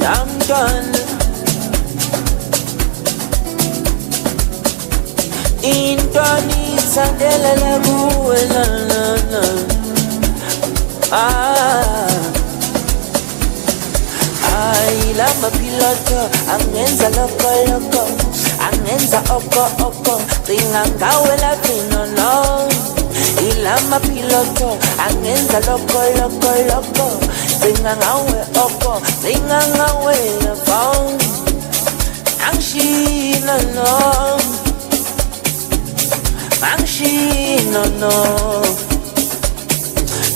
I'm done. Indonesia ndelela kuwela na. La mapiloto angenza loko angenza oko ringangawela pino no. Ila mapiloto angenza loko ringangawe oko ringangawela phone angshina no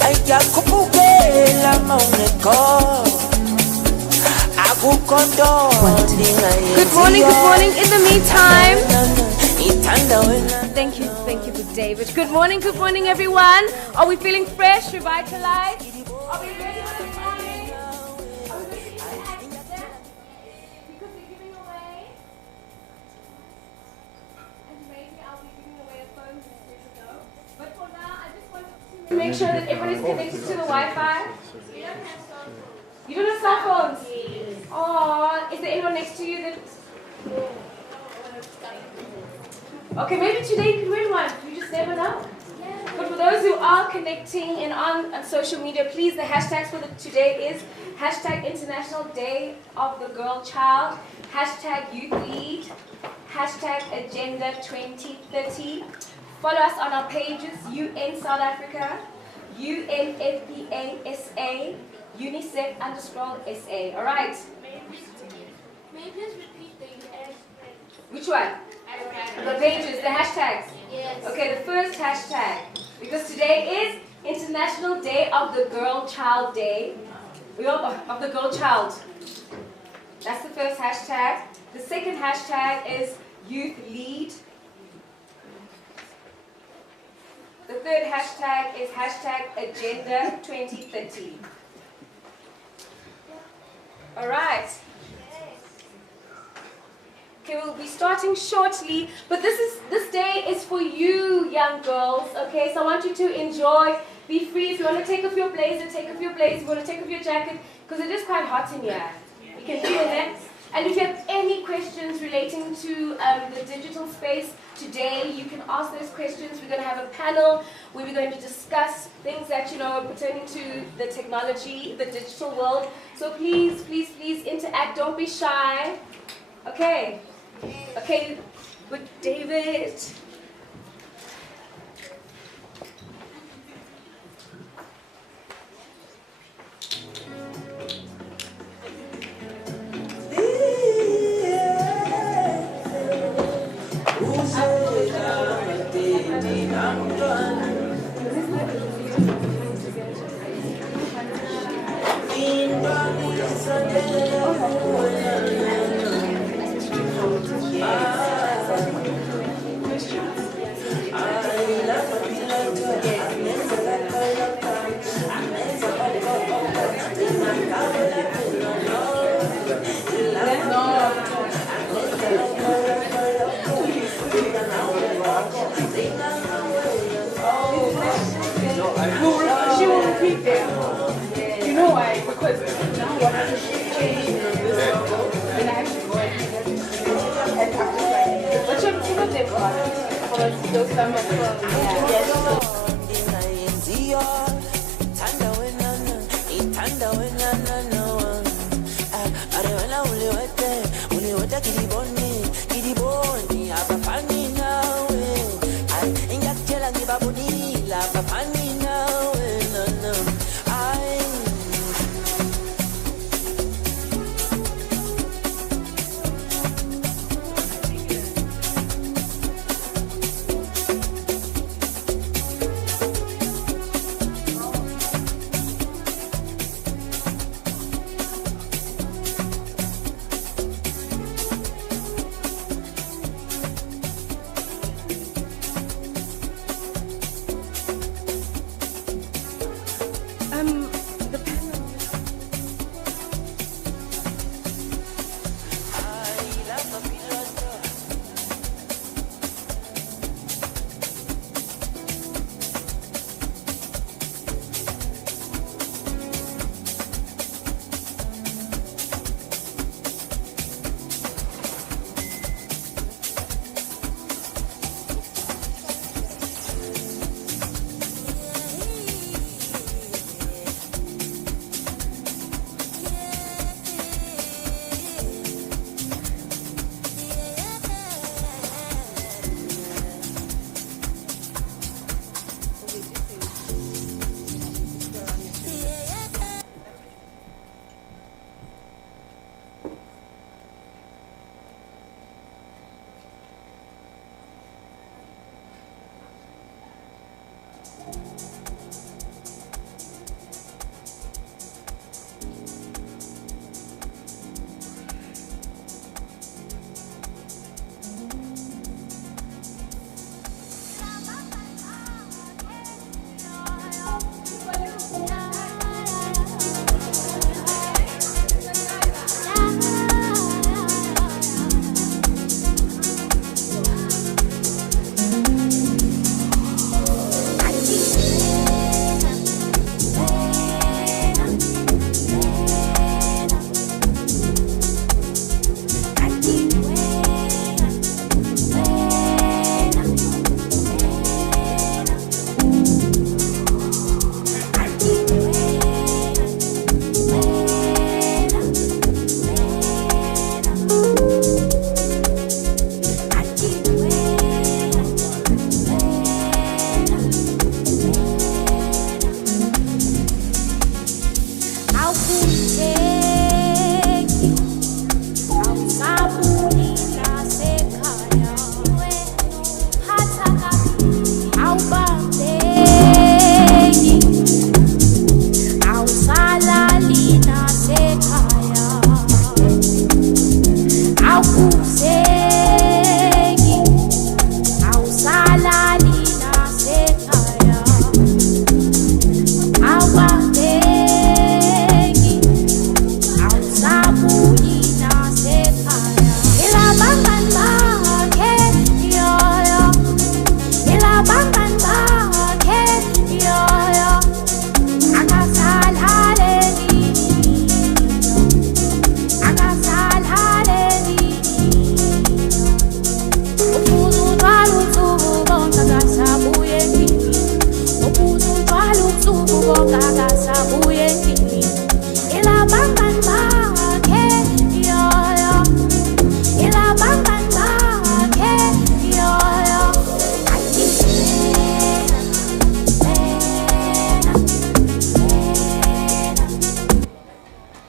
ayakupukela mauneko. Good morning. In the meantime, thank you for David. Good morning, everyone. Are we feeling fresh, revitalized? Are we ready for this morning? Are we ready to interact with them? Because we're giving away, and maybe I'll be giving away a phone in a second though. But for now, I just want to make sure that everybody's connected to the Wi-Fi. You don't have cell phones? Oh, is there anyone next to you that... Okay, maybe today you can win one. You just never know. But for those who are connecting and on social media, please, the hashtags for today is hashtag International Day of the Girl Child, hashtag Youth Lead, hashtag Agenda 2030. Follow us on our pages, UN South Africa, UNFPA SA, UNICEF _SA. All right. May you please repeat the hashtag? Which one? The pages, the hashtags. Yes. Okay, the first hashtag, because today is International Day of the Girl Child Day. Of the Girl Child. That's the first hashtag. The second hashtag is Youth Lead. The third hashtag is hashtag Agenda 2030. All right. Okay, we'll be starting shortly, but this day is for you, young girls. Okay, so I want you to enjoy. Be free. If you want to take off your blazer, take off your blazer. If you want to take off your jacket, because it is quite hot in here. You can feel it. And if you have any questions relating to the digital space today, you can ask those questions. We're going to have a panel where we're going to discuss things that, pertaining to the technology, the digital world. So please interact. Don't be shy. Okay. Okay, with David. She will repeat them. You know why? Because now what has changed in this logo, then I have to go and practice. But you're different for those numbers.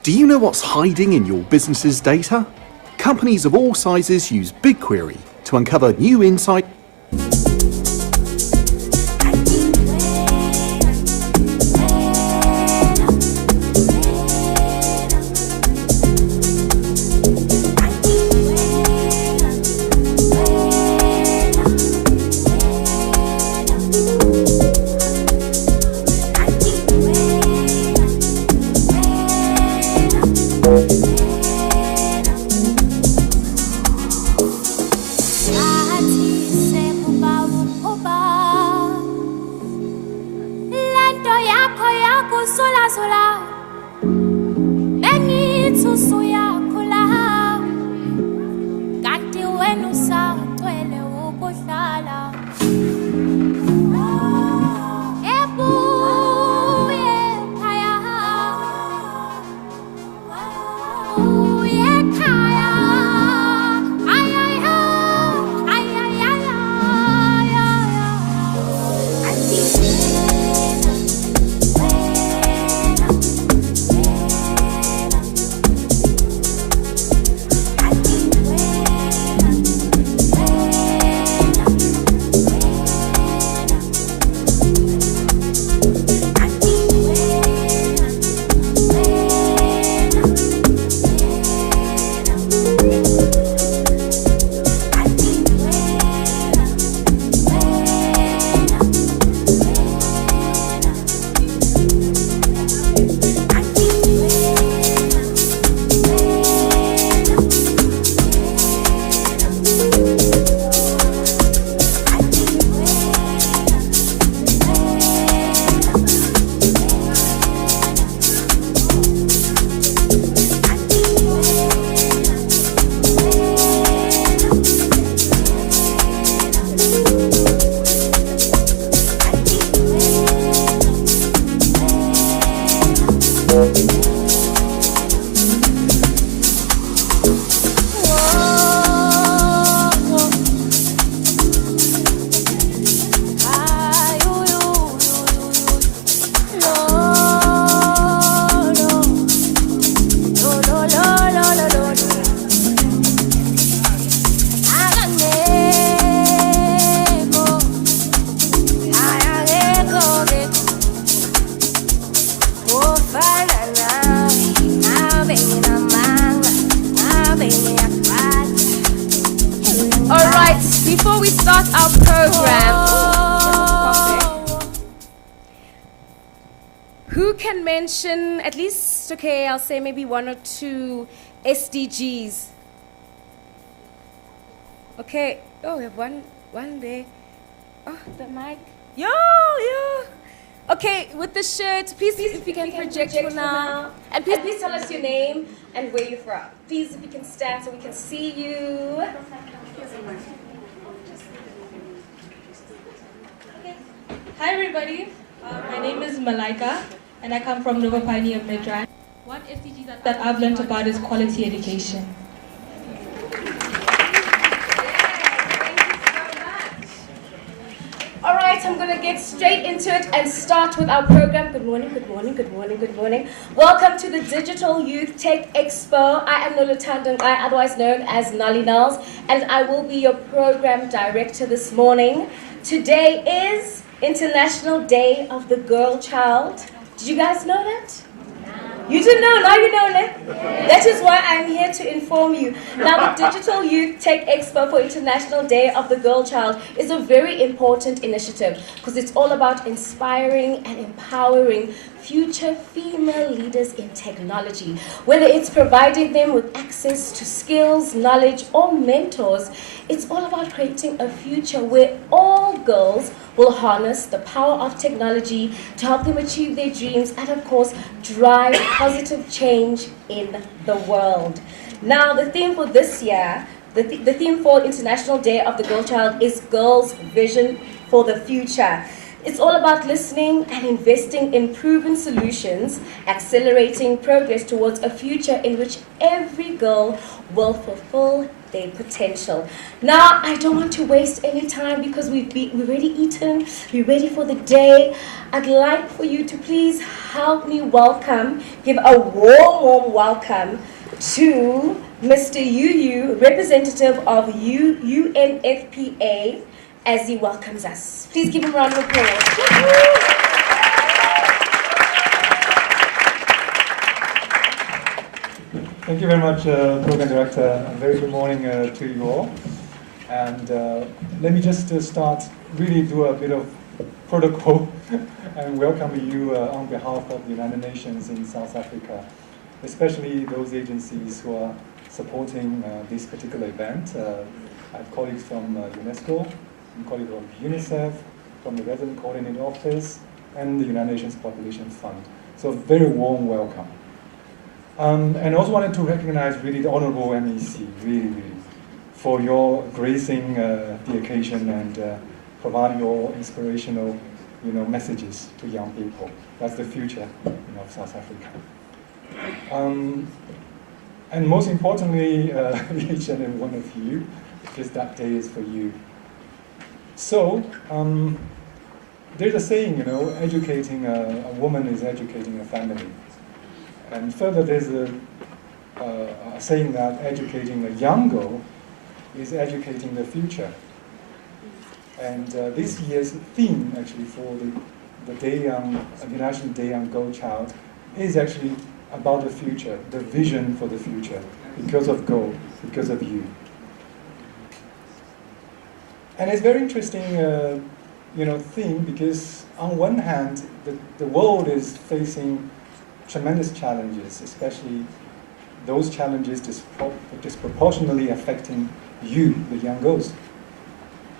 Do you know what's hiding in your business's data? Companies of all sizes use BigQuery to uncover new insight. Before we start our program, who can mention at least, okay, I'll say maybe one or two SDGs. Okay, oh, we have one there. Oh, the mic. Yo. Okay, with the shirt, please if you can project for now. And please tell us your name and where you're from. Please, if you can stand so we can see you. Hi everybody, my name is Malaika and I come from Nova Pioneer Midrand. One SDG that I've learned about is quality education. All right, I'm going to get straight into it and start with our program. Good morning. Welcome to the Digital Youth Tech Expo. I am Nolutando, otherwise known as Nolly Nels, and I will be your program director this morning. Today is International Day of the Girl Child. Did you guys know that? You didn't know, now you know that. That is why I'm here to inform you. Now, the Digital Youth Tech Expo for International Day of the Girl Child is a very important initiative because it's all about inspiring and empowering future female leaders in technology. Whether it's providing them with access to skills, knowledge, or mentors, it's all about creating a future where all girls will harness the power of technology to help them achieve their dreams and, of course, drive positive change in the world. Now, the theme for this year, the theme for International Day of the Girl Child is Girls' Vision for the Future. It's all about listening and investing in proven solutions, accelerating progress towards a future in which every girl will fulfill their potential. Now, I don't want to waste any time because we've already eaten, we're ready for the day. I'd like for you to please help me give a warm welcome to Mr. Yu, representative of UNFPA, as he welcomes us. Please give him a round of applause. Thank you very much, Program Director. A very good morning to you all. And let me just start, really do a bit of protocol and welcome you on behalf of the United Nations in South Africa, especially those agencies who are supporting this particular event. I have colleagues from UNESCO, colleagues from UNICEF, from the Resident Coordinating Office, and the United Nations Population Fund. So a very warm welcome. And also wanted to recognize really the Honorable MEC, really, for your gracing the occasion and providing your inspirational, messages to young people. That's the future of South Africa. And most importantly, each and every one of you, because that day is for you. So, there's a saying, educating a woman is educating a family. And further, there's a saying that educating a young girl is educating the future. And this year's theme, actually, for the International Day on Girl Child, is actually about the future, the vision for the future, because of Go, because of you. And it's very interesting, theme, because on one hand, the world is facing tremendous challenges, especially those challenges disproportionately affecting you, the young girls.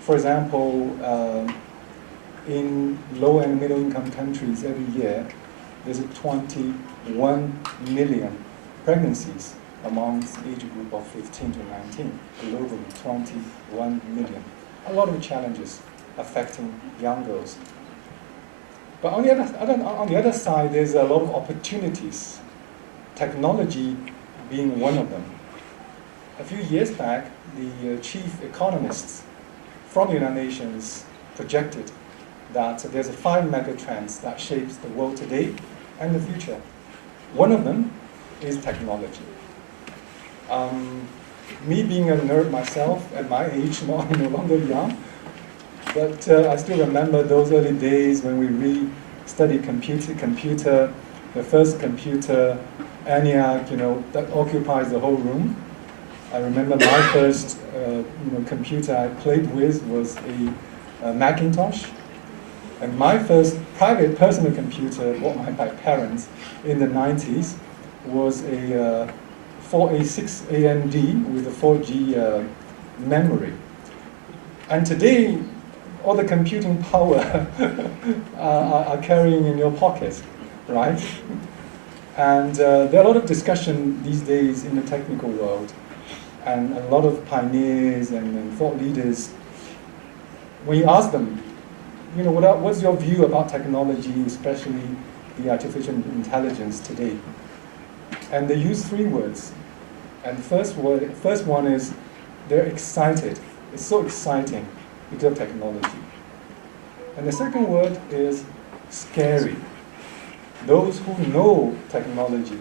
For example, in low and middle income countries every year, there's 21 million pregnancies amongst age group of 15 to 19, globally 21 million. A lot of challenges affecting young girls. But on the other side, there's a lot of opportunities, technology being one of them. A few years back, the chief economists from the United Nations projected that there's 5 mega trends that shapes the world today and the future. One of them is technology. Me being a nerd myself at my age, no longer young, but I still remember those early days when we really studied computer, the first computer, ENIAC, that occupies the whole room. I remember my first computer I played with was a Macintosh. And my first private personal computer bought by my parents in the 90s was a 486 AMD with a 4G memory. And today, all the computing power are carrying in your pocket, right? And there are a lot of discussion these days in the technical world, and a lot of pioneers and thought leaders. When you ask them, what's your view about technology, especially the artificial intelligence today? And they use 3 words. And first one is they're excited. It's so exciting because of technology. And the second word is scary. Those who know technology,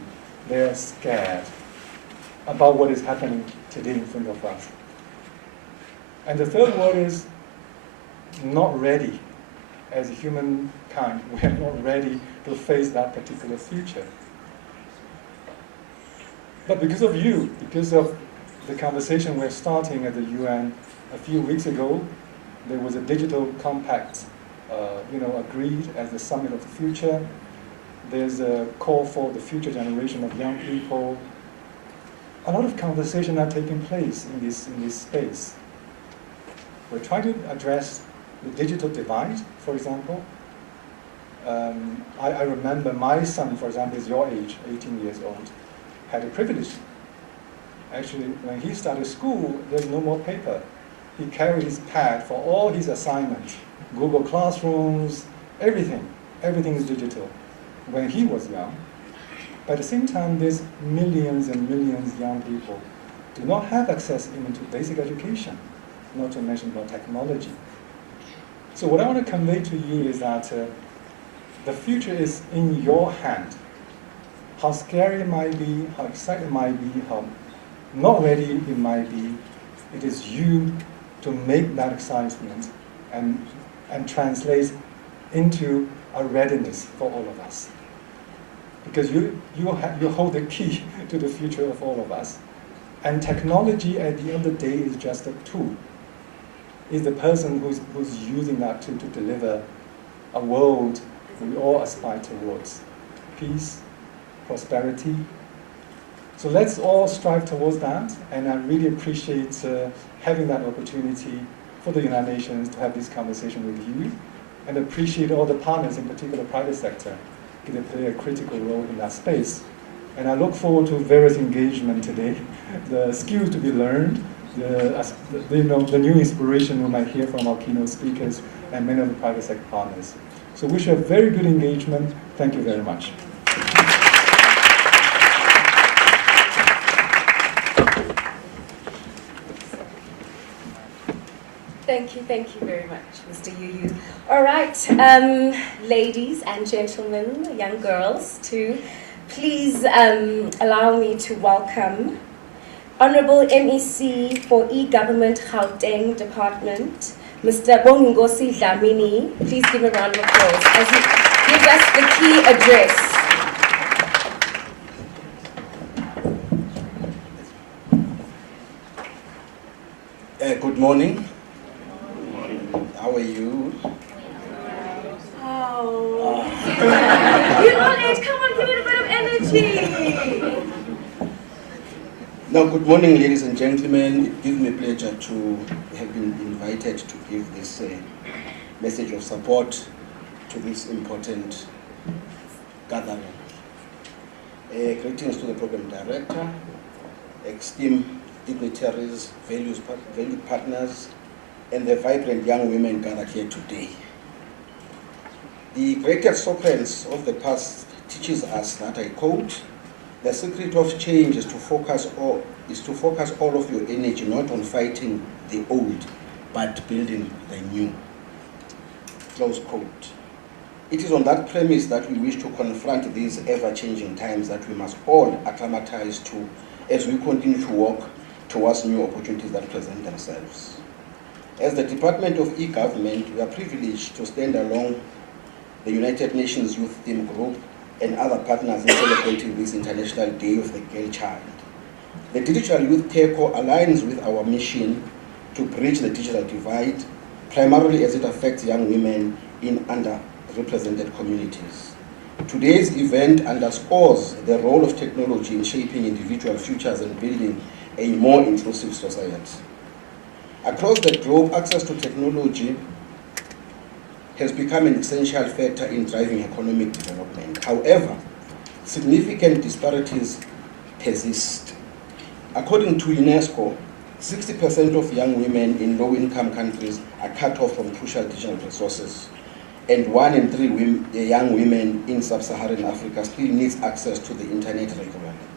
they're scared about what is happening today in front of us. And the third word is not ready. As humankind, we are not ready to face that particular future. But because of you, because of the conversation we're starting at the UN a few weeks ago, there was a digital compact, agreed as the summit of the future. There's a call for the future generation of young people. A lot of conversation are taking place in this space. We're trying to address the digital divide, for example. I remember my son, for example, is your age, 18 years old, had a privilege. Actually, when he started school, there's no more paper. He carried his pad for all his assignments, Google Classrooms, everything is digital when he was young. But at the same time, there's millions and millions of young people do not have access even to basic education, not to mention about technology. So what I want to convey to you is that the future is in your hand. How scary it might be, how exciting it might be, how not ready it might be, it is you to make that excitement and translate into a readiness for all of us. Because you hold the key to the future of all of us. And technology at the end of the day is just a tool. It's the person who's using that tool to deliver a world we all aspire towards. Peace, prosperity. So let's all strive towards that, and I really appreciate having that opportunity for the United Nations to have this conversation with you, and appreciate all the partners, in particular the private sector, to play a critical role in that space. And I look forward to various engagement today, the skills to be learned, the new inspiration we might hear from our keynote speakers and many of the private sector partners. So wish you a very good engagement. Thank you very much. Thank you very much, Mr. Yuyu. All right, ladies and gentlemen, young girls too, please allow me to welcome Honorable MEC for E-Government Gauteng Department, Mr. Bongosi Dlamini. Please give a round of applause as he gives us the key address. Good morning. How are you? Oh. You're on edge. Come on, give it a bit of energy. Now, good morning, ladies and gentlemen. It gives me pleasure to have been invited to give this message of support to this important gathering. Greetings to the program director, esteemed dignitaries, value partners, and the vibrant young women gathered here today. The greatest Socrates of the past teaches us that, I quote, "The secret of change is to focus all of your energy not on fighting the old, but building the new." Close quote. It is on that premise that we wish to confront these ever-changing times that we must all acclimatize to as we continue to walk towards new opportunities that present themselves. As the Department of E-Government, we are privileged to stand along the United Nations Youth Theme Group and other partners in celebrating this International Day of the Girl Child. The Digital Youth Tech Expo aligns with our mission to bridge the digital divide, primarily as it affects young women in underrepresented communities. Today's event underscores the role of technology in shaping individual futures and building a more inclusive society. Across the globe, access to technology has become an essential factor in driving economic development. However, significant disparities persist. According to UNESCO, 60% of young women in low-income countries are cut off from crucial digital resources, and 1 in 3 young women in sub-Saharan Africa still needs access to the internet regularly.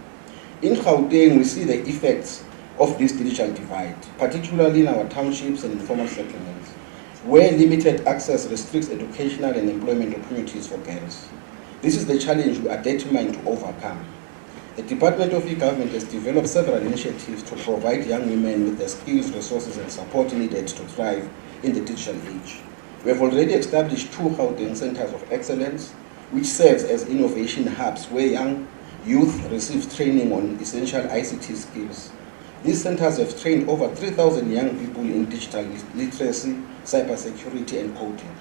In Gauteng, we see the effects of this digital divide, particularly in our townships and informal settlements, where limited access restricts educational and employment opportunities for girls. This is the challenge we are determined to overcome. The Department of E-Government has developed several initiatives to provide young women with the skills, resources, and support needed to thrive in the digital age. We have already established 2 Gauteng Centers of Excellence, which serves as innovation hubs where young youth receive training on essential ICT skills. These centers have trained over 3,000 young people in digital literacy, cybersecurity, and coding.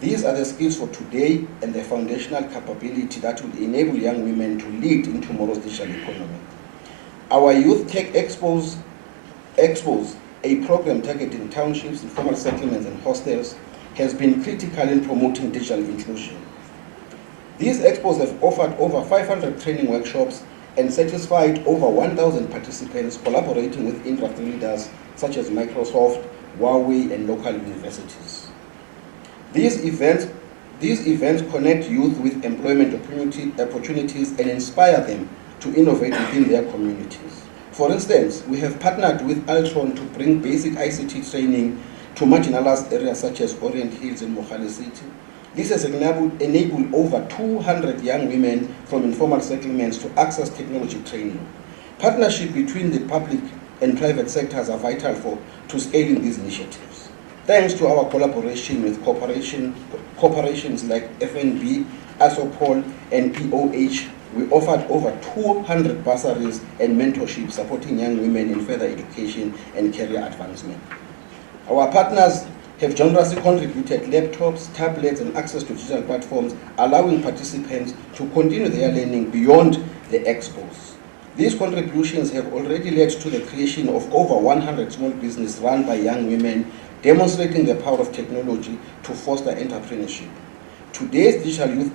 These are the skills for today and the foundational capability that will enable young women to lead in tomorrow's digital economy. Our Youth Tech Expos, a program targeting townships, informal settlements, and hostels, has been critical in promoting digital inclusion. These expos have offered over 500 training workshops and satisfied over 1,000 participants collaborating with industry leaders such as Microsoft, Huawei, and local universities. These events connect youth with employment opportunities and inspire them to innovate within their communities. For instance, we have partnered with Altron to bring basic ICT training to marginalized areas such as Orient Hills and Mohale City. This has enabled over 200 young women from informal settlements to access technology training. Partnership between the public and private sectors are vital to scaling these initiatives. Thanks to our collaboration with corporations like FNB, ASOPOL, and POH, we offered over 200 bursaries and mentorship supporting young women in further education and career advancement. Our partners have generously contributed laptops, tablets, and access to digital platforms, allowing participants to continue their learning beyond the expos. These contributions have already led to the creation of over 100 small businesses run by young women, demonstrating the power of technology to foster entrepreneurship. Today's Digital Youth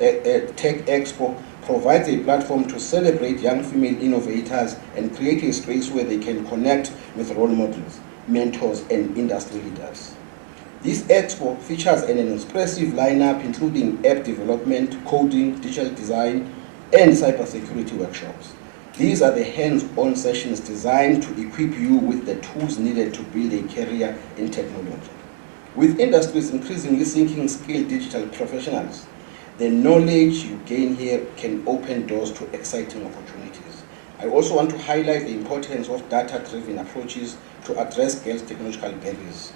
Tech Expo provides a platform to celebrate young female innovators and create a space where they can connect with role models, mentors, and industry leaders. This expo features an expressive lineup including app development, coding, digital design, and cybersecurity workshops. These are the hands-on sessions designed to equip you with the tools needed to build a career in technology. With industries increasingly seeking skilled digital professionals, the knowledge you gain here can open doors to exciting opportunities. I also want to highlight the importance of data-driven approaches to address girls' technological barriers.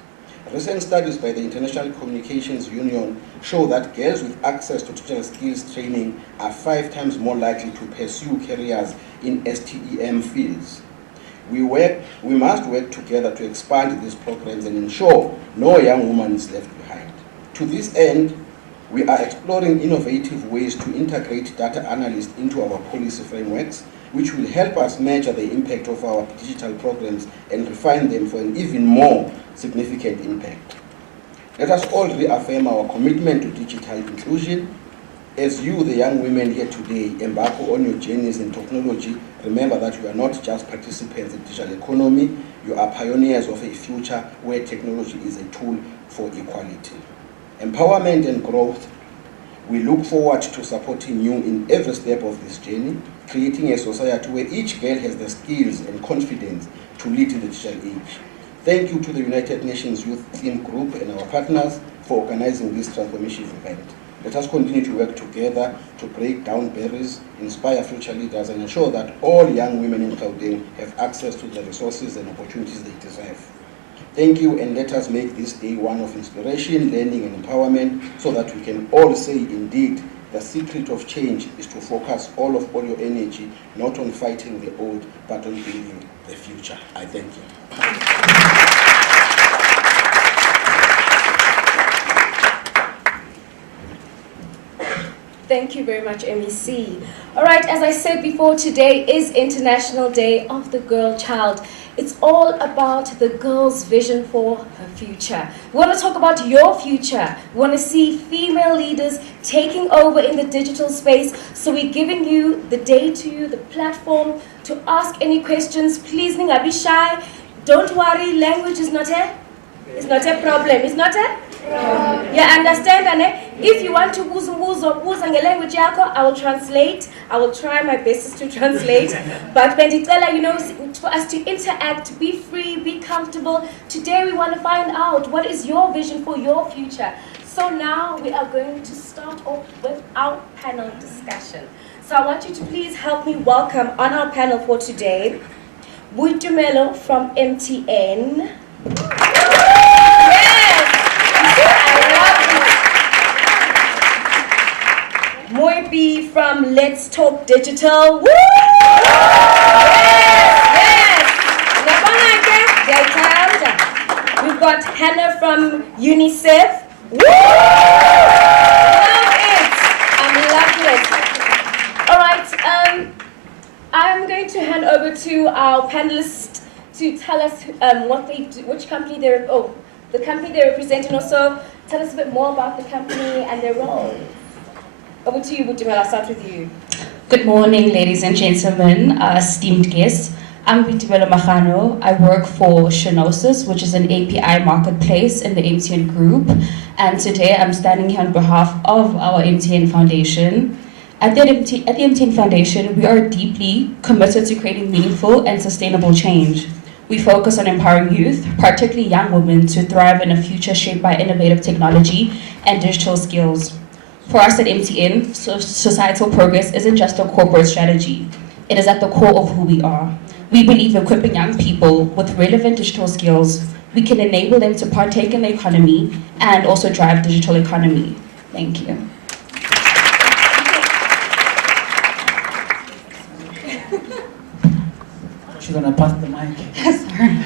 Recent studies by the International Communications Union show that girls with access to digital skills training are 5 times more likely to pursue careers in STEM fields. We must work together to expand these programs and ensure no young woman is left behind. To this end, we are exploring innovative ways to integrate data analysts into our policy frameworks, which will help us measure the impact of our digital programs and refine them for an even more significant impact. Let us all reaffirm our commitment to digital inclusion. As you, the young women here today, embark on your journeys in technology, remember that you are not just participants in the digital economy, you are pioneers of a future where technology is a tool for equality. Empowerment and growth. We look forward to supporting you in every step of this journey, creating a society where each girl has the skills and confidence to lead in the digital age. Thank you to the United Nations Youth Team Group and our partners for organizing this transformative event. Let us continue to work together to break down barriers, inspire future leaders, and ensure that all young women in Gauteng have access to the resources and opportunities they deserve. Thank you, and let us make this day one of inspiration, learning, and empowerment so that we can all say, indeed, the secret of change is to focus all your energy not on fighting the old, but on building the future. I thank you. Thank you very much, MEC. All right, as I said before, today is International Day of the Girl Child. It's all about the girl's vision for her future. We want to talk about your future. We want to see female leaders taking over in the digital space. So we're giving you the day to you, the platform to ask any questions. Please, don't be shy. Don't worry, language is not a problem. It's not a problem. You understand? And if you want to use language, I will translate. I will try my best to translate. But for us to interact, be free, be comfortable. Today we want to find out what is your vision for your future. So now we are going to start off with our panel discussion. So I want you to please help me welcome on our panel for today, Boitumelo from MTN. Moibi from Let's Talk Digital. Woo! Yes! We've got Hannah from UNICEF. Woo! Love it! I'm loving it. All right, I'm going to hand over to our panelists to tell us what they do, which company they're, the company they represent, and also tell us a bit more about the company and their role. Over to you, Boitumelo. I'll start with you. Good morning, ladies and gentlemen, esteemed guests. I'm Boitumelo Magano. I work for Shinosis, which is an API marketplace in the MTN group. And today I'm standing here on behalf of our MTN Foundation. At the MTN Foundation, we are deeply committed to creating meaningful and sustainable change. We focus on empowering youth, particularly young women, to thrive in a future shaped by innovative technology and digital skills. For us at MTN, societal progress isn't just a corporate strategy. It is at the core of who we are. We believe equipping young people with relevant digital skills, we can enable them to partake in the economy and also drive digital economy. Thank you. She's gonna pass the mic. Sorry.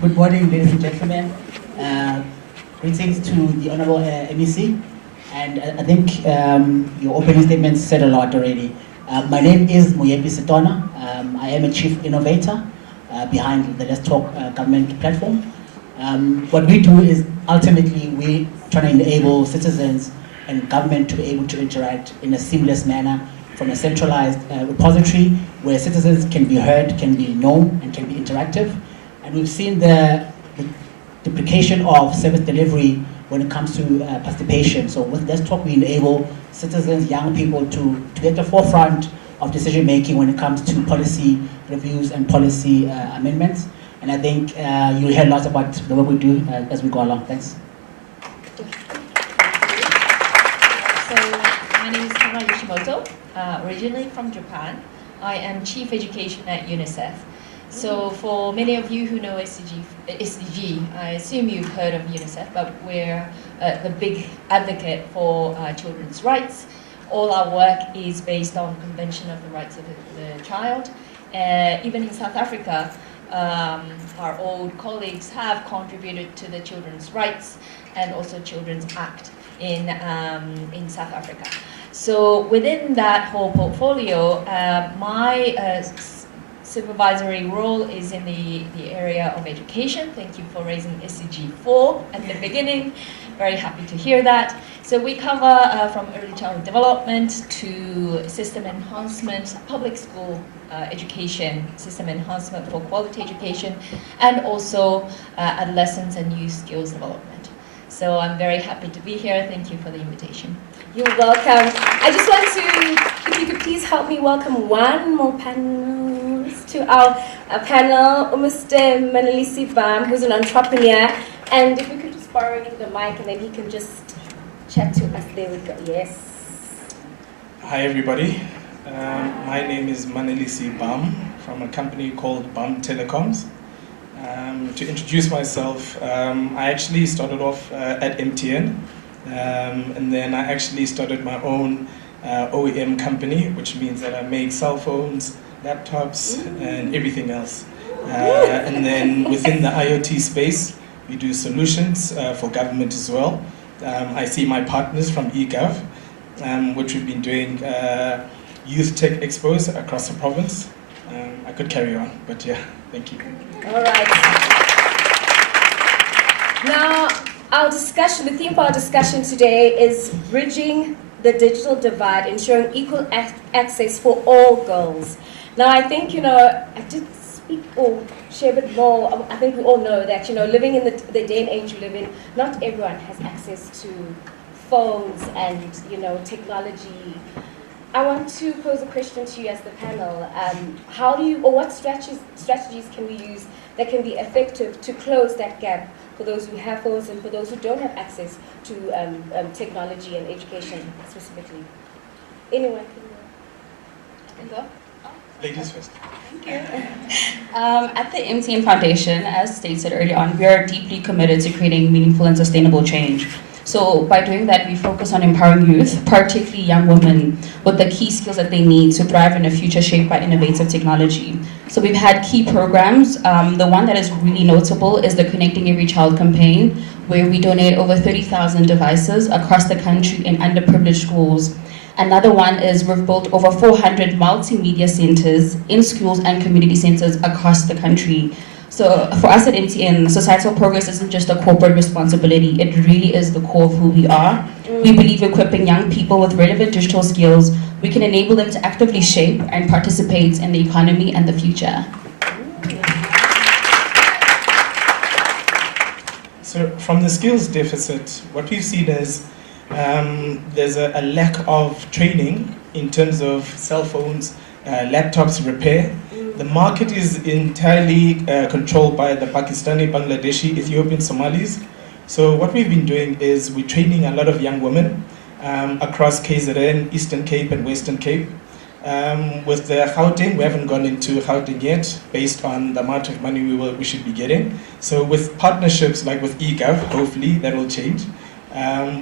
Good morning, ladies and gentlemen. Greetings to the Honorable MEC. And I think your opening statement said a lot already. My name is Moyebi Sitona. I am a chief innovator behind the Let's Talk government platform. What we do is ultimately we try to enable citizens and government to be able to interact in a seamless manner from a centralized repository where citizens can be heard, can be known, and can be interactive. And we've seen the duplication of service delivery when it comes to participation. So with Let's Talk, we enable citizens, young people to get at the forefront of decision making when it comes to policy reviews and policy amendments. And I think you'll hear lots about the work we do as we go along. Thanks. So my name is Kana Yoshimoto, originally from Japan. I am Chief Education at UNICEF. So for many of you who know SDG, I assume you've heard of UNICEF, but we're the big advocate for children's rights. All our work is based on Convention of the Rights of the Child. Even in South Africa, our old colleagues have contributed to the Children's Rights and also Children's Act in South Africa. So within that whole portfolio, my supervisory role is in the area of education. Thank you for raising SDG 4 at the beginning. Very happy to hear that. So we cover from early childhood development to system enhancement, public school education, system enhancement for quality education, and also adolescents and youth skills development. So I'm very happy to be here. Thank you for the invitation. You're welcome. I just want to, if you could please help me welcome one more panelist to our panel, Mr. Panelist Bam, who's an entrepreneur. And if we could just borrow him the mic and then he can just chat to us. There we go. Yes. Hi, everybody. My name is Manelisi Bam from a company called Bam Telecoms. To introduce myself, I actually started off at MTN. And then I actually started my own OEM company, which means that I make cell phones, laptops, and everything else. And then within the IoT space, we do solutions for government as well. I see my partners from eGov, which we've been doing Youth Tech Expos across the province. I could carry on, but yeah, thank you. All right. Now, our discussion, the theme for our discussion today is bridging the digital divide, ensuring equal access for all girls. Now, I think, I did speak or share a bit more. I think we all know that, living in the day and age we live in, not everyone has access to phones and, technology. I want to pose a question to you as the panel. How do you, or what strategies can we use that can be effective to close that gap for those who have phones and for those who don't have access to technology and education specifically? Anyone can go? Ladies first. Thank you. At the MTN Foundation, as stated earlier on, we are deeply committed to creating meaningful and sustainable change. So by doing that, we focus on empowering youth, particularly young women, with the key skills that they need to thrive in a future shaped by innovative technology. So we've had key programs. The one that is really notable is the Connecting Every Child campaign, where we donate over 30,000 devices across the country in underprivileged schools. Another one is we've built over 400 multimedia centers in schools and community centers across the country. So for us at MTN, societal progress isn't just a corporate responsibility, it really is the core of who we are. We believe equipping young people with relevant digital skills, we can enable them to actively shape and participate in the economy and the future. So from the skills deficit, what we've seen is there's a lack of training in terms of cell phones, laptops repair. The market is entirely controlled by the Pakistani, Bangladeshi, Ethiopian, Somalis. So what we've been doing is we're training a lot of young women across KZN, Eastern Cape and Western Cape. With the Gauteng, we haven't gone into Gauteng yet, based on the amount of money we should be getting. So with partnerships like with eGov, hopefully that will change.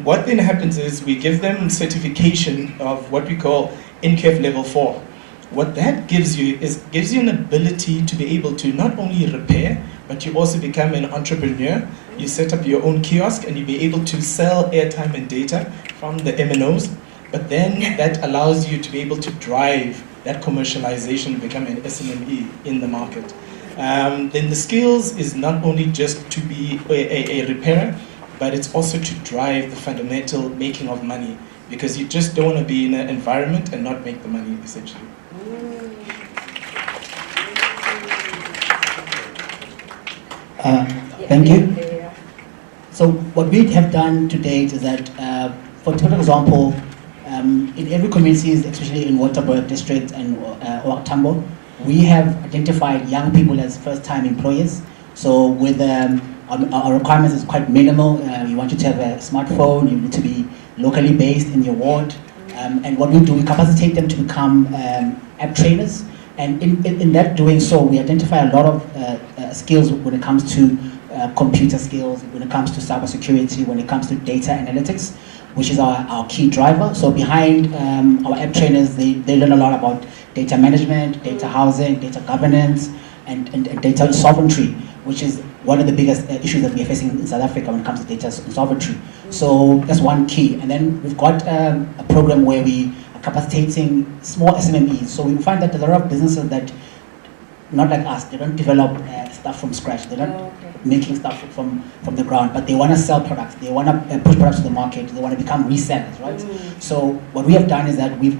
What then happens is we give them certification of what we call INCAF Level 4. What that gives you is gives you an ability to be able to not only repair, but you also become an entrepreneur. You set up your own kiosk and you'll be able to sell airtime and data from the MNOs. But then that allows you to be able to drive that commercialization, become an SMME in the market. Then the skills is not only just to be a repairer, but it's also to drive the fundamental making of money, because you just don't want to be in an environment and not make the money, essentially. Thank you. So what we have done to date is that, for example, in every community, especially in Waterberg district and or Tambo, we have identified young people as first-time employers. So with our requirements is quite minimal. We want you to have a smartphone. You need to be locally based in your ward. And what we do, we capacitate them to become app trainers. And in that doing so, we identify a lot of skills when it comes to computer skills, when it comes to cybersecurity, when it comes to data analytics, which is our key driver. So behind our app trainers, they learn a lot about data management, data housing, data governance, and data sovereignty, which is one of the biggest issues that we are facing in South Africa when it comes to data sovereignty. So that's one key. And then we've got a program where we are capacitating small SMMEs. So we find that there are a lot of businesses that, not like us, they don't develop stuff from scratch. They're not making stuff from the ground, but they want to sell products. They want to push products to the market. They want to become resellers, right? So what we have done is that we've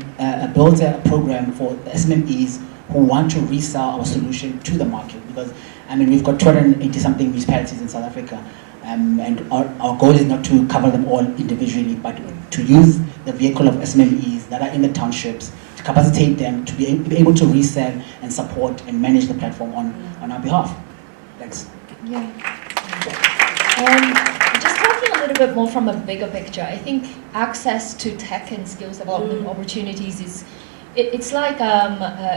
built a program for the SMMEs who want to resell our solution to the market, because I mean we've got 280-something municipalities in South Africa, and our goal is not to cover them all individually, but to use the vehicle of SMMEs that are in the townships to capacitate them to be able to resell and support and manage the platform on our behalf. Thanks. Yeah. Just talking a little bit more from a bigger picture, I think access to tech and skills development opportunities is, it's like,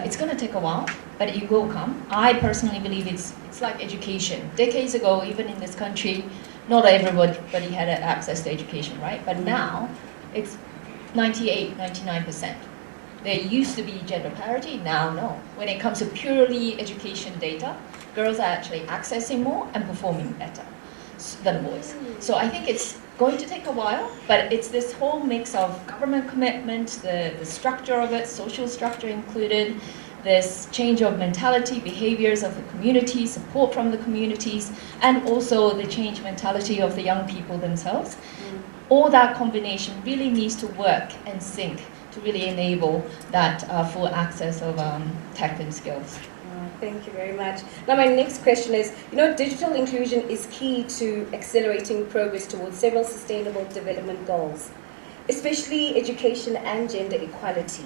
it's going to take a while, but it will come. I personally believe it's like education. Decades ago, even in this country, not everybody had access to education, right? But now, it's 98, 99%. There used to be gender parity, now no. When it comes to purely education data, girls are actually accessing more and performing better than boys. So I think it's going to take a while, but it's this whole mix of government commitment, the structure of it, social structure included, this change of mentality, behaviors of the community, support from the communities, and also the change mentality of the young people themselves. All that combination really needs to work and sync to really enable that full access of tech and skills. Thank you very much. Now my next question is, digital inclusion is key to accelerating progress towards several sustainable development goals, especially education and gender equality.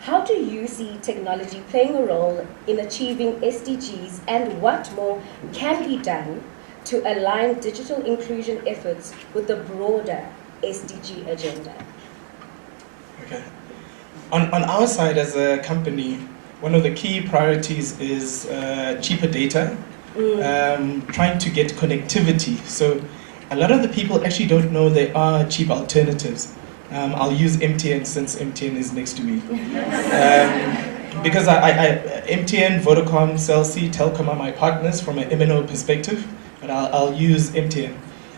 How do you see technology playing a role in achieving SDGs, and what more can be done to align digital inclusion efforts with the broader SDG agenda? Okay. On our side as a company, one of the key priorities is cheaper data, trying to get connectivity. So a lot of the people actually don't know there are cheap alternatives. I'll use MTN since MTN is next to me. Because MTN, Vodacom, Cell C, Telkom are my partners from an MNO perspective, but I'll use MTN.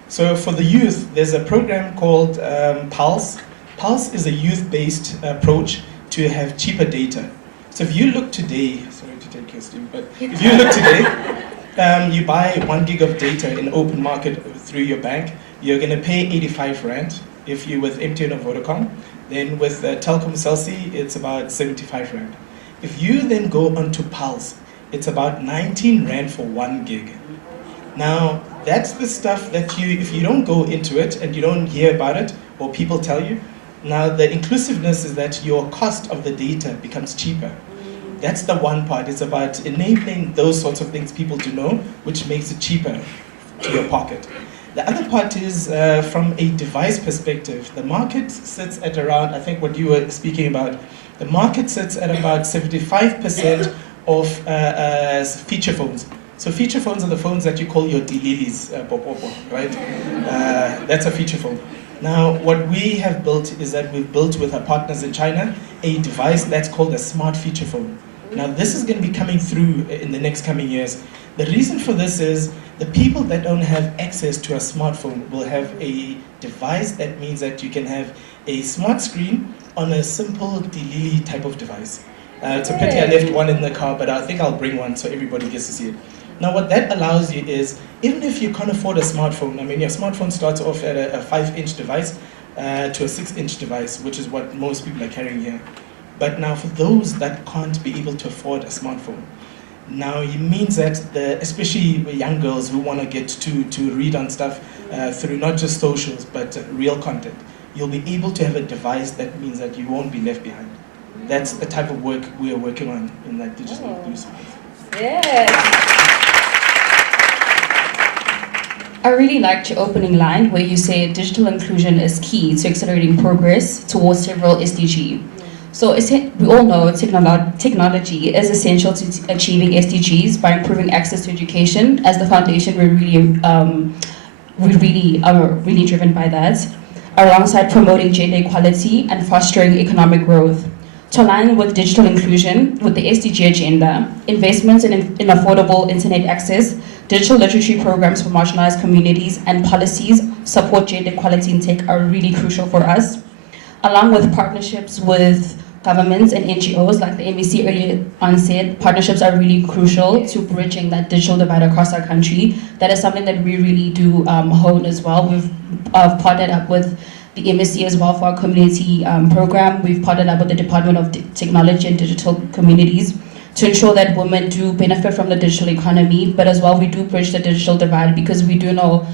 So for the youth, there's a program called Pulse. Pulse is a youth-based approach to have cheaper data. So if you look today, sorry to take your steam, but if you look today, you buy 1 gig of data in open market through your bank, you're going to pay 85 Rand if you're with MTN or Vodacom. Then with Telkom Cell C, it's about 75 Rand. If you then go onto Pulse, it's about 19 Rand for 1 gig. Now, that's the stuff that if you don't go into it and you don't hear about it, or people tell you. Now, the inclusiveness is that your cost of the data becomes cheaper. That's the one part. It's about enabling those sorts of things people to know, which makes it cheaper to your pocket. The other part is from a device perspective. The market sits at around, I think what you were speaking about, the market sits at about 75% of feature phones. So feature phones are the phones that you call your dililis, right? That's a feature phone. Now, what we have built is that we've built with our partners in China a device that's called a smart feature phone. Now, this is going to be coming through in the next coming years. The reason for this is the people that don't have access to a smartphone will have a device that means that you can have a smart screen on a simple dilili type of device. It's a pity I left one in the car, but I think I'll bring one so everybody gets to see it. Now, what that allows you is, even if you can't afford a smartphone, I mean, your smartphone starts off at a 5-inch device to a 6-inch device, which is what most people are carrying here. But now, for those that can't be able to afford a smartphone, now it means that, especially young girls who want to get to read on stuff through not just socials, but real content, you'll be able to have a device that means that you won't be left behind. That's the type of work we are working on in that digital youth space. Yeah. I really liked your opening line where you say digital inclusion is key to accelerating progress towards several SDGs. So we all know technology is essential to achieving SDGs by improving access to education. As the foundation, we're really driven by that, alongside promoting gender equality and fostering economic growth. To align with digital inclusion with the SDG agenda, investments in affordable internet access, digital literacy programs for marginalized communities, and policies support gender equality in tech are really crucial for us, along with partnerships with governments and NGOs, like the MEC earlier on said. Partnerships are really crucial to bridging that digital divide across our country. That is something that we really do hone as well. We've partnered up with the MSc as well for our community program. We've partnered up with the Department of Technology and Digital Communities to ensure that women do benefit from the digital economy, but as well we do bridge the digital divide, because we do know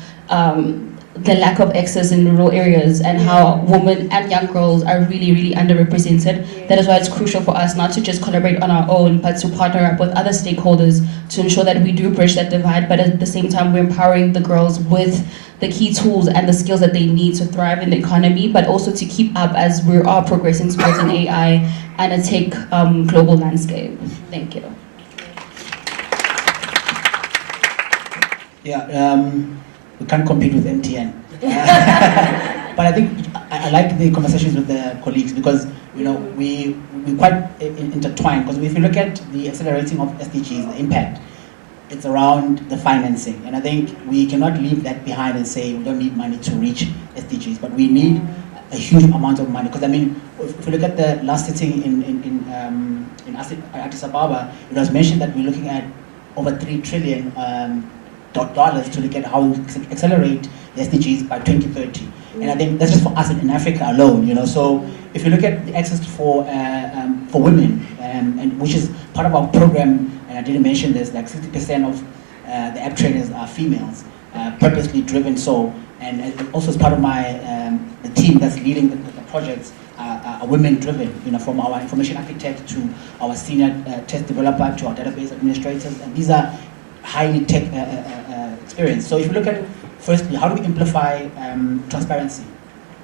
the lack of access in rural areas and how women and young girls are really underrepresented. That is why it's crucial for us not to just collaborate on our own, but to partner up with other stakeholders to ensure that we do bridge that divide, but at the same time we're empowering the girls with the key tools and the skills that they need to thrive in the economy, but also to keep up as we are progressing towards an AI and a tech global landscape. Thank you. Yeah, we can't compete with MTN. But I think I like the conversations with the colleagues, because we quite intertwined. Because if you look at the accelerating of SDGs, the impact, it's around the financing, and I think we cannot leave that behind and say we don't need money to reach SDGs, but we need a huge amount of money. Because I mean, if you look at the last sitting in Addis Ababa, it was mentioned that we're looking at over $3 trillion to look at how we accelerate the SDGs by 2030. And I think that's just for us in Africa alone, So if you look at the access for women, and which is part of our program, and I didn't mention this, like 60% of the app trainers are females, purposely driven so. And also as part of my the team that's leading the projects are women driven, from our information architect to our senior test developer to our database administrators, and these are highly tech experience. So if you look at, firstly, how do we amplify transparency,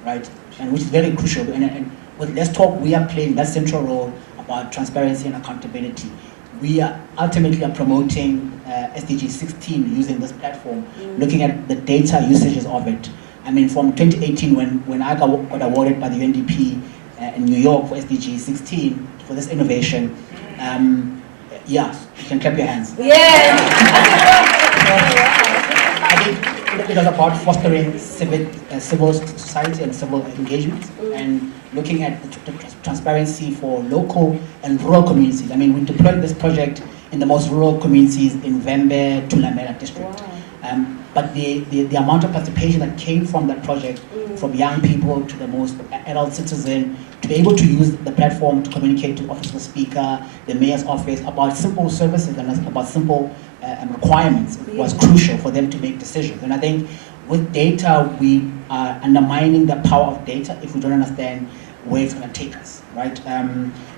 right? And which is very crucial. And with Let's Talk, we are playing that central role about transparency and accountability. We are ultimately promoting SDG 16 using this platform, looking at the data usages of it. I mean, from 2018, when I got awarded by the UNDP in New York for SDG 16 for this innovation, yeah, you can clap your hands. Yeah. I think it was about fostering civil society and civil engagement, and looking at the transparency for local and rural communities. I mean, we deployed this project in the most rural communities in Vembe to Lamela district. Wow. But the amount of participation that came from that project, from young people to the most adult citizen, to be able to use the platform to communicate to office of the speaker, the mayor's office, about simple services and about simple requirements was crucial for them to make decisions. And I think with data, we are undermining the power of data if we don't understand where it's going to take us, right?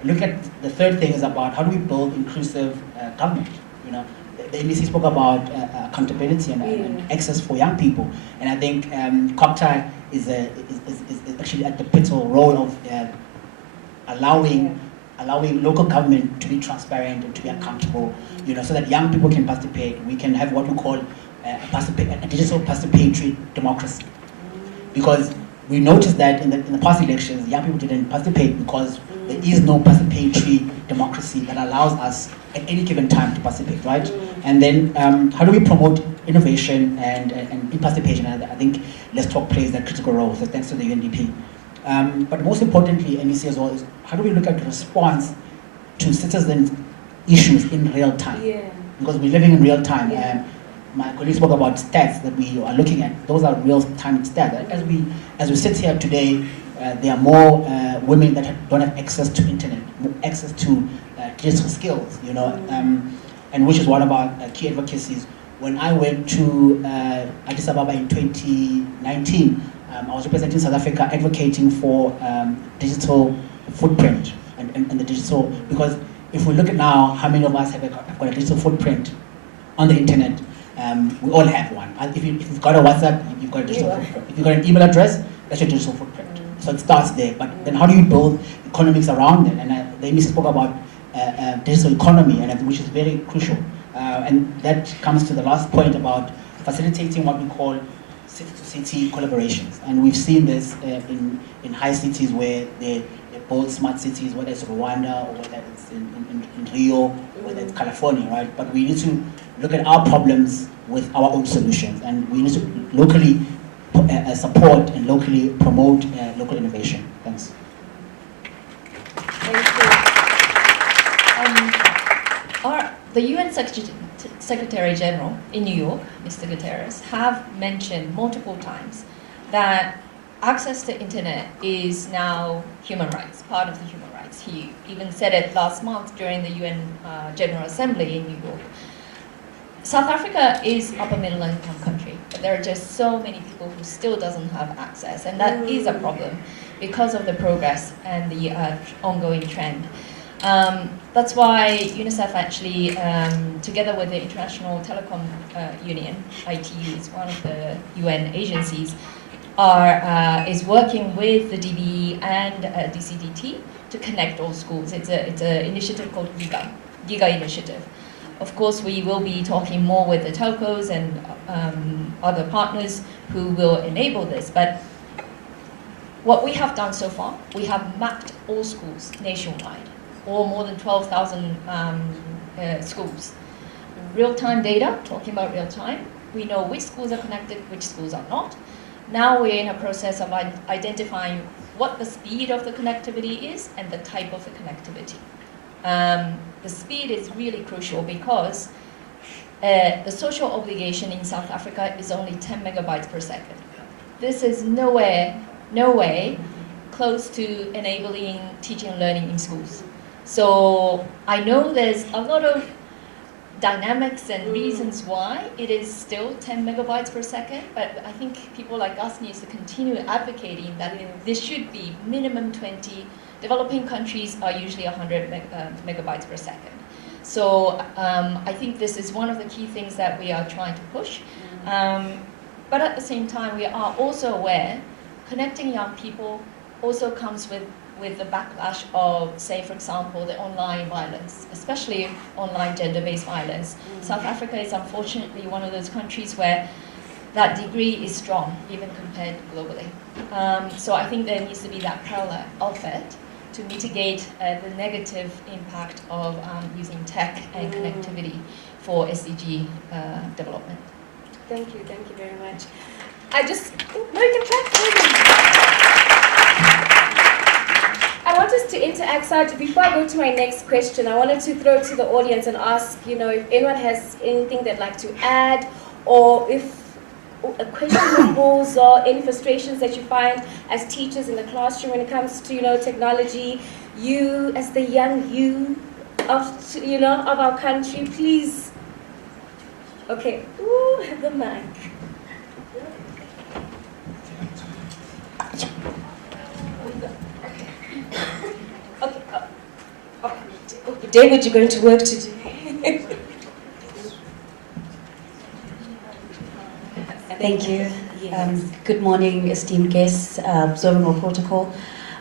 Look at the third thing is about how do we build inclusive government, you know? The MEC spoke about accountability and access for young people, and I think COGTA is actually at the pivotal role of allowing local government to be transparent and to be accountable, you know, so that young people can participate. We can have what we call a digital participatory democracy, because we noticed that in the past elections, young people didn't participate because there is no participatory democracy that allows us at any given time to participate, right? And then how do we promote innovation and participation? I think Let's Talk plays that critical role, so thanks to the UNDP. But most importantly, MEC as well, is how do we look at response to citizens' issues in real time? Because we're living in real time. My colleague spoke about stats that we are looking at. Those are real-time stats. As we sit here today, there are more women that don't have access to internet, more access to digital skills, you know, and which is one of our key advocacies. When I went to Addis Ababa in 2019, I was representing South Africa, advocating for digital footprint and the digital, because if we look at now, how many of us have got a digital footprint on the internet? We all have one. If you've got a WhatsApp, you've got a digital footprint. If you've got an email address, that's your digital footprint. So it starts there. But then how do you build economics around it? And the MEC spoke about digital economy, and which is very crucial. And that comes to the last point about facilitating what we call city-to-city collaborations. And we've seen this in high cities where they build smart cities, whether it's Rwanda or whether it's in Rio, or whether it's California, right? But we need to look at our problems with our own solutions, and we need to locally support and locally promote local innovation. Thanks. Thank you. The UN Secretary General in New York, Mr. Guterres, have mentioned multiple times that access to internet is now human rights, part of the human rights. He even said it last month during the UN General Assembly in New York. South Africa is upper middle income country, but there are just so many people who still doesn't have access, and that is a problem because of the progress and the ongoing trend. That's why UNICEF actually, together with the International Telecom Union, ITU, is one of the UN agencies, is working with the DBE and DCDT to connect all schools. It's an initiative called GIGA Initiative. Of course, we will be talking more with the telcos and other partners who will enable this. But what we have done so far, we have mapped all schools nationwide, or more than 12,000 schools. Real-time data, talking about real-time, we know which schools are connected, which schools are not. Now we're in a process of identifying what the speed of the connectivity is and the type of the connectivity. The speed is really crucial because the social obligation in South Africa is only 10 megabytes per second. This is no way close to enabling teaching and learning in schools. So I know there's a lot of dynamics and reasons why it is still 10 megabytes per second, but I think people like us need to continue advocating that this should be minimum 20. Developing countries are usually 100 megabytes per second. So I think this is one of the key things that we are trying to push. But at the same time, we are also aware connecting young people also comes with the backlash of, say, for example, the online violence, especially online gender-based violence. South Africa is unfortunately one of those countries where that degree is strong, even compared globally. So I think there needs to be that parallel effort to mitigate the negative impact of using tech and connectivity for SDG development. Thank you very much. No, you can clap. I want us to interact, Sarge. Before I go to my next question, I wanted to throw to the audience and ask, if anyone has anything they'd like to add, or if a questionables or any frustrations that you find as teachers in the classroom when it comes to, technology. You, as the young you of our country, please. Okay. Ooh, have the mic. David, you're going to work today. Thank you. Good morning, esteemed guests, observing our protocol.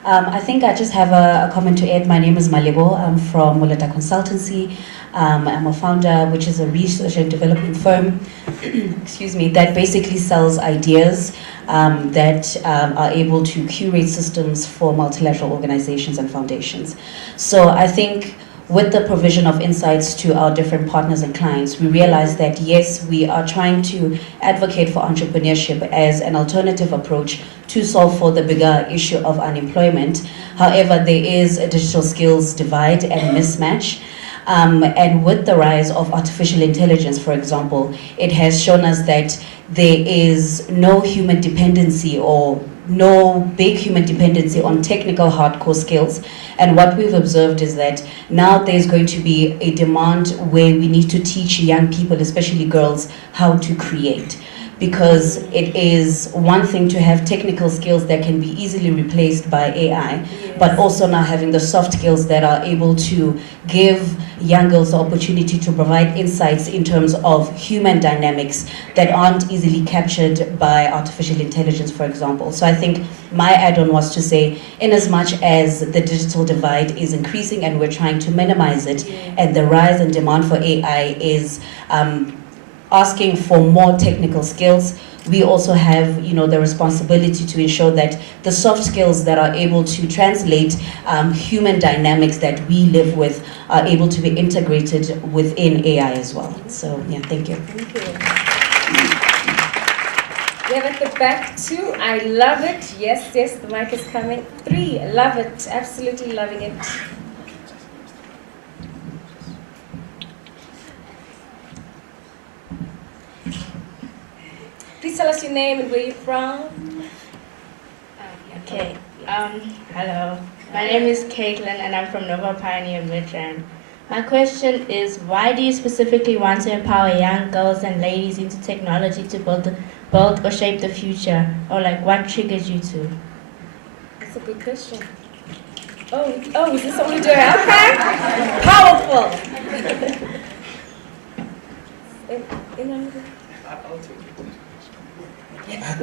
I think I just have a comment to add. My name is Malebo. I'm from Mulata Consultancy. I'm a founder, which is a research and development firm, excuse me, that basically sells ideas that are able to curate systems for multilateral organizations and foundations. So I think with the provision of insights to our different partners and clients, we realize that yes, we are trying to advocate for entrepreneurship as an alternative approach to solve for the bigger issue of unemployment. However, there is a digital skills divide and mismatch. And with the rise of artificial intelligence, for example, it has shown us that there is no human dependency or no big human dependency on technical hardcore skills. And what we've observed is that now there's going to be a demand where we need to teach young people, especially girls, how to create. Because it is one thing to have technical skills that can be easily replaced by AI, but also now having the soft skills that are able to give young girls the opportunity to provide insights in terms of human dynamics that aren't easily captured by artificial intelligence, for example. So I think my add-on was to say, in as much as the digital divide is increasing and we're trying to minimize it, and the rise in demand for AI is asking for more technical skills, we also have, the responsibility to ensure that the soft skills that are able to translate human dynamics that we live with are able to be integrated within AI as well. So, yeah, thank you. Thank you. We have at the back too. I love it. Yes, the mic is coming. 3, love it. Absolutely loving it. Please tell us your name and where you're from. Okay. Hello. My name is Caitlin and I'm from Nova Pioneer Midrand. My question is, why do you specifically want to empower young girls and ladies into technology to build or shape the future? Or what triggers you to? That's a good question. Oh, is this what we're doing? Okay. Powerful.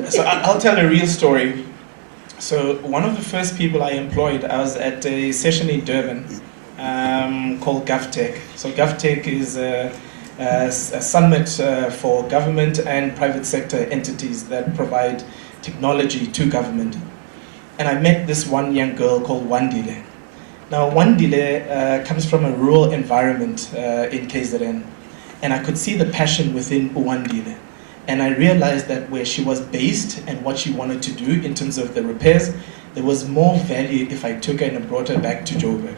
So I'll tell a real story. So one of the first people I employed, I was at a session in Durban called GovTech. So GovTech is a summit for government and private sector entities that provide technology to government. And I met this one young girl called Wandile. Now Wandile comes from a rural environment in KZN. And I could see the passion within Wandile. And I realized that where she was based and what she wanted to do in terms of the repairs, there was more value if I took her and brought her back to Joburg.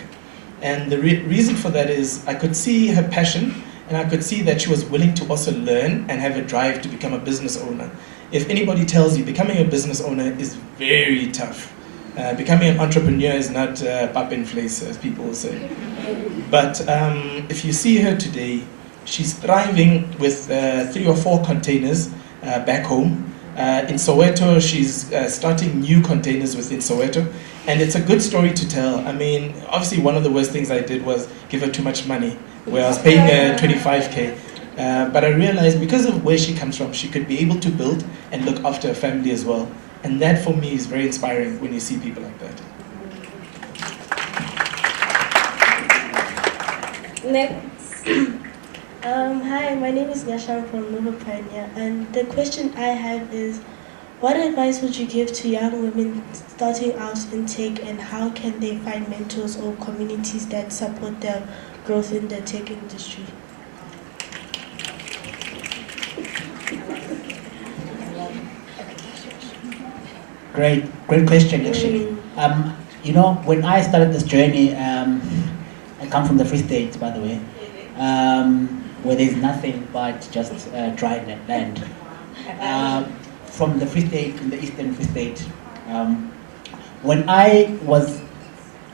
And the reason for that is I could see her passion and I could see that she was willing to also learn and have a drive to become a business owner. If anybody tells you becoming a business owner is very tough, becoming an entrepreneur is not pap and place, as people say. But if you see her today, she's thriving with 3 or 4 containers back home. In Soweto, she's starting new containers within Soweto. And it's a good story to tell. I mean, obviously one of the worst things I did was give her too much money, where I was paying her 25K. But I realized because of where she comes from, she could be able to build and look after her family as well. And that for me is very inspiring when you see people like that. Next. Hi, my name is Nyasha from Nova Pioneer, and the question I have is, what advice would you give to young women starting out in tech, and how can they find mentors or communities that support their growth in the tech industry? Great question actually. When I started this journey, I come from the Free State, by the way. Where there's nothing but just dry land. From the Free State, in the Eastern Free State. When I was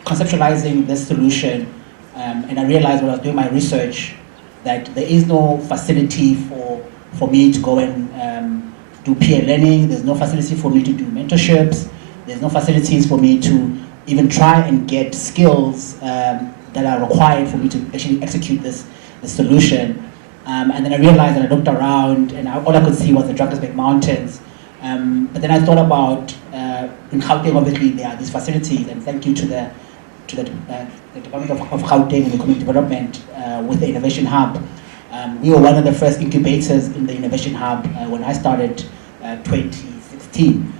conceptualizing this solution, and I realized when I was doing my research that there is no facility for me to go and do peer learning, there's no facility for me to do mentorships, there's no facilities for me to even try and get skills that are required for me to actually execute this solution. And then I realized that I looked around and all I could see was the Drakensberg Mountains. But then I thought about, in Gauteng obviously there are these facilities, and thank you to the Department of Gauteng and the Community Development with the Innovation Hub. We were one of the first incubators in the Innovation Hub when I started 2016.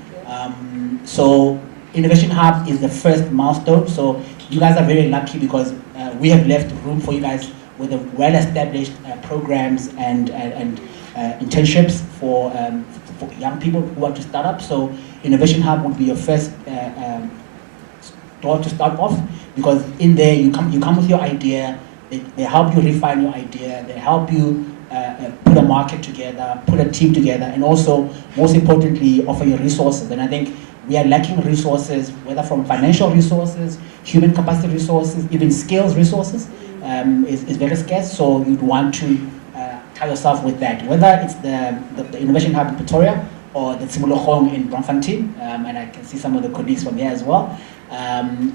So Innovation Hub is the first milestone, so you guys are very lucky because we have left room for you guys with a well-established programs and internships for young people who want to start up. So Innovation Hub would be your first door to start off, because in there you come with your idea, they help you refine your idea, they help you put a market together, put a team together, and also, most importantly, offer you resources. And I think we are lacking resources, whether from financial resources, human capacity resources, even skills resources, is very scarce. So you'd want to tie yourself with that, whether it's the Innovation Hub in Pretoria or the Tsimologong in Braamfontein, and I can see some of the colleagues from here as well.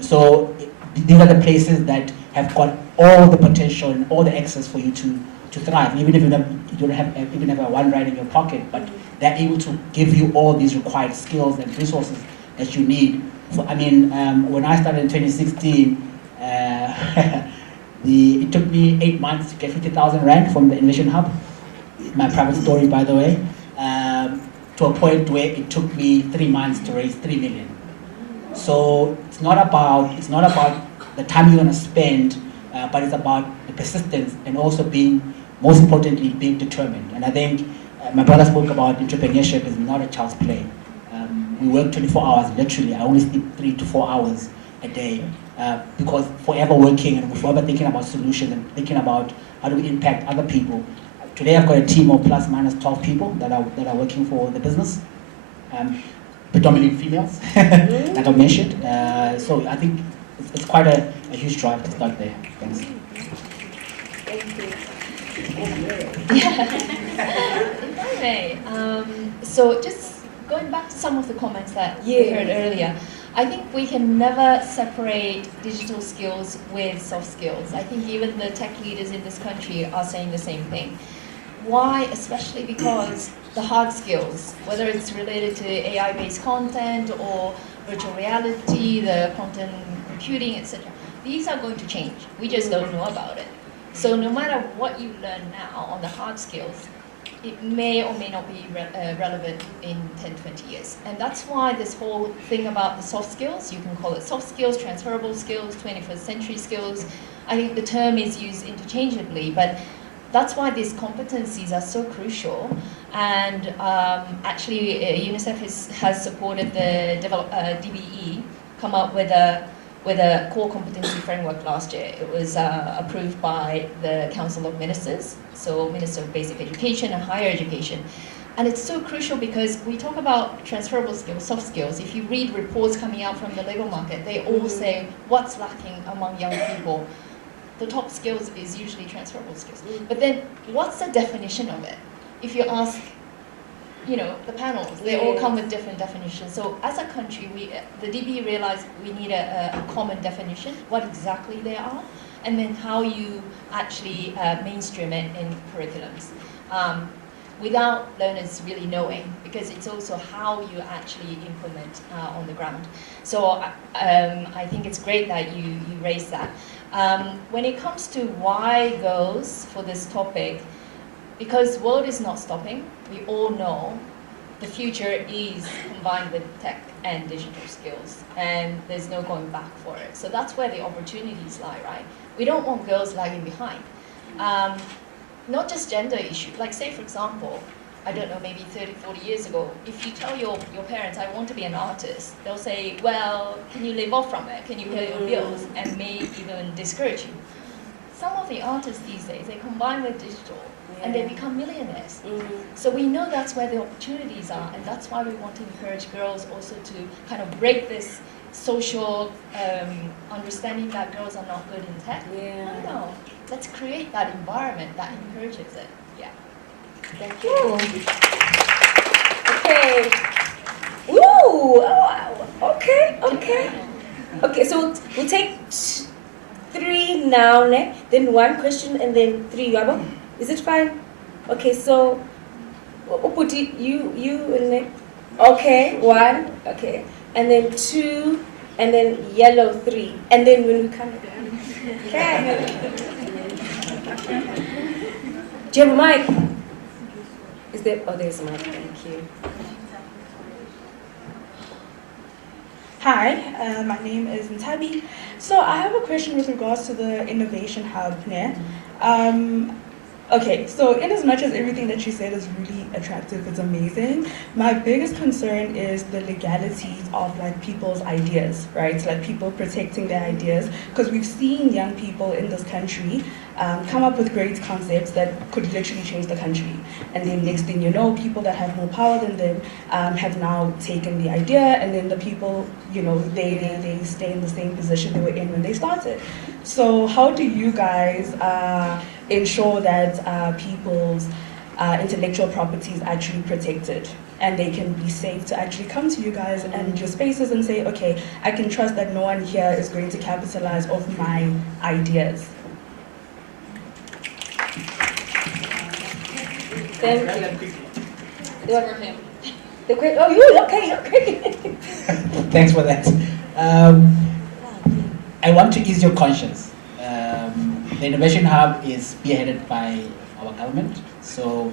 So these are the places that have got all the potential and all the access for you to thrive, even if you don't have even have a one rand in your pocket, but they're able to give you all these required skills and resources that you need. When I started in 2016, it took me 8 months to get 50,000 rand from the Innovation Hub. My private story, by the way, to a point where it took me 3 months to raise 3 million. So it's not about the time you're going to spend, but it's about the persistence and also most importantly, being determined. And I think my brother spoke about entrepreneurship is not a child's play. We work 24 hours, literally. I only sleep 3 to 4 hours a day because forever working and forever thinking about solutions and thinking about how do we impact other people. Today I've got a team of plus minus 12 people that are working for the business, predominantly females, like I mentioned. So I think it's quite a huge drive to start there. Thanks. Thank you. If I may, so just going back to some of the comments that we heard earlier, I think we can never separate digital skills with soft skills. I think even the tech leaders in this country are saying the same thing. Why? Especially because the hard skills, whether it's related to AI-based content or virtual reality, the quantum computing, etc., these are going to change. We just don't know about it. So no matter what you learn now on the hard skills, it may or may not be relevant in 10, 20 years. And that's why this whole thing about the soft skills, you can call it soft skills, transferable skills, 21st century skills, I think the term is used interchangeably, but that's why these competencies are so crucial. And actually UNICEF has supported the DBE come up with a core competency framework last year. It was approved by the Council of Ministers, so Minister of Basic Education and Higher Education. And it's so crucial because we talk about transferable skills, soft skills. If you read reports coming out from the labor market, they all say what's lacking among young people. The top skills is usually transferable skills. But then what's the definition of it? If you ask the panels, they all come with different definitions. So as a country, the DB realized we need a common definition, what exactly they are, and then how you actually mainstream it in curriculums. Without learners really knowing, because it's also how you actually implement on the ground. So I think it's great that you raised that. When it comes to why girls for this topic, because world is not stopping, we all know the future is combined with tech and digital skills, and there's no going back for it. So that's where the opportunities lie, right? We don't want girls lagging behind. Not just gender issue, like say for example, I don't know, maybe 30, 40 years ago, if you tell your parents, I want to be an artist, they'll say, well, can you live off from it? Can you pay your bills? And may even discourage you. Some of the artists these days, they combine with digital, and they become millionaires. So we know that's where the opportunities are, and that's why we want to encourage girls also to kind of break this social understanding that girls are not good in tech. No, let's create that environment that encourages it. Yeah. Thank you. Okay. Ooh. Oh, okay. Okay. So we'll take 3 3 now, ne? Then 1 question and then 3. Yabo? Is it fine? Okay, so Uputi, you and ne? Okay, 1. Okay, and then 2, and then yellow 3, and then when we come again. Okay. Do you have a mic? Is there? Oh, there's a mic. Thank you. Hi, my name is Ntabi. So I have a question with regards to the Innovation Hub. Okay, so in as much as everything that you said is really attractive, it's amazing, my biggest concern is the legalities of like people's ideas, right? So, like people protecting their ideas, because we've seen young people in this country come up with great concepts that could literally change the country. And then next thing you know, people that have more power than them have now taken the idea, and then the people, you know, they stay in the same position they were in when they started. So how do you guys ensure that people's intellectual property is actually protected and they can be safe to actually come to you guys and your spaces and say, okay, I can trust that no one here is going to capitalize off my ideas? Thank you. Oh, you okay? Thanks for that. I want to ease your conscience. The Innovation Hub is spearheaded by our government, so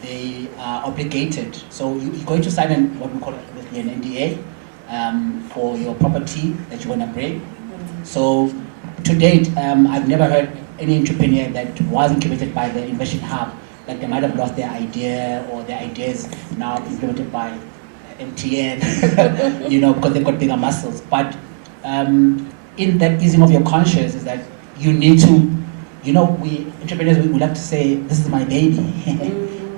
they are obligated. So you're going to sign what we call an NDA for your property that you want to bring. So to date, I've never heard any entrepreneur that was incubated by the Innovation Hub that they might have lost their idea or their ideas now implemented by MTN, you know, because they've got bigger muscles. But in that easing of your conscience is that you need to, you know, we entrepreneurs, we like to say, this is my baby,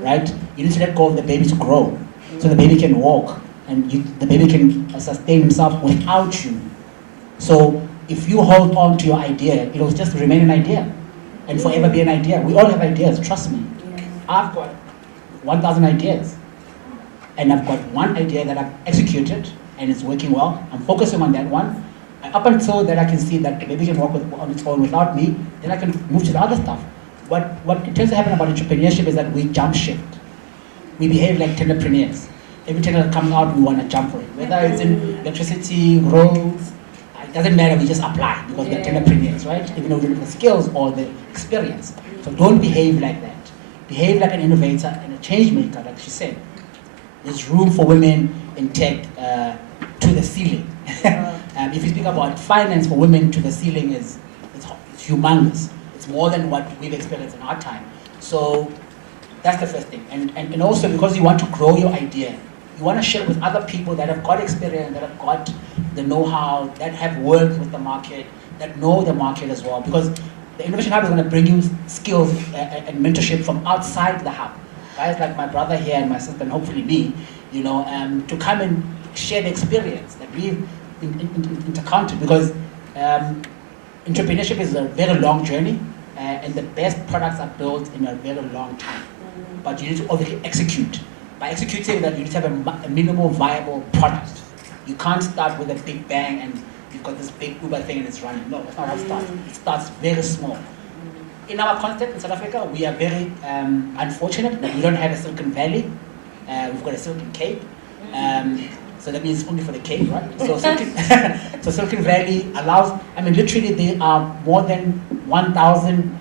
right? You need to let go of the baby to grow, so the baby can walk and the baby can sustain himself without you. So if you hold on to your idea, it'll just remain an idea and forever be an idea. We all have ideas, trust me. I've got 1,000 ideas, and I've got one idea that I've executed and it's working well. I'm focusing on that one. Up until that I can see that the baby can walk on its own without me, then I can move to the other stuff. What tends to happen about entrepreneurship is that we jump shift. We behave like tenderpreneurs. Every tender that comes out, we want to jump for it. Whether it's in electricity, roads, it doesn't matter, we just apply because we're tenderpreneurs, right? Even though we don't have the skills or the experience. So don't behave like that. Behave like an innovator and a change maker, like she said. There's room for women in tech to the ceiling. If you speak about finance for women to the ceiling, it's humongous. It's more than what we've experienced in our time. So that's the first thing. And also because you want to grow your idea, you want to share with other people that have got experience, that have got the know-how, that have worked with the market, that know the market as well. Because the Innovation Hub is going to bring you skills and mentorship from outside the hub. Guys like my brother here and my sister and hopefully me, you know, to come and share the experience that we've encountered, because entrepreneurship is a very long journey and the best products are built in a very long time. But you need to obviously execute. By executing that, you need to have a minimal viable product. You can't start with a big bang and you've got this big Uber thing and it's running. No, that's not how it starts. It starts very small. In our context in South Africa, we are very unfortunate that we don't have a Silicon Valley. We've got a Silicon Cape. So that means only for the Cape, right? So Silicon Valley allows, I mean, literally there are more than 1,000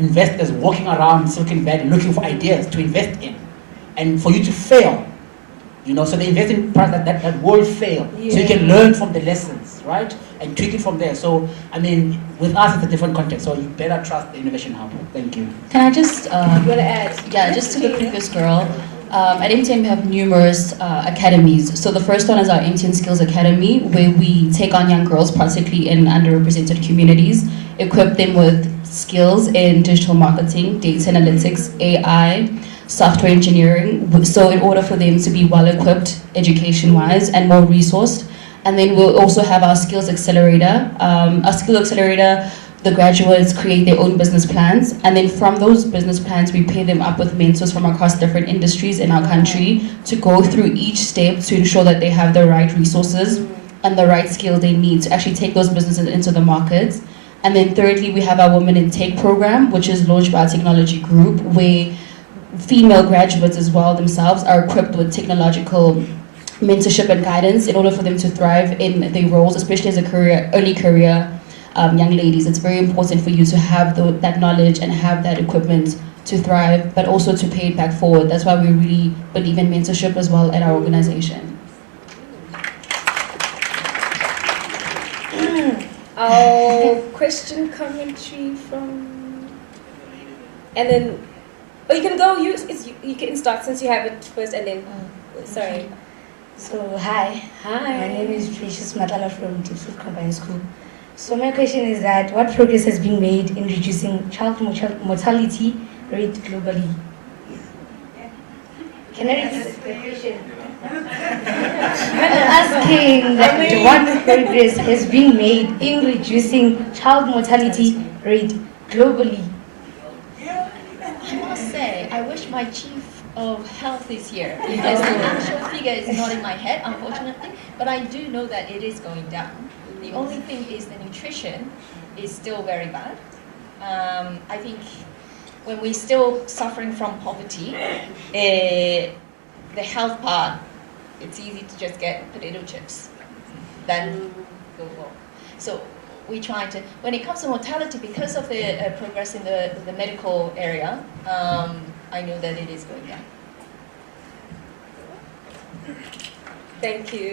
investors walking around Silicon Valley looking for ideas to invest in. And for you to fail, you know, so they invest in products that will fail. Yeah. So you can learn from the lessons, right? And tweak it from there. So, I mean, with us it's a different context. So you better trust the Innovation Hub. Thank you. Can I just, you want to add? Yeah, just to the previous girl. At MTN we have numerous academies. So the first one is our MTN Skills Academy, where we take on young girls, particularly in underrepresented communities, equip them with skills in digital marketing, data analytics, AI, software engineering, so in order for them to be well equipped education-wise and more resourced. And then we'll also have our Skills Accelerator. Our Skills Accelerator, the graduates create their own business plans, and then from those business plans we pair them up with mentors from across different industries in our country to go through each step to ensure that they have the right resources and the right skills they need to actually take those businesses into the markets. And then thirdly, we have our Women in Tech program, which is launched by our technology group, where female graduates as well themselves are equipped with technological mentorship and guidance in order for them to thrive in their roles, especially as early career young ladies. It's very important for you to have that knowledge and have that equipment to thrive, but also to pay it back forward. That's why we really believe in mentorship as well at our organization. Our question commentary from, and then, you can go. You can start since you have it first, and then. Sorry. So hi. My name is Precious Matala from Deep Food Combined School. So my question is that what progress has been made in reducing child mortality rate globally? Can I repeat the question? I'm asking that what progress has been made in reducing child mortality rate globally? I must say, I wish my chief of health is here, because the actual figure is not in my head, unfortunately, but I do know that it is going down. The only thing is the nutrition is still very bad. I think when we're still suffering from poverty, the health part, it's easy to just get potato chips, then go well. So we try to, when it comes to mortality, because of the progress in the medical area, I know that it is going down. Thank you.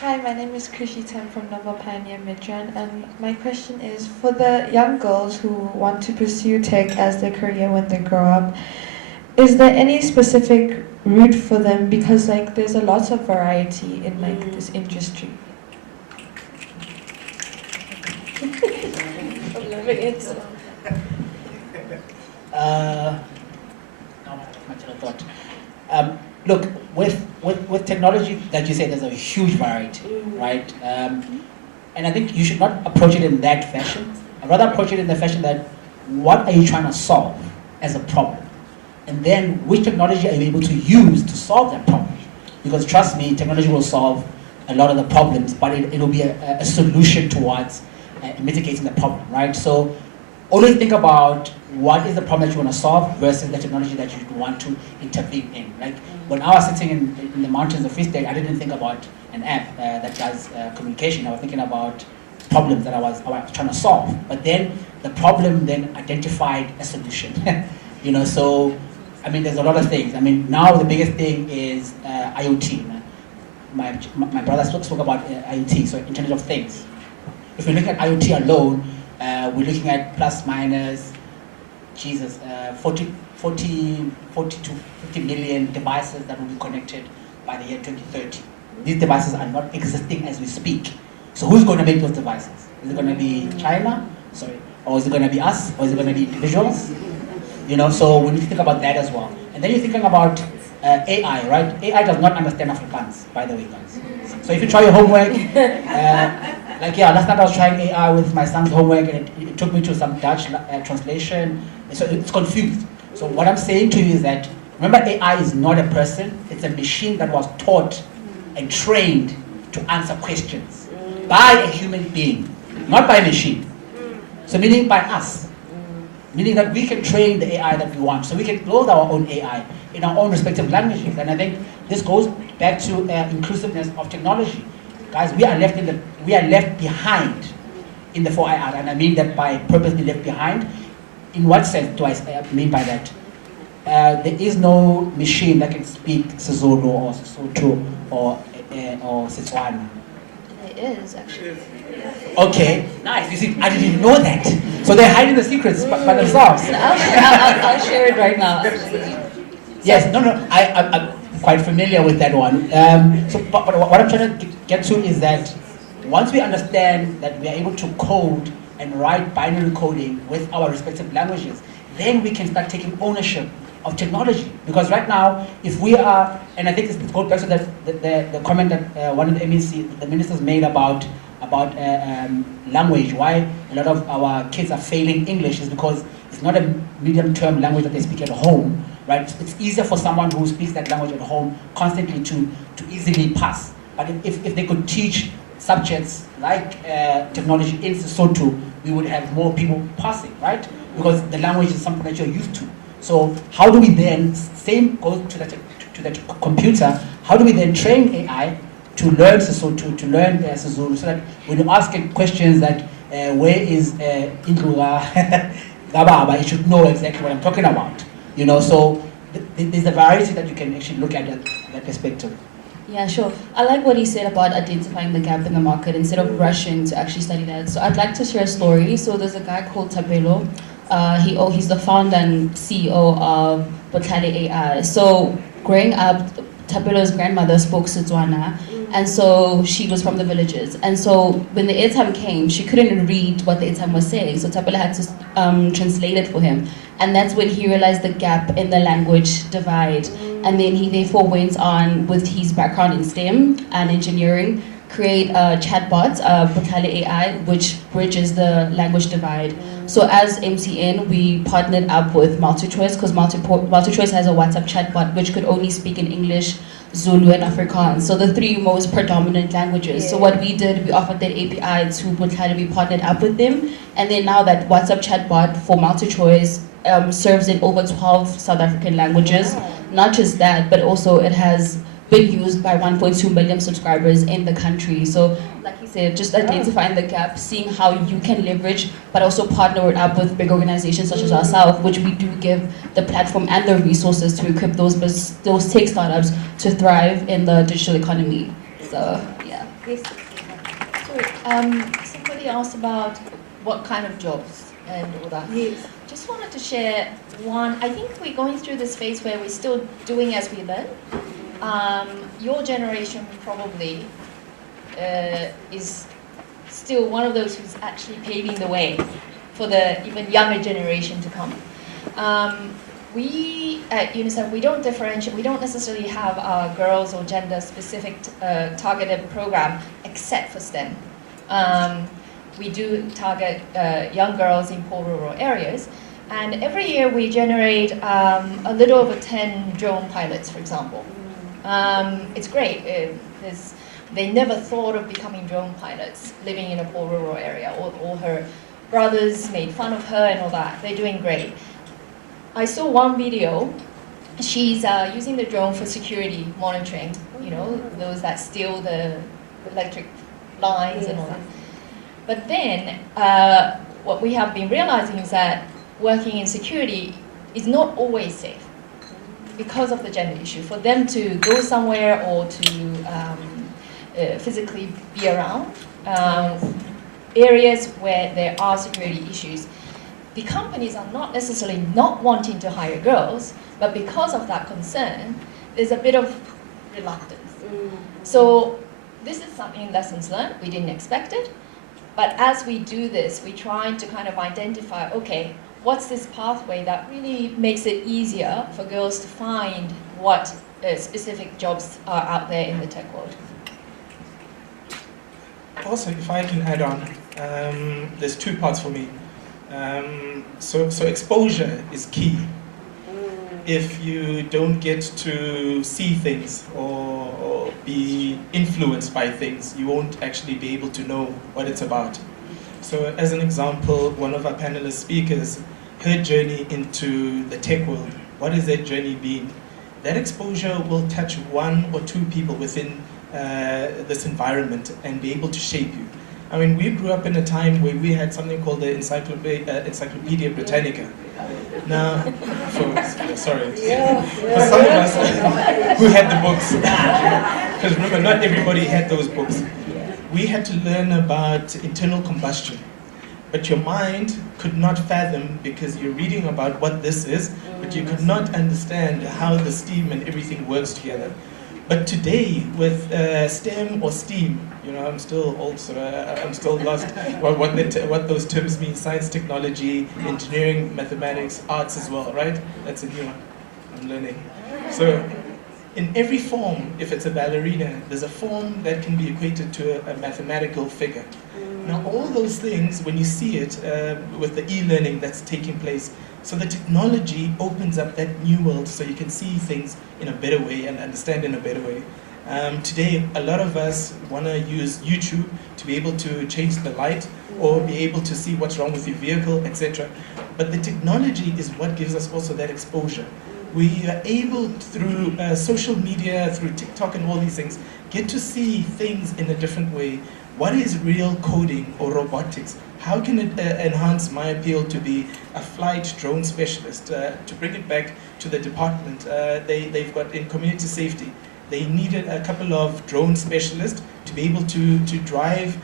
Hi, my name is Krishi Tam from Nova Pioneer Midrand, and my question is, for the young girls who want to pursue tech as their career when they grow up, is there any specific route for them? Because there's a lot of variety in this industry. I'm loving it. Much of a thought. Look, with technology, like you said, there's a huge variety, right? And I think you should not approach it in that fashion. I'd rather approach it in the fashion that, what are you trying to solve as a problem? And then which technology are you able to use to solve that problem? Because trust me, technology will solve a lot of the problems, but it will be a solution towards mitigating the problem, right? So always think about what is the problem that you want to solve versus the technology that you want to intervene in. Like when I was sitting in the mountains of Free State, I didn't think about an app that does communication. I was thinking about problems that I was trying to solve. But then the problem then identified a solution. So I mean, there's a lot of things. I mean, now the biggest thing is IoT. My brother spoke about IoT, so Internet of Things. If we look at IoT alone, we're looking at plus minus, 40 to 50 million devices that will be connected by the year 2030. These devices are not existing as we speak. So who's going to make those devices? Is it going to be China? Or is it going to be us? Or is it going to be individuals? So we need to think about that as well. And then you're thinking about AI, right? AI does not understand Afrikaans, by the way, guys. So if you try your homework, last night I was trying AI with my son's homework, and it took me to some Dutch translation, so it's confused. So what I'm saying to you is that, remember, AI is not a person, it's a machine that was taught and trained to answer questions by a human being, not by a machine. So meaning by us. Meaning that we can train the AI that we want, so we can build our own AI in our own respective languages. And I think this goes back to inclusiveness of technology. Guys, we are left behind in the 4IR, and I mean that by purposely left behind. In what sense do I mean by that? There is no machine that can speak Sezulu or Sesotho or Setswana. It is, actually. Okay, nice. You see, I didn't even know that. So they're hiding the secrets by themselves. I'll share it right now. Yes, I'm quite familiar with that one. But what I'm trying to get to is that once we understand that we are able to code and write binary coding with our respective languages, then we can start taking ownership of technology. Because right now, if we are, and I think this goes back to the comment that one of the the ministers made about language, why a lot of our kids are failing English is because it's not a medium-term language that they speak at home, right? It's easier for someone who speaks that language at home constantly to easily pass. But if they could teach subjects like technology in Sesotho, we would have more people passing, right? Because the language is something that you're used to. So how do we then, same goes to that computer, how do we then train AI to learn Sesotho, to learn Sezulu, so that when you ask it questions that where is Indluga Gababa, it should know exactly what I'm talking about. You know, so there's a variety that you can actually look at that perspective. Yeah, sure. I like what he said about identifying the gap in the market instead of rushing to actually study that. So I'd like to share a story. So there's a guy called Tapelo. He's the founder and CEO of Digital AI. So growing up, Tapelo's grandmother spoke Setswana, and so she was from the villages. And so when the airtime came, she couldn't read what the airtime was saying, so Tapelo had to translate it for him. And that's when he realized the gap in the language divide. And then he therefore went on with his background in STEM and engineering, create a chatbot, Digital AI, which bridges the language divide. So as MCN, we partnered up with MultiChoice, because MultiChoice has a WhatsApp chatbot which could only speak in English, Zulu, and Afrikaans. So the three most predominant languages. So what we did, we offered that API to Digital. We partnered up with them. And then now that WhatsApp chatbot for MultiChoice serves in over 12 South African languages. Not just that, but also it has been used by 1.2 million subscribers in the country. So like you said, just identifying the gap, seeing how you can leverage, but also partner up with big organizations such as ourselves, which we do give the platform and the resources to equip those tech startups to thrive in the digital economy. So yeah. Somebody asked about what kind of jobs and all that. Yes. Just wanted to share one. I think we're going through this phase where we're still doing as we learn. Your generation probably is still one of those who's actually paving the way for the even younger generation to come. We at UNICEF, we don't differentiate, we don't necessarily have a girls or gender specific targeted program except for STEM. We do target young girls in poor rural areas, and every year we generate a little over 10 drone pilots, for example. It's great. They never thought of becoming drone pilots living in a poor rural area. All her brothers made fun of her and all that. They're doing great. I saw one video. She's using the drone for security monitoring, you know, those that steal the electric lines and all that. But then what we have been realizing is that working in security is not always safe, because of the gender issue. For them to go somewhere or to physically be around areas where there are security issues, the companies are not necessarily not wanting to hire girls, but because of that concern, there's a bit of reluctance. So this is something, lessons learned, we didn't expect it, but as we do this, we try to kind of identify, okay, what's this pathway that really makes it easier for girls to find what specific jobs are out there in the tech world? Also, if I can add on, there's two parts for me. So exposure is key. If you don't get to see things or be influenced by things, you won't actually be able to know what it's about. So as an example, one of our panelist speakers, her journey into the tech world, what has that journey been? That exposure will touch one or two people within this environment and be able to shape you. I mean, we grew up in a time where we had something called the Encyclopedia Britannica. Now, for some of us who had the books, because remember, not everybody had those books. We had to learn about internal combustion. But your mind could not fathom, because you're reading about what this is, but you could not understand how the steam and everything works together. But today, with STEM or STEAM, you know, I'm still old, so I'm still lost what those terms mean: science, technology, engineering, mathematics, arts as well, right? That's a new one I'm learning. So in every form, if it's a ballerina, there's a form that can be equated to a mathematical figure. Now all those things, when you see it with the e-learning that's taking place, So the technology opens up that new world so you can see things in a better way and understand in a better way. Today, a lot of us want to use YouTube to be able to change the light or be able to see what's wrong with your vehicle, etc. But the technology is what gives us also that exposure. We are able, through social media, through TikTok and all these things, get to see things in a different way. What is real coding or robotics? How can it enhance my appeal to be a flight drone specialist? To bring it back to the department, they've got in community safety, they needed a couple of drone specialists to be able to drive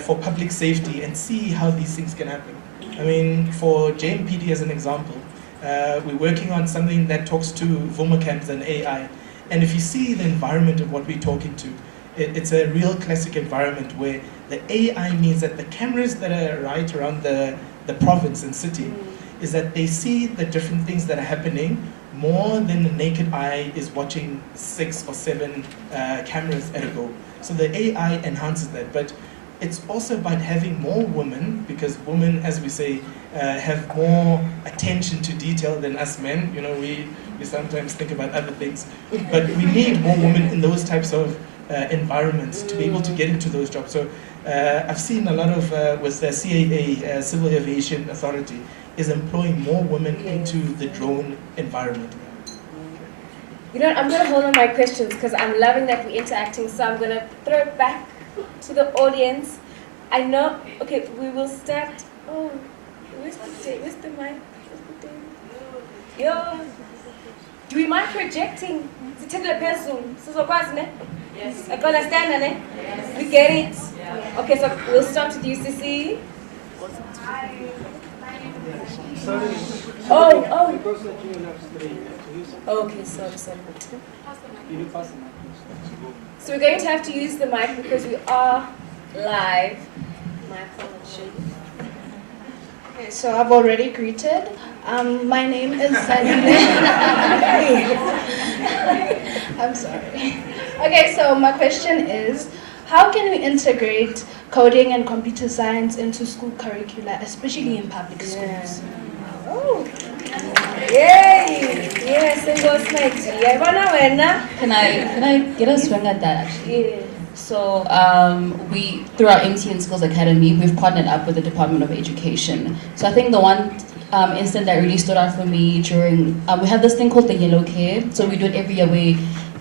for public safety and see how these things can happen. I mean, for JMPD as an example, we're working on something that talks to Vumacams and AI. And if you see the environment of what we're talking to, it's a real classic environment where the AI means that the cameras that are right around the province and city is that they see the different things that are happening more than the naked eye is watching 6 or 7 cameras at a go. So the AI enhances that. But it's also about having more women, because women, as we say, have more attention to detail than us men. You know, we sometimes think about other things. But we need more women in those types of environments to be able to get into those jobs. So I've seen a lot of, with the CAA, Civil Aviation Authority, is employing more women into the drone environment. You know what, I'm going to hold on my questions because I'm loving that we're interacting, so I'm going to throw it back to the audience. I know, okay, we will start, oh, where's the mic? Yo, do we mind projecting? Yes. I understand, ne? Yes. We get it? Yes. Okay, so we'll start with you, Sissy. Sorry. Oh. Because that you have straight. Okay, sorry. You pass the mic. So we're going to have to use the mic because we are live. My apologies. Okay, so I've already greeted. My name is I'm sorry. Okay, so my question is, how can we integrate coding and computer science into school curricula, especially in public schools? Oh. Yay! Yes, it goes next. Can I get a swing at that actually? Yeah. So we, through our MTN Skills Academy, we've partnered up with the Department of Education. So I think the one incident that really stood out for me during, we have this thing called the Yellow Care. So we do it every year.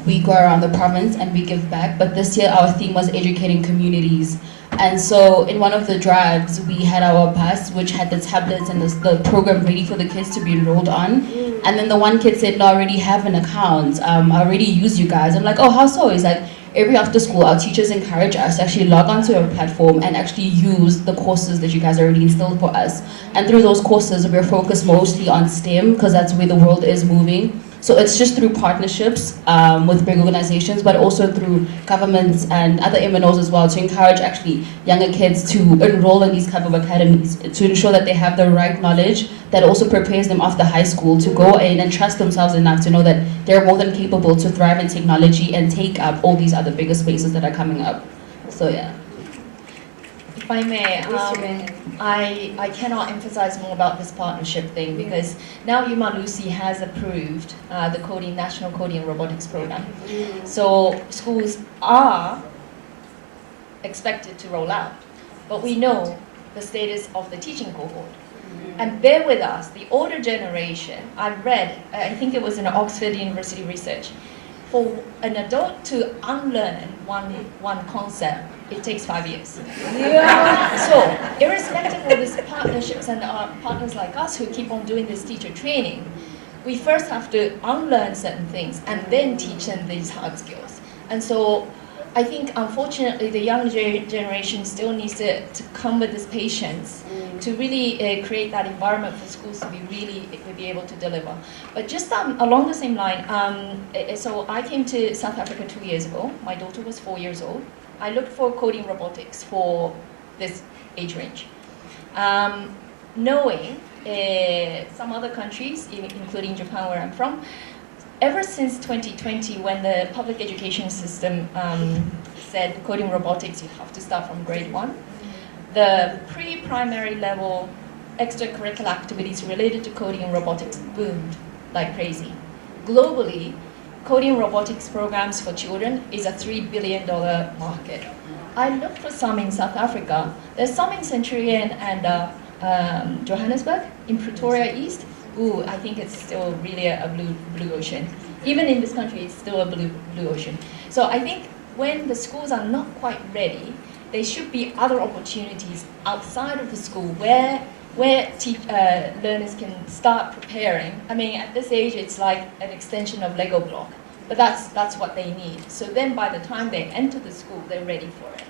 We go around the province and we give back. But this year our theme was educating communities. And so in one of the drives, we had our bus, which had the tablets and the program ready for the kids to be enrolled on. And then the one kid said, no, I already have an account. I already use you guys. I'm like, oh, how so? He's like, every after school, our teachers encourage us to actually log onto our platform and actually use the courses that you guys already instilled for us. And through those courses, we're focused mostly on STEM because that's where the world is moving. So it's just through partnerships with big organizations, but also through governments and other MNOs as well to encourage actually younger kids to enroll in these type of academies to ensure that they have the right knowledge that also prepares them after high school to go in and trust themselves enough to know that they're more than capable to thrive in technology and take up all these other bigger spaces that are coming up. So yeah. If I may, I cannot emphasize more about this partnership thing because now UMalusi has approved the National Coding and Robotics Program. So schools are expected to roll out, but we know the status of the teaching cohort. And bear with us, the older generation, I read, I think it was in Oxford University research, for an adult to unlearn one concept, it takes 5 years. Yeah. So, irrespective of these partnerships and partners like us who keep on doing this teacher training, we first have to unlearn certain things and then teach them these hard skills. And so, I think unfortunately the young generation still needs to come with this patience to really create that environment for schools to be able to deliver. But just along the same line, so I came to South Africa 2 years ago. My daughter was 4 years old. I looked for coding robotics for this age range. Knowing some other countries, including Japan where I'm from, ever since 2020, when the public education system said coding robotics, you have to start from grade 1, the pre-primary level extracurricular activities related to coding and robotics boomed like crazy. Globally, coding and robotics programs for children is a $3 billion market. I looked for some in South Africa. There's some in Centurion and Johannesburg, in Pretoria East. Ooh, I think it's still really a blue ocean. Even in this country, it's still a blue ocean. So I think when the schools are not quite ready, there should be other opportunities outside of the school where learners can start preparing. I mean, at this age, it's like an extension of Lego block, but that's what they need. So then by the time they enter the school, they're ready for it.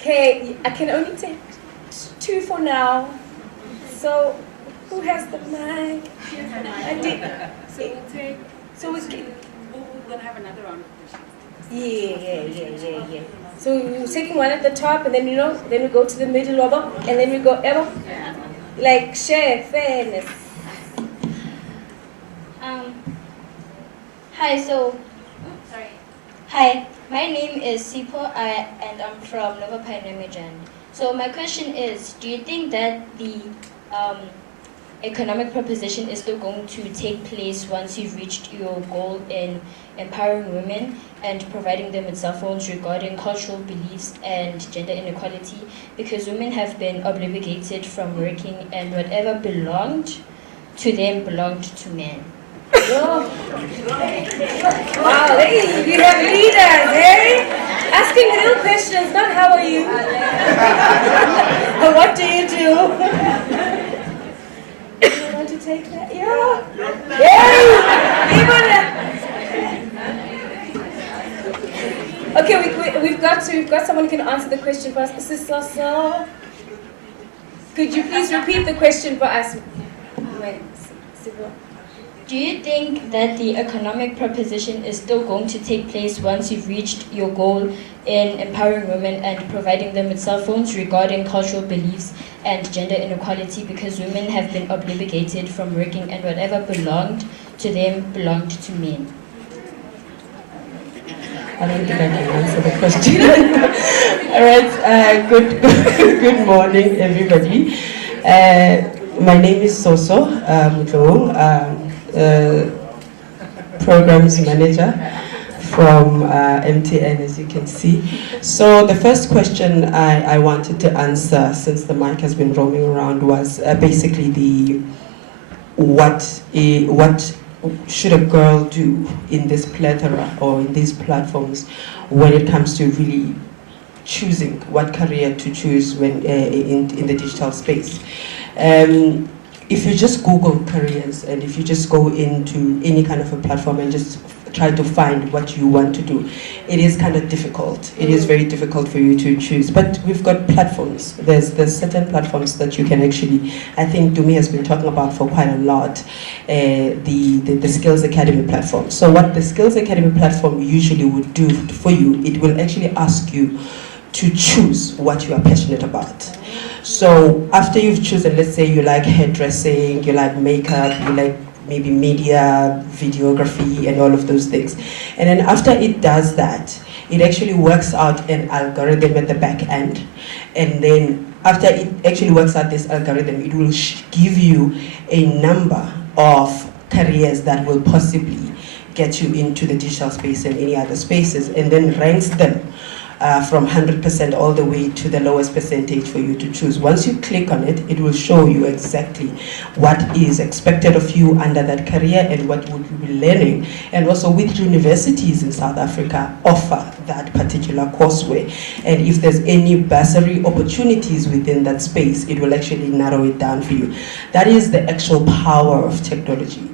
Okay, I can only take 2 for now. So, who has the mic? I did. So we'll take. So we're gonna have another round of questions. Yeah. So we're taking one at the top, and then then we go to the middle of it, and then we go ever. Like share fairness. Hi. Hi. My name is Sipo, and I'm from Nova Pioneer Midrand. So my question is, do you think that the economic proposition is still going to take place once you've reached your goal in empowering women and providing them with cell phones regarding cultural beliefs and gender inequality? Because women have been obligated from working, and whatever belonged to them belonged to men. Wow, hey, we have leaders, hey? Asking real questions, not how are you? Or what do you do? You want to take that? Yeah. Okay, we've got someone who can answer the question for us. This is so. Could you please repeat the question for us? Do you think that the economic proposition is still going to take place once you've reached your goal in empowering women and providing them with cell phones regarding cultural beliefs and gender inequality, because women have been obligated from working and whatever belonged to them belonged to men? I don't think I can answer the question. All right, good morning, everybody. My name is Soso Mutlo. Programs manager from MTN, as you can see. So the first question I wanted to answer, since the mic has been roaming around, was basically what should a girl do in this plethora or in these platforms when it comes to really choosing what career to choose when in the digital space. If you just Google careers, and if you just go into any kind of a platform and just try to find what you want to do, it is kind of difficult. It is very difficult for you to choose. But we've got platforms. There's certain platforms that you can actually, I think Dumi has been talking about for quite a lot, the Skills Academy platform. So what the Skills Academy platform usually would do for you, it will actually ask you to choose what you are passionate about. So after you've chosen, let's say you like hairdressing, you like makeup, you like maybe media, videography, and all of those things. And then after it does that, it actually works out an algorithm at the back end. And then after it actually works out this algorithm, it will give you a number of careers that will possibly get you into the digital space and any other spaces, and then ranks them from 100% all the way to the lowest percentage for you to choose. Once you click on it, it will show you exactly what is expected of you under that career and what would you be learning, and also which universities in South Africa offer that particular courseware. And if there's any bursary opportunities within that space, it will actually narrow it down for you. That is the actual power of technology.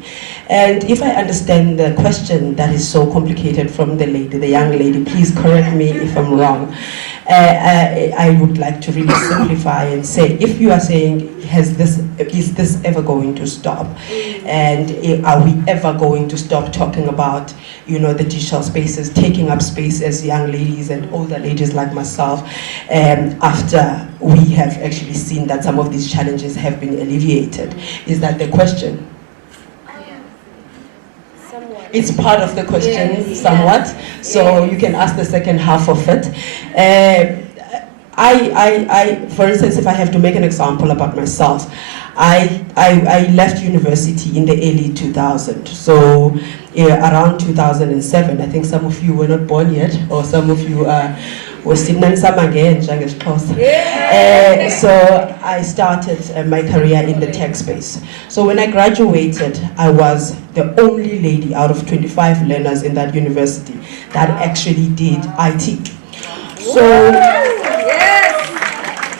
And if I understand the question that is so complicated from the lady, the young lady, please correct me if I'm wrong. I would like to really simplify and say, if you are saying, is this ever going to stop? And are we ever going to stop talking about, the digital spaces, taking up space as young ladies and older ladies like myself, after we have actually seen that some of these challenges have been alleviated? Is that the question? It's part of the question, somewhat. So you can ask the second half of it. For instance, if I have to make an example about myself, I left university in the early 2000s. So around 2007, I think some of you were not born yet, or some of you were still so I started my career in the tech space. So when I graduated, I was the only lady out of 25 learners in that university that actually did IT. So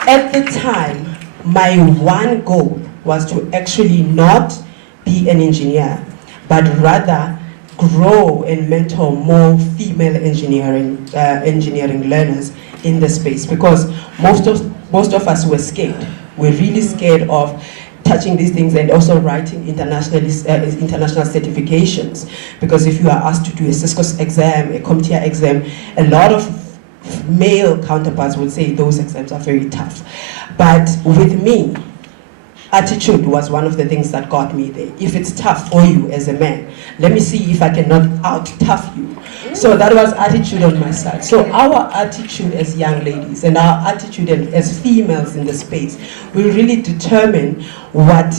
at the time, my one goal was to actually not be an engineer, but rather grow and mentor more female engineering learners in the space, because most of us were scared. We're really scared of touching these things and also writing international certifications, because if you are asked to do a Cisco exam, a CompTIA exam, a lot of male counterparts would say those exams are very tough. But with me, attitude was one of the things that got me there. If it's tough for you as a man, let me see if I cannot out-tough you. So that was attitude on my side. So our attitude as young ladies and our attitude as females in the space will really determine what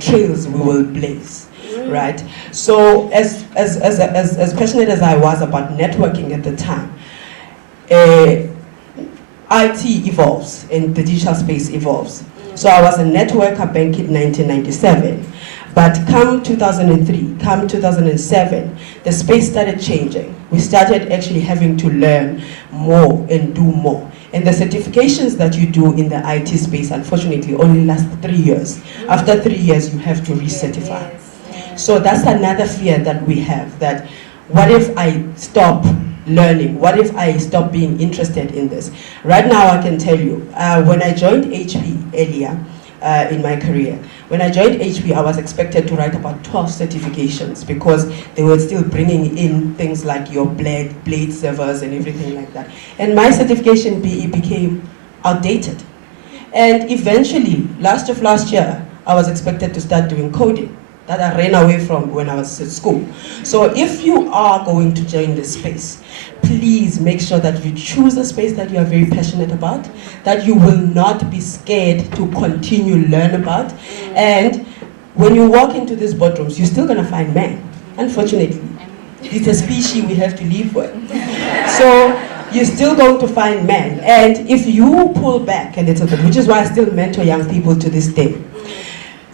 trails we will blaze. Right? So as passionate as I was about networking at the time, IT evolves and the digital space evolves. So I was a networker back in 1997. But come 2003, come 2007, the space started changing. We started actually having to learn more and do more. And the certifications that you do in the IT space, unfortunately, only last 3 years. After 3 years, you have to recertify. So that's another fear that we have, that what if I stop learning? What if I stop being interested in this? Right now, I can tell you, when I joined HP earlier in my career, when I joined HP, I was expected to write about 12 certifications, because they were still bringing in things like your blade servers and everything like that. And my certification BE became outdated. And eventually, last year, I was expected to start doing coding that I ran away from when I was at school. So if you are going to join this space, please make sure that you choose a space that you are very passionate about, that you will not be scared to continue learn about. And when you walk into these boardrooms, you're still gonna find men, unfortunately. It's a species we have to live with. So you're still going to find men. And if you pull back a little bit, which is why I still mentor young people to this day,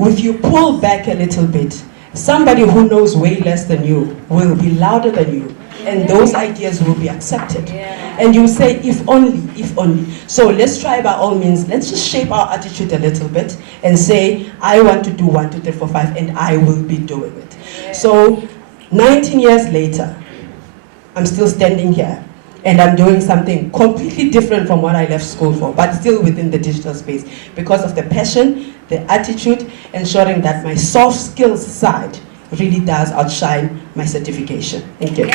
if you pull back a little bit, somebody who knows way less than you will be louder than you, and those ideas will be accepted. And you say, if only, if only. So let's try by all means, let's just shape our attitude a little bit and say, I want to do 1, 2, 3, 4, 5, and I will be doing it. So 19 years later, I'm still standing here. And I'm doing something completely different from what I left school for, but still within the digital space, because of the passion, the attitude, ensuring that my soft skills side really does outshine my certification. Thank you.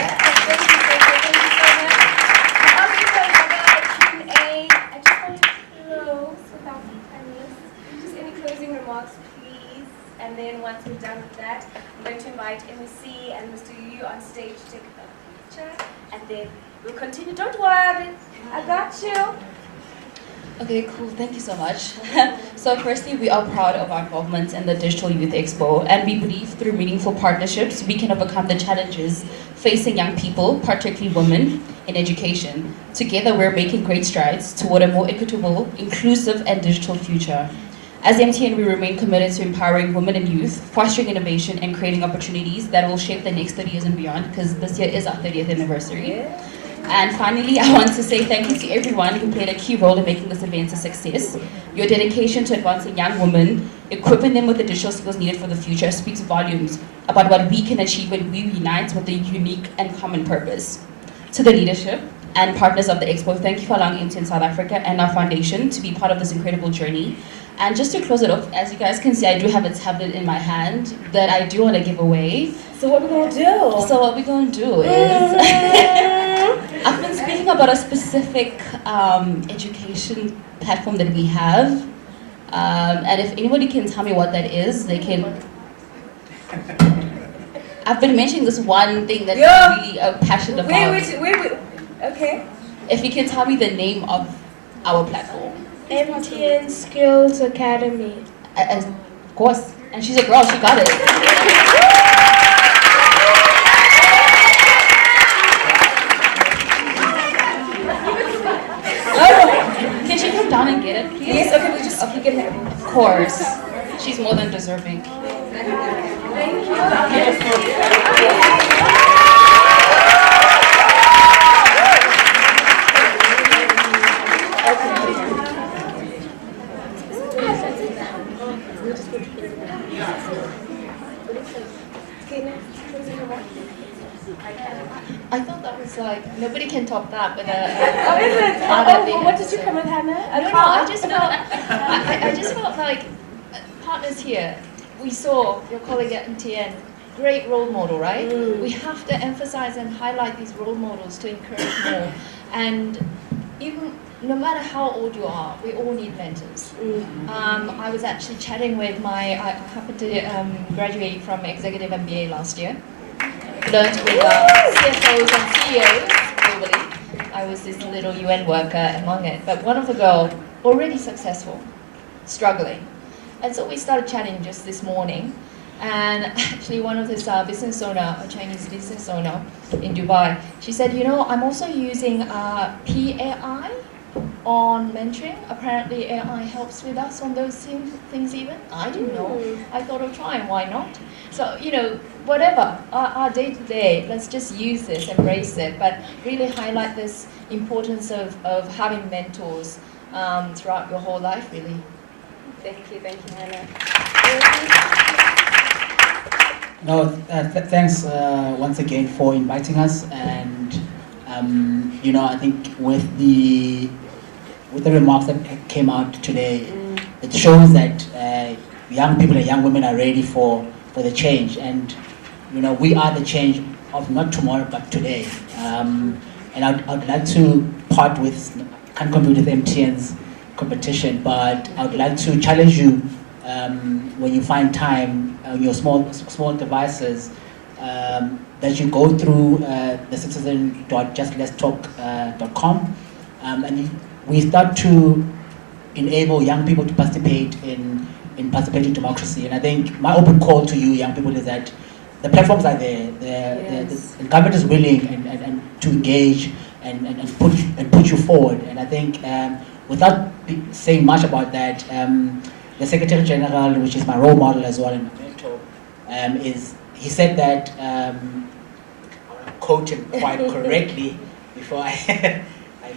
And then once we're done with that, I'm going to invite MEC and Mr. Yu on stage to take a picture, and then we'll continue. Don't worry, I got you. Okay, cool. Thank you so much. So firstly, we are proud of our involvement in the Digital Youth Expo, and we believe through meaningful partnerships, we can overcome the challenges facing young people, particularly women, in education. Together, we're making great strides toward a more equitable, inclusive, and digital future. As MTN, we remain committed to empowering women and youth, fostering innovation, and creating opportunities that will shape the next 30 years and beyond, because this year is our 30th anniversary. And finally, I want to say thank you to everyone who played a key role in making this event a success. Your dedication to advancing young women, equipping them with the digital skills needed for the future, speaks volumes about what we can achieve when we unite with a unique and common purpose. To the leadership and partners of the Expo, thank you for allowing MTN South Africa and our foundation to be part of this incredible journey. And just to close it off, as you guys can see, I do have a tablet in my hand that I do want to give away. So what we're going to do? So what we're going to do is, I've been speaking about a specific education platform that we have. And if anybody can tell me what that is, they can... I've been mentioning this one thing that I'm really passionate about. Wait. Okay. If you can tell me the name of our platform. MTN Skills Academy. Of course, and she's a girl, she got it. Can she come down and get it, please? Yes, okay, we can have it. Of course. She's more than deserving. I thought that was like, nobody can top that with a... Oh, is it? Oh, what did you come with, Hannah? No, I just felt like partners here, we saw your colleague at MTN, great role model, right? We have to emphasize and highlight these role models to encourage more. And even no matter how old you are, we all need mentors. I was actually chatting with I happened to graduate from Executive MBA last year. Learned with CFOs and CEOs globally. I was this little UN worker among it. But one of the girls, already successful, struggling. And so we started chatting just this morning. And actually one of this business owner, a Chinese business owner in Dubai, she said, you know, I'm also using PAI on mentoring. Apparently AI helps with us on those things even. I didn't know. I thought of trying, why not? So, you know, whatever, our day-to-day, let's just use this, embrace it, but really highlight this importance of having mentors throughout your whole life, really. Thank you, Hannah. No, thanks once again for inviting us, and you know, I think with the remarks that came out today, it shows that young people and young women are ready for the change, and you know, we are the change of not tomorrow but today. And I'd like to part with, can't compete with MTN's competition, but I would like to challenge you when you find time on your small devices, that you go through the citizen.justletstalk.com, and we start to enable young people to participate in participating democracy. And I think my open call to you young people is that the platforms are there, the government is willing and to engage and put you forward. And I think without saying much about that, the Secretary General, which is my role model as well and my mentor, he said that, I'll quote him quite correctly before I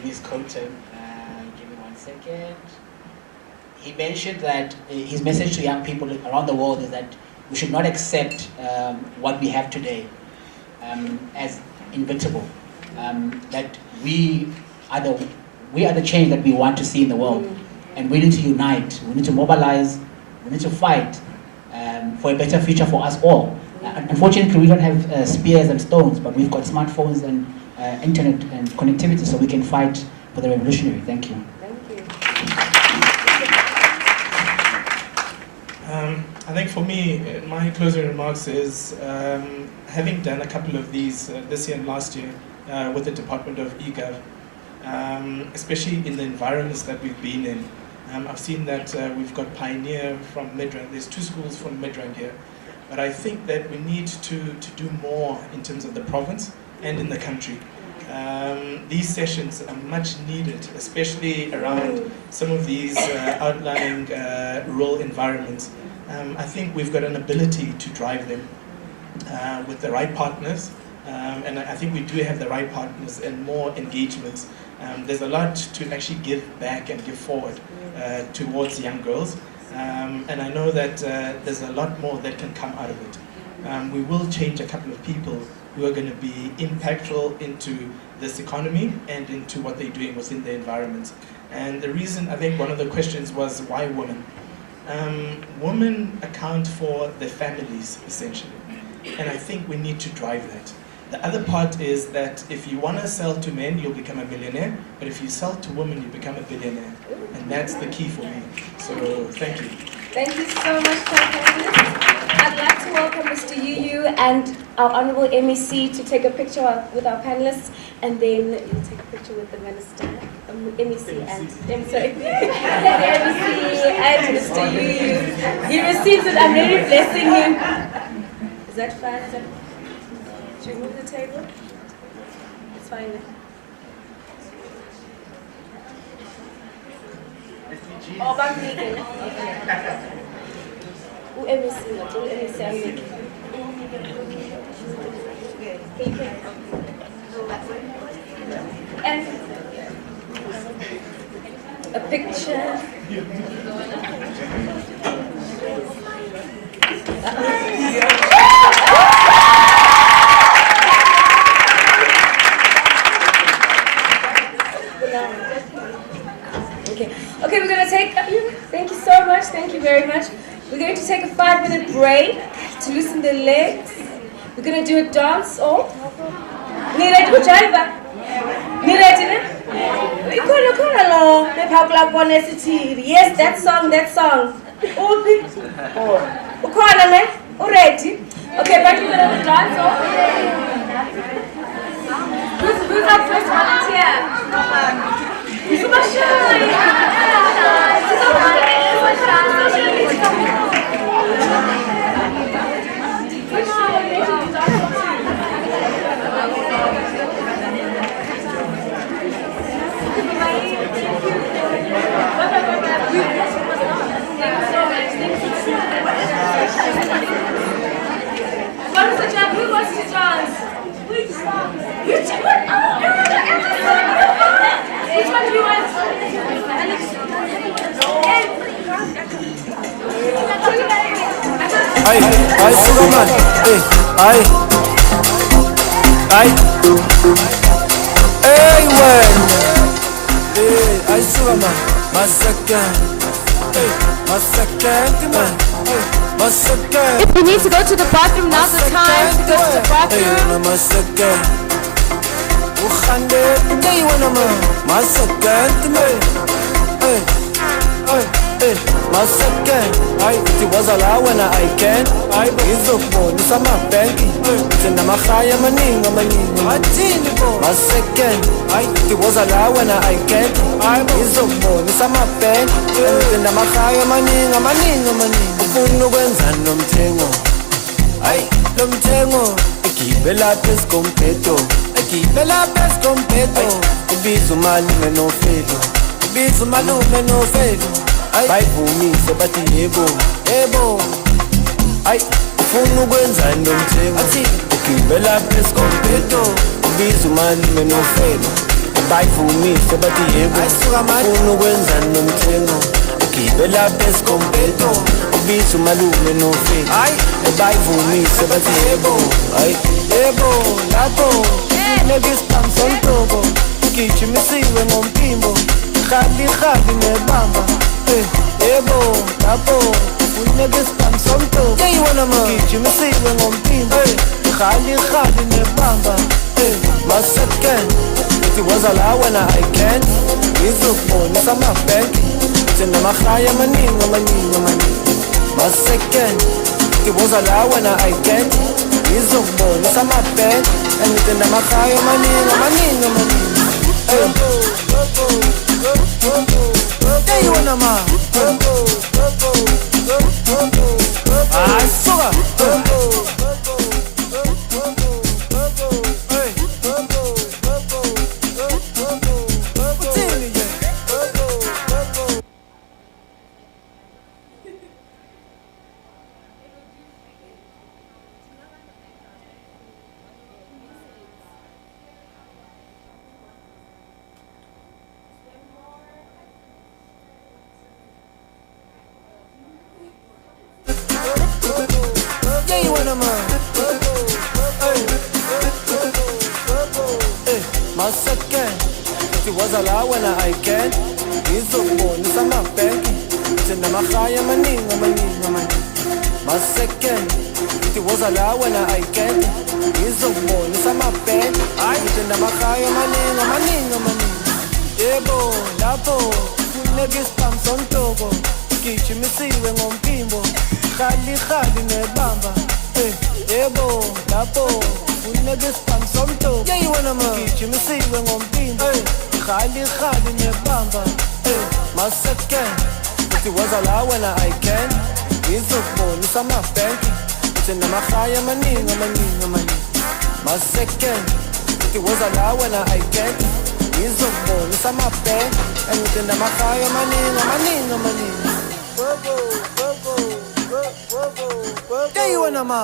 misquote him. Give me 1 second. He mentioned that his message to young people around the world is that we should not accept what we have today as inevitable. That we are the change that we want to see in the world, and we need to unite. We need to mobilize. We need to fight for a better future for us all. Unfortunately, we don't have spears and stones, but we've got smartphones and internet and connectivity, so we can fight for the revolutionary. Thank you. I think for me, my closing remarks is having done a couple of these this year and last year with the Department of eGov, especially in the environments that we've been in. I've seen that we've got Pioneer from Midrand. There's 2 schools from Midrand here. But I think that we need to do more in terms of the province and in the country. These sessions are much needed, especially around some of these outlying rural environments. I think we've got an ability to drive them with the right partners, and I think we do have the right partners and more engagements. There's a lot to actually give back and give forward towards young girls, and I know that there's a lot more that can come out of it. We will change a couple of people who are going to be impactful into this economy and into what they're doing within their environments. And the reason, I think one of the questions was, why women? Women account for their families, essentially. And I think we need to drive that. The other part is that if you want to sell to men, you'll become a millionaire. But if you sell to women, you become a billionaire. And that's the key for me. So thank you. Thank you so much, Panelist. I'd like to welcome Mr. Yu and our Honorable MEC to take a picture with our panelists, and then you'll take a picture with the Minister, MEC and the MEC and Mr. Yu. He receives it. I'm really blessing him. Is that fine? Should we move the table? It's fine. Oh, back again. Okay. MEC, and a picture. Okay, we're going to take, thank you so much, thank you very much. We're going to take a 5-minute break to loosen the legs. We're going to do a dance off. Ni ready to jive? Ni ready? Yes, that song. Ready? Okay, but we're going to dance off. Who's our first volunteer? Super shy. Who wants to dance? Which one? Which one do you want? Ay, Sugarman, when, ay, Sugarman, my second, man, my second. If you need to go to the bathroom, now's the time to go to the bathroom. My second, my second, my second, it was allowed when I can. It's a phone, it's a banky. It's in the Mahaya Maninga. My second, it was allowed when I can. It's a phone, it's a bank. It's in the Mahaya Maninga. Ufunukwenza nomthengo. Lomthengo, ekibela pes completo. Ibizo malume no felo. Ibizo malume no felo. Ay, vumi sebathi yebo. Ay, ufuna ukwenza nomthengo. Ukibela pes completo. Ibizo malume no felo. Ay, vumi sebathi yebo. Ufuna ukwenza nomthengo. Ukibela pes completo. Ibizo malume no felo. Ay, vumi sebathi yebo. Ay, lapho. Negispam sontobo. Gijimisiwe ngompimbo. Khadi nebamba. Lapho unegispam sontobo. Gijimisiwe ngompimbo. Khadi nebamba. My second, it was allowed when I can. Izukubona samabhenki. Thina mahaya maninga. My second, it was allowed when I can. Izukubona samabhenki. And it's in the Makaya maninga. Hey, you wanna ma? Ah, sugar. My second, it was allowed when I can. Izukubona samabhenki. Thina mahaya maninga. My second, it was allowed when I can. Izukubona samabhenki. Thina mahaya maninga. Yebo, lapho unegispam sontobo. Gijimisiwe ngompimbo. khali khali nebamba yebo lapho uneke spam somto yayiwena ma gijimisiwe ngomphimbo khali khali nebamba maseke uthi waza la wena I can ngizokubonisa amabhenki uthi namahaya amaningi amaningi amaningi maseke uthi waza la wena I can ngizokubonisa amabhenki uthi namahaya amaningi amaningi amaningi yayiwena ma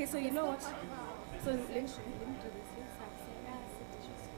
Okay, so you know what? So let me do this. Let's have some dishes.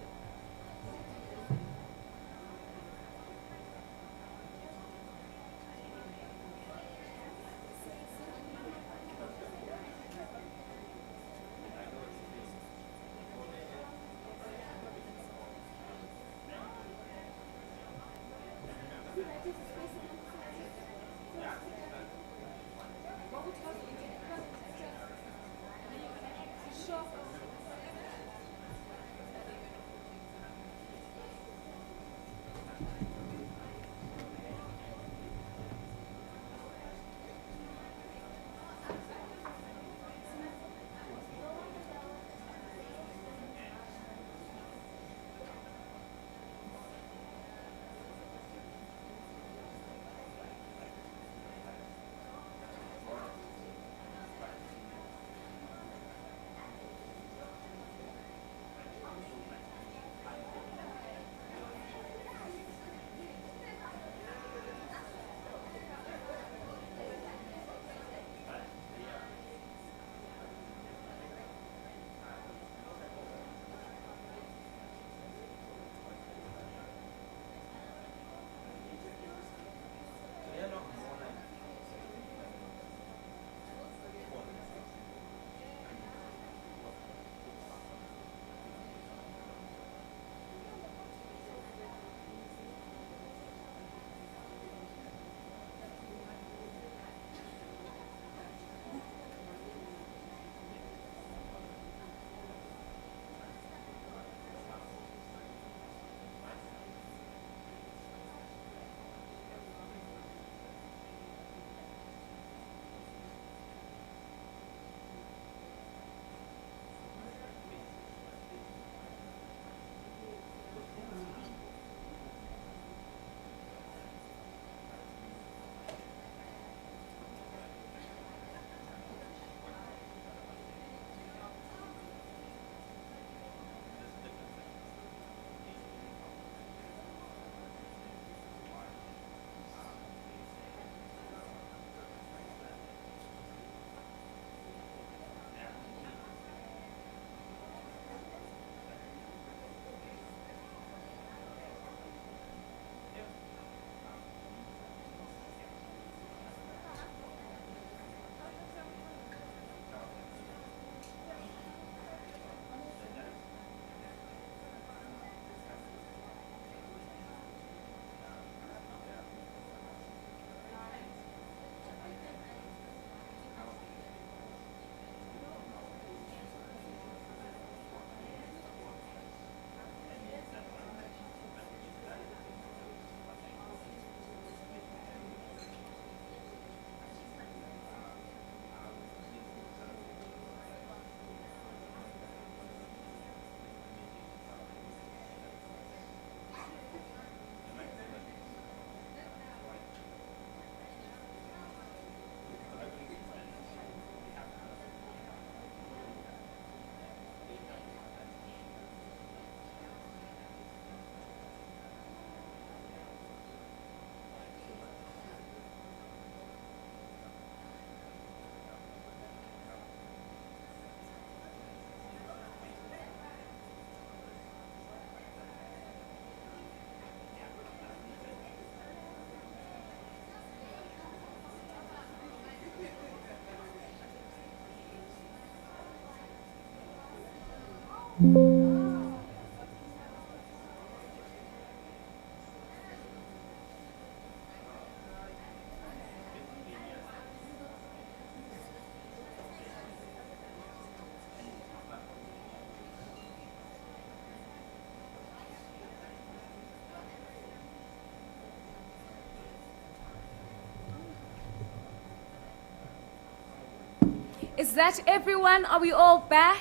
Is that everyone? Are we all back?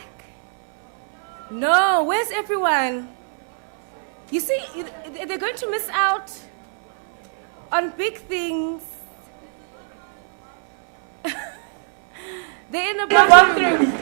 No, where's everyone? You see, they're going to miss out on big things. They're in a bathroom.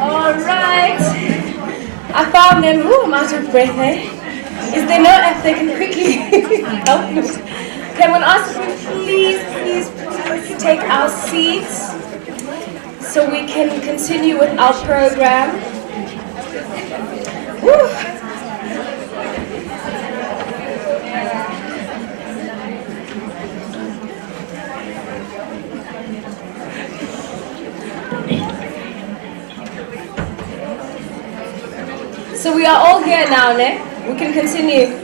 All right. I found them. Ooh, I'm out of breath, eh? Is there no app they can quickly help me? Okay, I'm going to ask if we please take our seats so we can continue with our program. Woo. So we are all here now, ne? We can continue.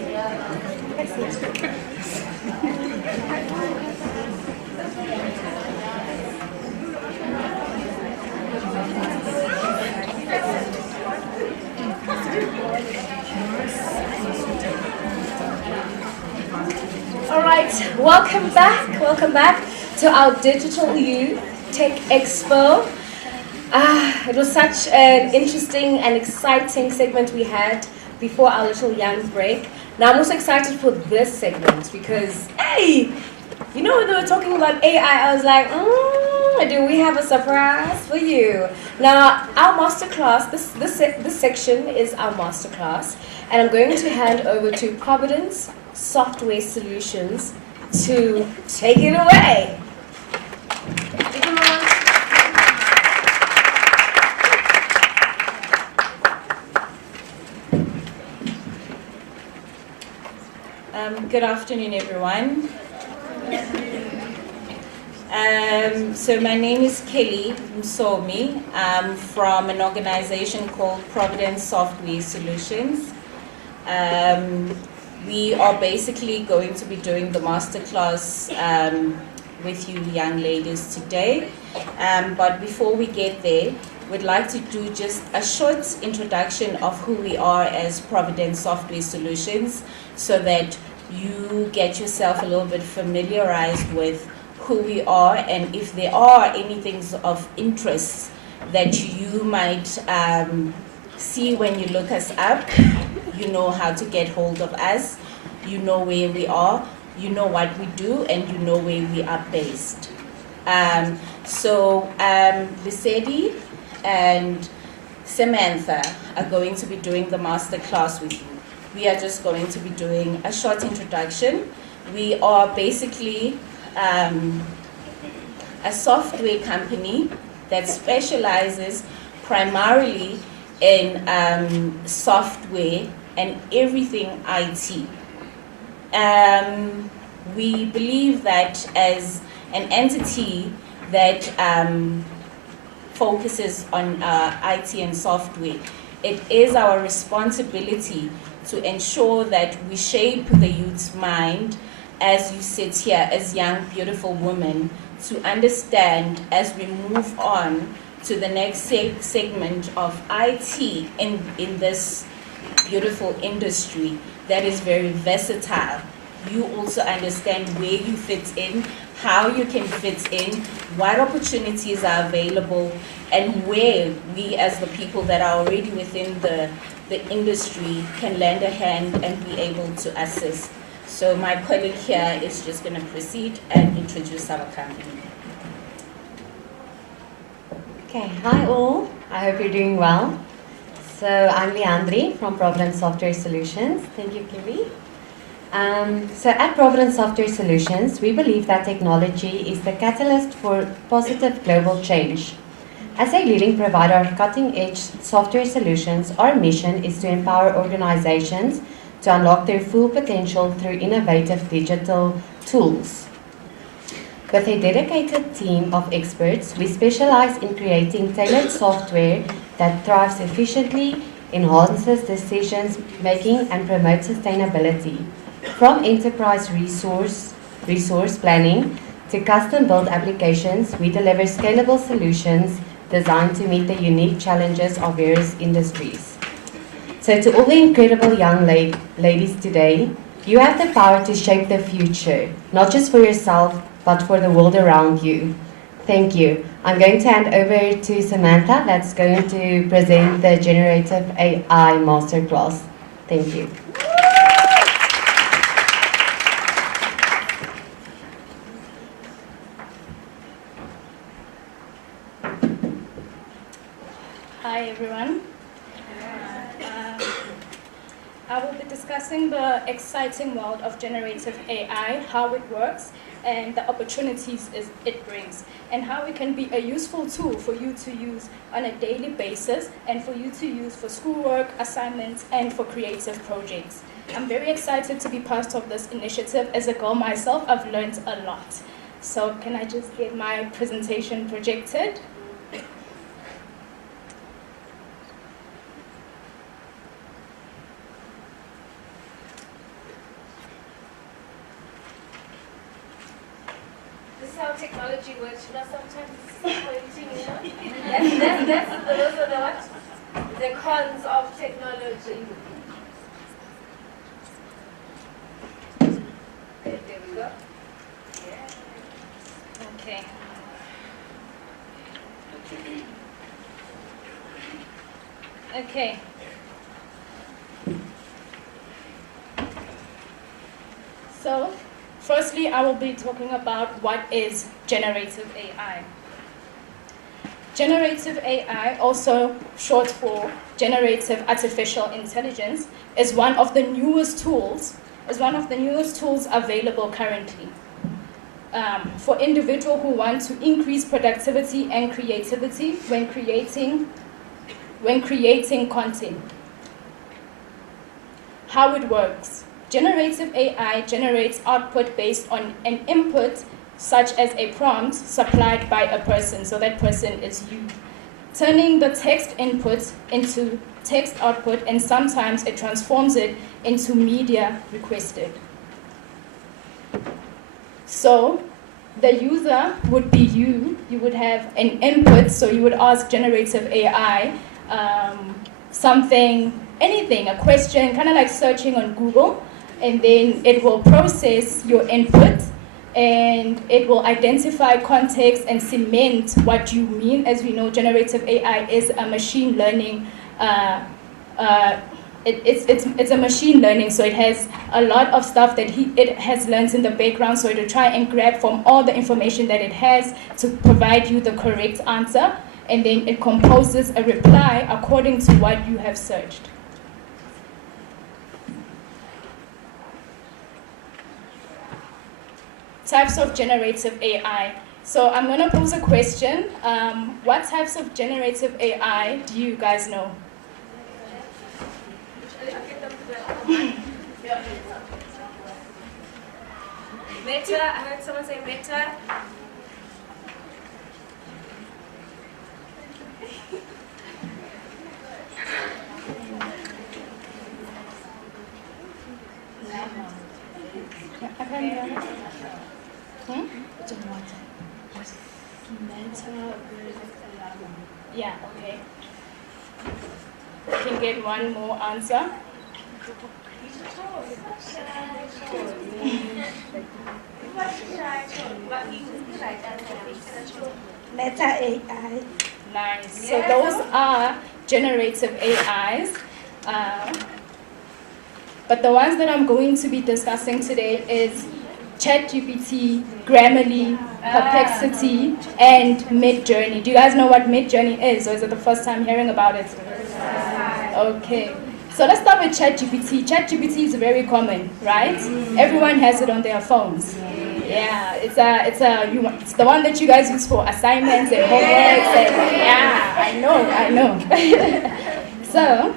All right, welcome back to our Digital Youth Tech Expo. It was such an interesting and exciting segment we had before our little young break. Now I'm also excited for this segment because, hey, you know when they were talking about AI, I was like, do we have a surprise for you? Now our masterclass, this section is our masterclass, and I'm going to hand over to Providence Software Solutions to take it away. Good afternoon, everyone. So my name is Kelly Msomi. I'm from an organization called Providence Software Solutions. We are basically going to be doing the masterclass with you young ladies today. But before we get there, we'd like to do just a short introduction of who we are as Providence Software Solutions so that you get yourself a little bit familiarized with who we are, and if there are any things of interest that you might see when you look us up, you know how to get hold of us, you know where we are, you know what we do, and you know where we are based. Lisedi and Samantha are going to be doing the master class with you. We are just going to be doing a short introduction. We are basically a software company that specializes primarily in software and everything IT. We believe that as an entity that focuses on IT and software, it is our responsibility to ensure that we shape the youth's mind as you sit here as young, beautiful women, to understand as we move on to the next segment of IT in this beautiful industry that is very versatile. You also understand where you fit in, how you can fit in, what opportunities are available, and where we as the people that are already within the industry can lend a hand and be able to assist. So my colleague here is just going to proceed and introduce our company. Okay, hi all. I hope you're doing well. So I'm Leandri from Providence Software Solutions. Thank you, Kiwi. So at Providence Software Solutions, we believe that technology is the catalyst for positive global change. As a leading provider of cutting-edge software solutions, our mission is to empower organizations to unlock their full potential through innovative digital tools. With a dedicated team of experts, we specialize in creating tailored software that thrives efficiently, enhances decision making, and promotes sustainability. From enterprise resource planning to custom-built applications, we deliver scalable solutions designed to meet the unique challenges of various industries. So to all the incredible young ladies today, you have the power to shape the future, not just for yourself, but for the world around you. Thank you. I'm going to hand over to Samantha that's going to present the Generative AI Masterclass. Thank you. Hi everyone. I will be discussing the exciting world of generative AI, how it works, and the opportunities it brings, and how it can be a useful tool for you to use on a daily basis and for you to use for schoolwork, assignments, and for creative projects. I'm very excited to be part of this initiative. As a girl myself, I've learned a lot. So can I just get my presentation projected? How technology works, sometimes it's disappointing, those are the what? The cons of technology. There we go. Okay. Okay. So, firstly, I will be talking about what is generative AI. Generative AI, also short for generative artificial intelligence, is one of the newest tools available currently for individuals who want to increase productivity and creativity when creating content. How it works. Generative AI generates output based on an input such as a prompt supplied by a person, so that person is you, turning the text input into text output, and sometimes it transforms it into media requested. So the user would be you would have an input, so you would ask generative AI anything, a question, kind of like searching on Google, and then it will process your input and it will identify context and cement what you mean. As we know, generative AI is a machine learning. It's a machine learning, so it has a lot of stuff that it has learned in the background, so it'll try and grab from all the information that it has to provide you the correct answer, and then it composes a reply according to what you have searched. Types of generative AI. So I'm going to pose a question. What types of generative AI do you guys know? Meta, I heard someone say Meta. Yeah, okay. I can get one more answer. Meta AI. Nice. So those are generative AIs. But the ones that I'm going to be discussing today is ChatGPT, Grammarly, Perplexity, and Midjourney. Do you guys know what Midjourney is, or is it the first time hearing about it? Okay. So let's start with ChatGPT. ChatGPT is very common, right? Everyone has it on their phones. Yeah, it's the one that you guys use for assignments and homeworks. And, yeah, I know. So,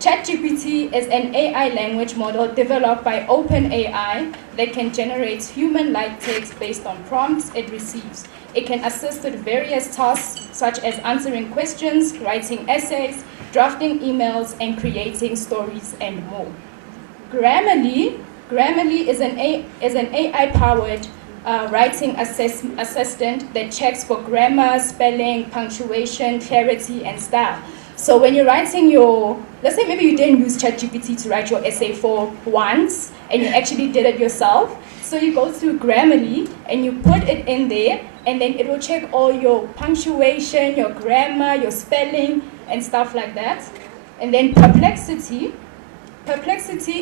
ChatGPT is an AI language model developed by OpenAI that can generate human-like text based on prompts it receives. It can assist with various tasks such as answering questions, writing essays, drafting emails, and creating stories and more. Grammarly is an AI-powered writing assistant that checks for grammar, spelling, punctuation, clarity, and style. So when you're writing let's say maybe you didn't use ChatGPT to write your essay for once, and you actually did it yourself. So you go to Grammarly, and you put it in there, and then it will check all your punctuation, your grammar, your spelling, and stuff like that. And then Perplexity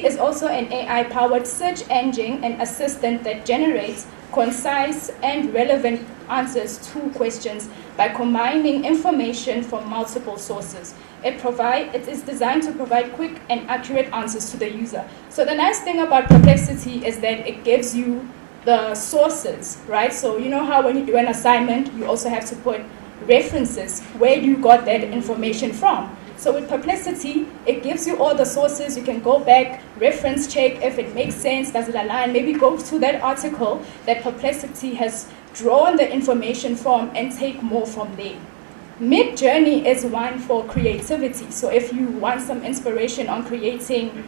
is also an AI-powered search engine and assistant that generates concise and relevant answers to questions by combining information from multiple sources. It is designed to provide quick and accurate answers to the user. So the nice thing about Perplexity is that it gives you the sources, right? So you know how when you do an assignment, you also have to put references, where you got that information from. So with Perplexity, it gives you all the sources. You can go back, reference check if it makes sense, does it align, maybe go to that article that Perplexity has drawn the information from and take more from there. Midjourney is one for creativity. So if you want some inspiration on creating,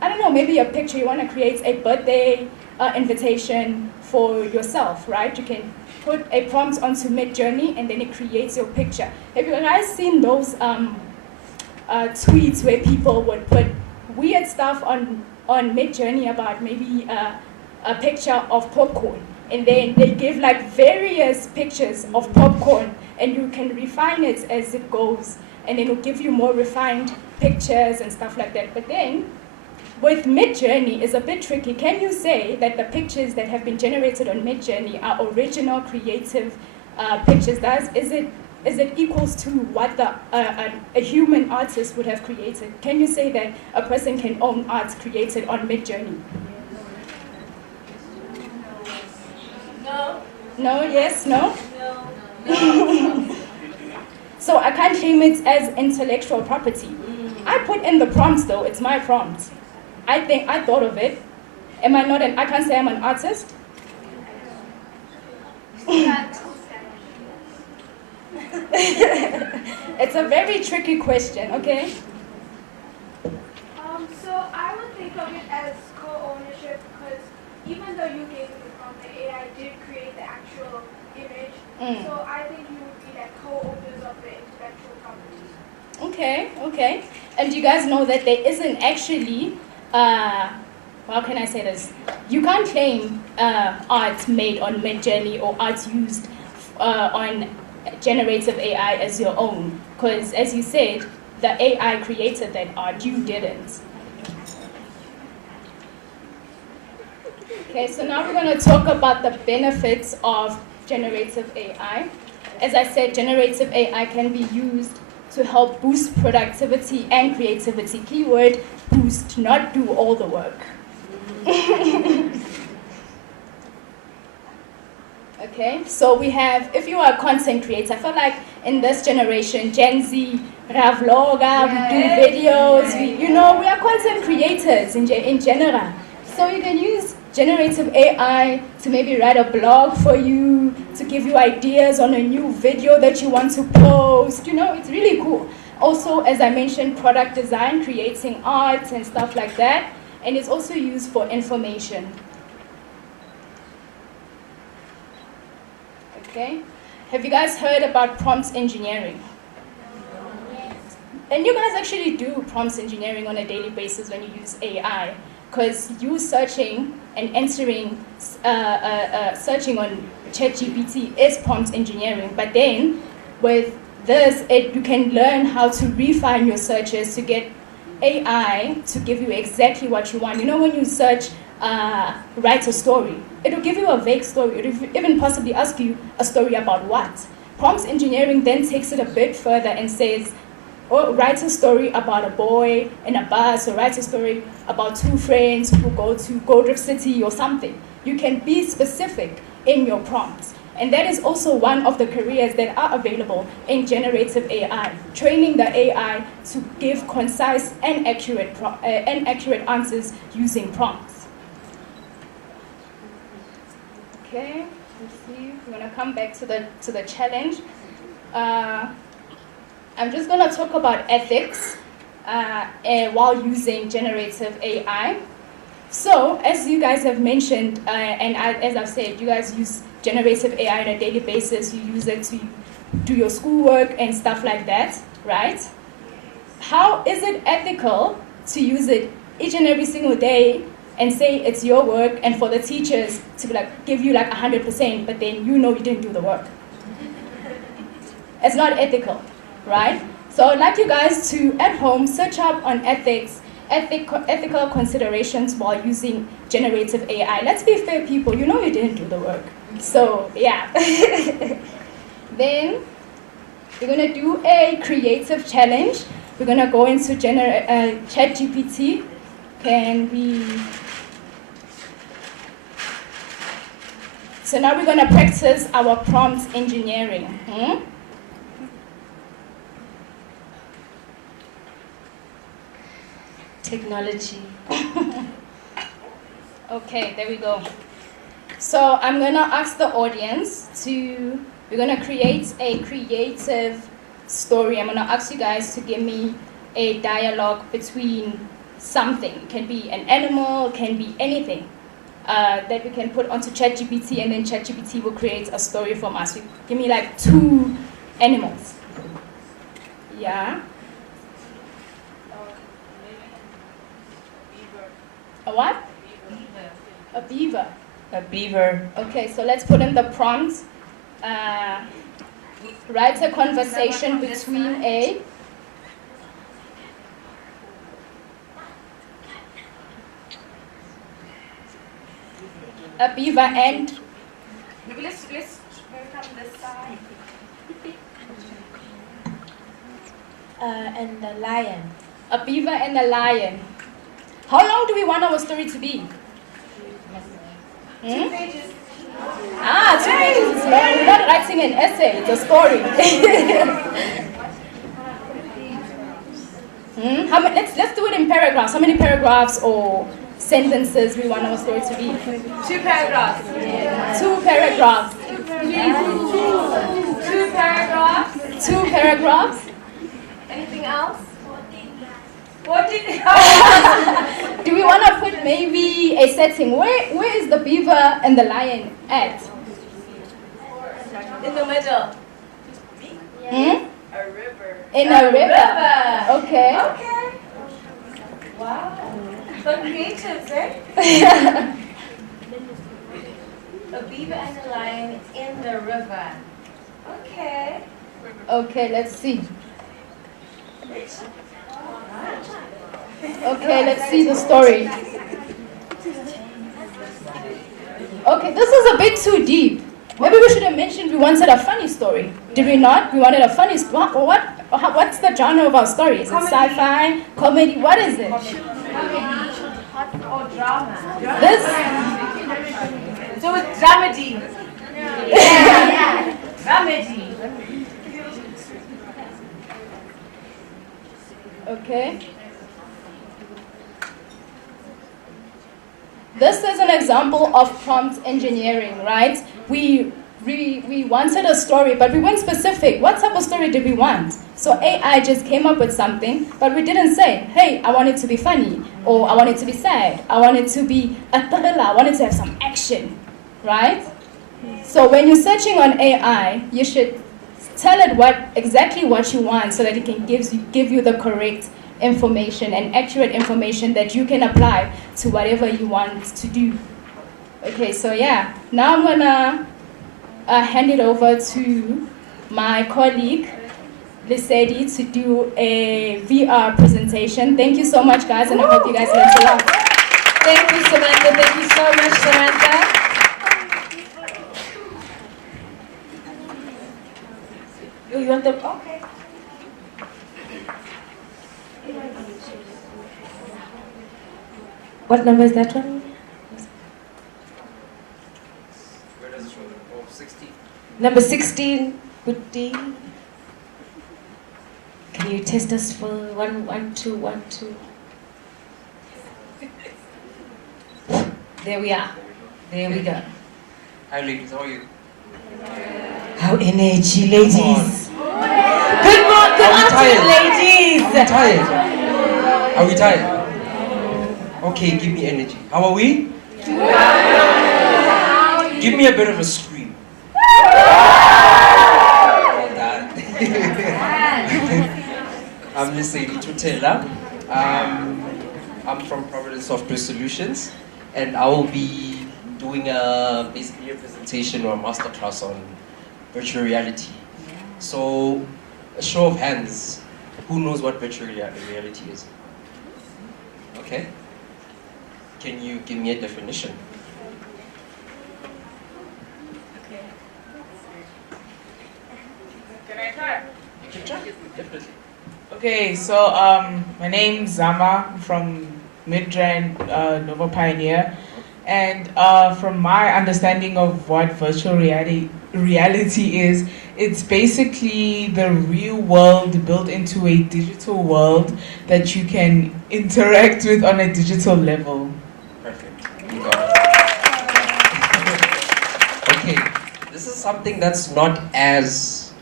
I don't know, maybe a picture, you want to create a birthday invitation for yourself, right? You can put a prompt onto Midjourney and then it creates your picture. Have you guys seen those tweets where people would put weird stuff on Midjourney about maybe a picture of popcorn, and then they give like various pictures of popcorn, and you can refine it as it goes, and then it'll give you more refined pictures and stuff like that. But then with Midjourney, it's a bit tricky. Can you say that the pictures that have been generated on Midjourney are original creative pictures? Is it equals to what a human artist would have created? Can you say that a person can own art created on Midjourney? No. No, yes, no? No. So I can't claim it as intellectual property. I put in the prompts though, it's my prompt. I think I thought of it. I can't say I'm an artist? It's a very tricky question, okay? So I would think of it as co-ownership, because even though you gave it the prompt, the AI did create the actual image. So I think you would be like co-owners of the intellectual property. Okay. And you guys know that there isn't actually, how can I say this? You can't claim art made on Midjourney or art used on generative AI as your own, because as you said, the AI created that art, you didn't. Okay, so now we're going to talk about the benefits of generative AI. As I said, generative AI can be used to help boost productivity and creativity. Keyword, boost, not do all the work. Okay, so we have, if you are a content creator, I feel like in this generation, Gen Z, we do videos, we are content creators in general. So you can use generative AI to maybe write a blog for you, to give you ideas on a new video that you want to post. It's really cool. Also, as I mentioned, product design, creating art and stuff like that. And it's also used for information. Okay. Have you guys heard about prompt engineering? And you guys actually do prompt engineering on a daily basis when you use AI, because you searching and answering, searching on ChatGPT is prompt engineering. But then with this, you can learn how to refine your searches to get AI to give you exactly what you want. When you search, write a story, it'll give you a vague story. It'll even possibly ask you a story about what. Prompt engineering then takes it a bit further and says, write a story about a boy in a bus, or write a story about two friends who go to Gold Reef City or something. you can be specific in your prompts. And that is also one of the careers that are available in generative AI, training the AI to give concise and accurate answers using prompts. Okay, let's see. We're gonna come back to the challenge. I'm just gonna talk about ethics while using generative AI. So, as you guys have mentioned, and as I've said, you guys use generative AI on a daily basis. You use it to do your schoolwork and stuff like that, right? How is it ethical to use it each and every single day and say it's your work, and for the teachers to give you 100%, but then you know you didn't do the work? It's not ethical, right? So I'd like you guys to, at home, search up on ethical considerations while using generative AI. Let's be fair, people. You know you didn't do the work. So, yeah. Then, we're going to do a creative challenge. We're going to go into ChatGPT. So now we're going to practice our prompt engineering. Technology. Okay, there we go. So I'm gonna ask the audience we're gonna create a creative story. I'm gonna ask you guys to give me a dialogue between something. It can be an animal, it can be anything that we can put onto ChatGPT, and then ChatGPT will create a story from us. Give me 2 animals. Yeah. A what? A beaver. A beaver. Okay, so let's put in the prompt. Write a conversation between a beaver and Let's from this side. And the lion. a beaver and a lion. How long do we want our story to be? 2 pages. 2 pages is long. We're not writing an essay, it's a story. Let's do it in paragraphs. How many paragraphs or sentences we want our story to be? 2 paragraphs. 2 paragraphs. 2 paragraphs. 2 paragraphs. Anything else? Do we want to put maybe a setting? Where is the beaver and the lion at? In the middle. A river. In a river. Okay. Okay. Wow. So creative, eh? A beaver and a lion in the river. Okay. Okay, let's see. Okay, let's see the story. Okay, this is a bit too deep. Maybe we should have mentioned we wanted a funny story. Did we not? We wanted a funny story. What's the genre of our story? Is it sci-fi? Comedy? What is it? Comedy. Or drama. This? So it's dramedy. Yeah. Dramedy. Okay. This is an example of prompt engineering, right? We wanted a story, but we weren't specific. What type of story did we want? So AI just came up with something, but we didn't say, hey, I want it to be funny, or I want it to be sad, I want it to be a thriller, I want it to have some action, right? So when you're searching on AI, you should tell it exactly what you want so that it can give you the correct information and accurate information that you can apply to whatever you want to do. Okay, so yeah, now I'm gonna hand it over to my colleague Lesedi to do a VR presentation. Thank you so much, guys, and I hope you guys learned a lot. Thank you, Samantha. Thank you so much, Samantha. You want the... Okay. What number is that one? Number 16, Butti. Can you test us for 1, 1, 2, 1, 2? There we are. There we go. Hi ladies, how are you? How energy, ladies. Good morning, good afternoon, ladies. Are we tired? Are we tired? Okay, give me energy. How are we? Give me a bit of a scream. Well done. I'm Miss Sadie Tutela. I'm from Providence Software Solutions, and I will be doing basically a presentation or a masterclass on virtual reality. So, a show of hands, who knows what virtual reality is? Okay. Can you give me a definition? Can I try? You can try, definitely. Okay, so my name's Zama. I'm from Midrand, Nova Pioneer. And from my understanding of what virtual reality is, it's basically the real world built into a digital world that you can interact with on a digital level. Perfect. You got it. Okay, this is something that's not as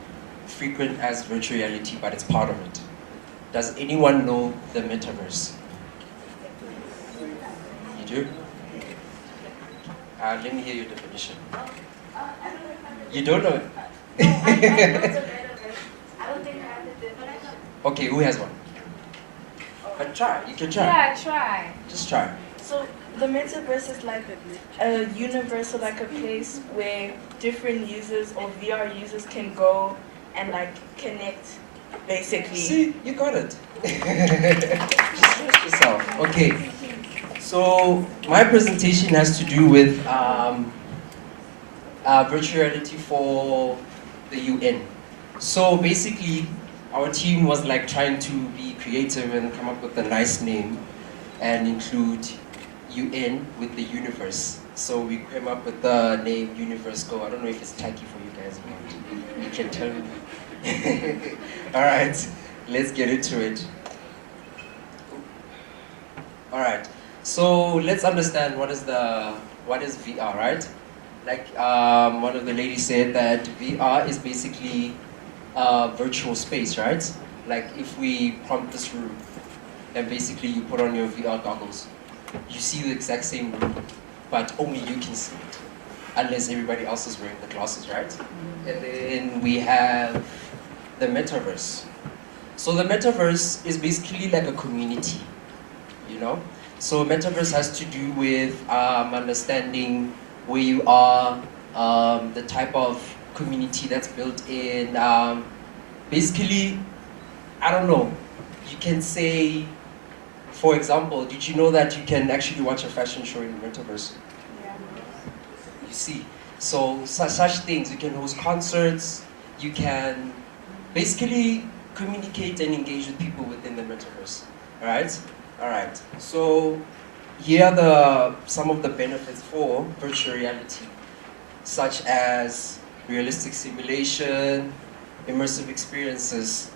frequent as virtual reality, but it's part of it. Does anyone know the metaverse? You do? Let me hear your definition. You don't know it? Okay, who has one? But try, you can try. Yeah, try. Just try. So the metaverse is like a universe, or like a place where different users or VR users can go and like connect, basically. See, you got it. Just trust yourself. Okay. So my presentation has to do with virtual reality for the UN. So basically, our team was like trying to be creative and come up with a nice name and include UN with the universe. So we came up with the name Universe Go. I don't know if it's tacky for you guys, but you can tell me. All right, let's get into it. All right. So let's understand what is VR, right? Like one of the ladies said that VR is basically virtual space, right? Like if we prompt this room, and basically you put on your VR goggles, you see the exact same room, but only you can see it, unless everybody else is wearing the glasses, right? And then we have the metaverse. So the metaverse is basically like a community, you know? So metaverse has to do with understanding where you are, the type of community that's built in. Basically, I don't know, you can say, for example, did you know that you can actually watch a fashion show in the metaverse? Yeah. You see, so such things, you can host concerts, you can basically communicate and engage with people within the metaverse, all right? All right, so here are some of the benefits for virtual reality, such as realistic simulation, immersive experiences,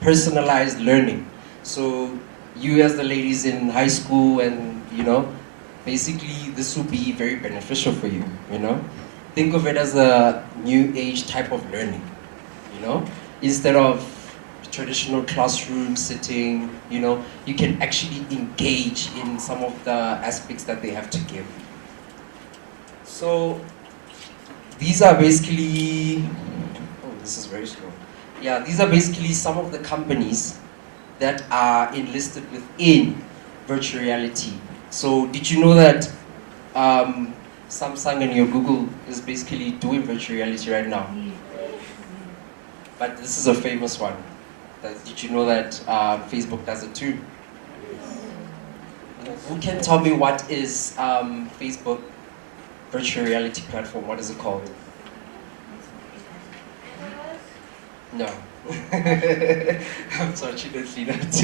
personalized learning. So you as the ladies in high school and, you know, basically this will be very beneficial for you, you know. Think of it as a new age type of learning, you know. Instead of traditional classroom sitting, you know, you can actually engage in some of the aspects that they have to give. So these are basically, oh, this is very slow. Yeah, these are basically some of the companies that are enlisted within virtual reality. So did you know that Samsung and your Google is basically doing virtual reality right now? But this is a famous one. Did you know that Facebook does it too? Who can tell me what is Facebook virtual reality platform? What is it called? No. Unfortunately not.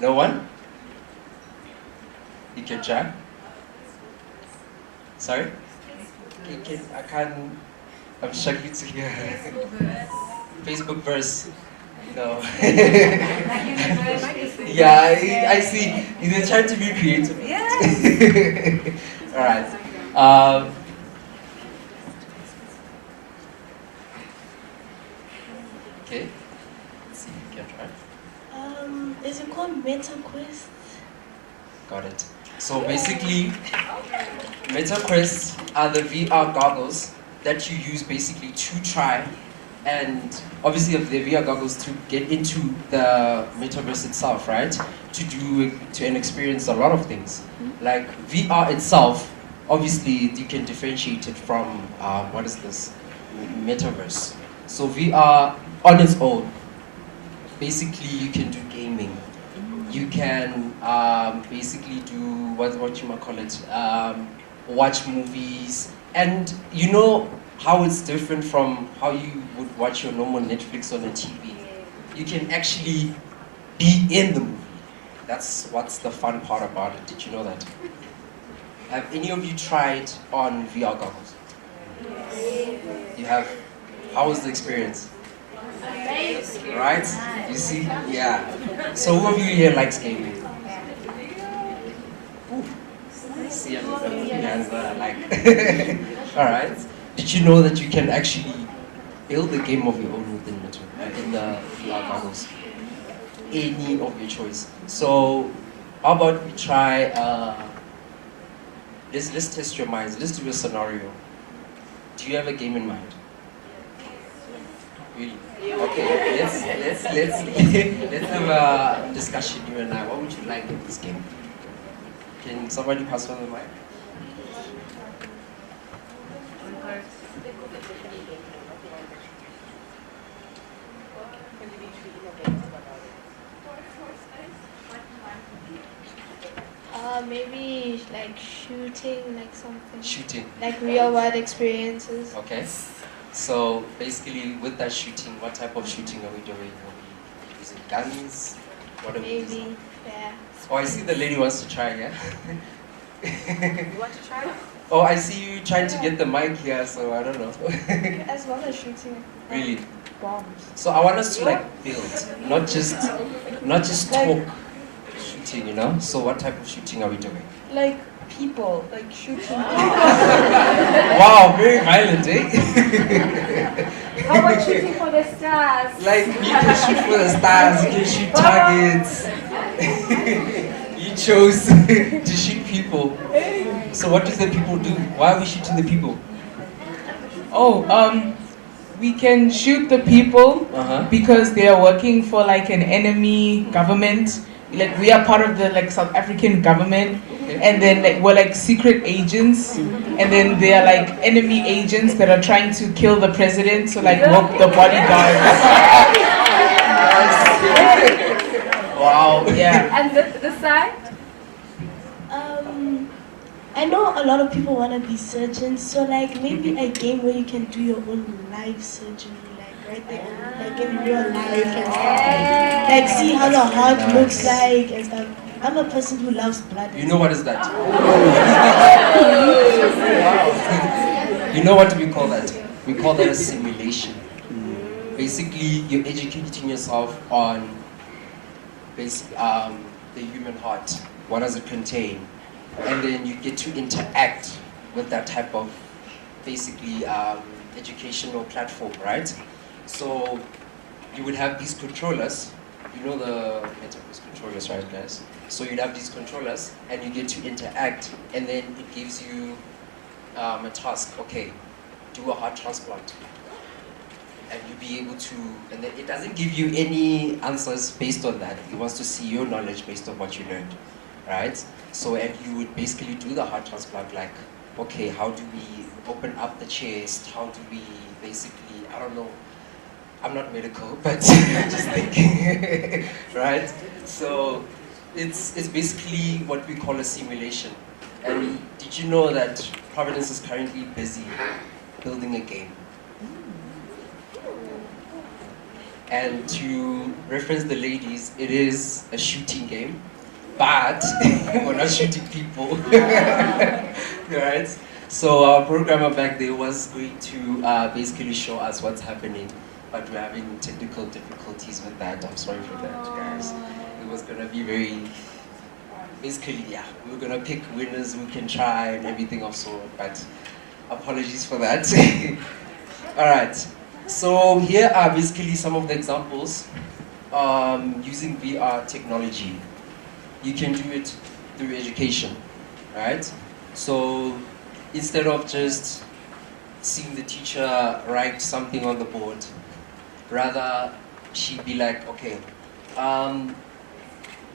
No one? You can try? Sorry? I can't. I'm struggling to hear. Facebook verse. No. Yeah, I see. You're trying to be creative. Yeah. All right. Okay. Let's see if you can try. Is it called MetaQuest? Got it. So basically, MetaQuest are the VR goggles that you use basically to try, and obviously the VR goggles to get into the metaverse itself, right? To experience a lot of things. Like VR itself, obviously you can differentiate it from what is this? Metaverse. So VR on its own, basically you can do gaming. You can basically do what you might call it, watch movies, and you know how it's different from how you would watch your normal Netflix on a TV. You can actually be in the movie. That's what's the fun part about it. Did you know that? Have any of you tried on VR goggles? You have. How was the experience? Right? You see? Yeah. So who of you here likes gaming? I see a lot of hands that I like. Alright. Did you know that you can actually build a game of your own within in the VR goggles? Any of your choice. So how about we try let's test your minds. Let's do a scenario. Do you have a game in mind? Really? Okay, let's have a discussion, you and I. What would you like in this game? Can somebody pass on the mic? Maybe like shooting, like something. Shooting. Like real world experiences. Okay. So basically, with that shooting, what type of shooting are we doing? Are we using guns? What are we using? Yeah. Oh, I see the lady wants to try, yeah? You want to try? Oh, I see you trying to get the mic here, so I don't know. As well as shooting. Really? Bombs. So I want us to like build, not just talk shooting, you know? So what type of shooting are we doing? Like people, like shooting. Wow, very violent, eh? How about shooting for the stars? Like you can shoot for the stars, you can shoot targets. You chose to shoot people. So what do the people do? Why are we shooting the people? Oh, we can shoot the people because they are working for like an enemy government. Like we are part of the like South African government, and then like, we're like secret agents, and then they are like enemy agents that are trying to kill the president. So like we're the bodyguards. Wow. Yeah. And the side? I know a lot of people want to be surgeons, so like maybe a game where you can do your own live surgery, like right there, like in real life and stuff. Like see how the heart looks like and stuff. I'm a person who loves blood. You know what is that? You know what we call that? We call that a simulation. Basically, you're educating yourself on the human heart. What does it contain? And then you get to interact with that type of basically educational platform, right? So you would have these controllers. You know the metaverse controllers, right, guys? So you'd have these controllers, and you get to interact, and then it gives you a task. Okay, do a heart transplant, and you'll be able to. And then it doesn't give you any answers based on that. It wants to see your knowledge based on what you learned, right? So, and you would basically do the heart transplant, like, okay, how do we open up the chest? How do we basically, I don't know. I'm not medical, but I'm just thinking, right? So it's basically what we call a simulation. And did you know that Providence is currently busy building a game? And to reference the ladies, it is a shooting game, but we're not shooting people, right? So our programmer back there was going to basically show us what's happening, but we're having technical difficulties with that. I'm sorry for that, guys. It was gonna be very, basically, yeah, we were gonna pick winners who can try and everything of sort, but apologies for that. All right, so here are basically some of the examples using VR technology. You can do it through education, right? So instead of just seeing the teacher write something on the board, rather she'd be like, okay,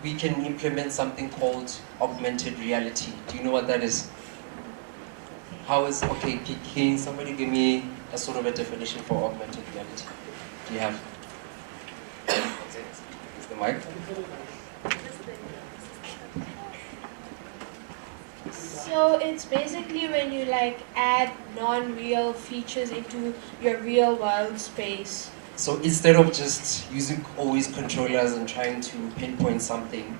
we can implement something called augmented reality. Do you know what that is? How is, okay, can somebody give me a sort of a definition for augmented reality? Do you have? Is the mic? So it's basically when you like add non-real features into your real world space. So instead of just using always controllers and trying to pinpoint something,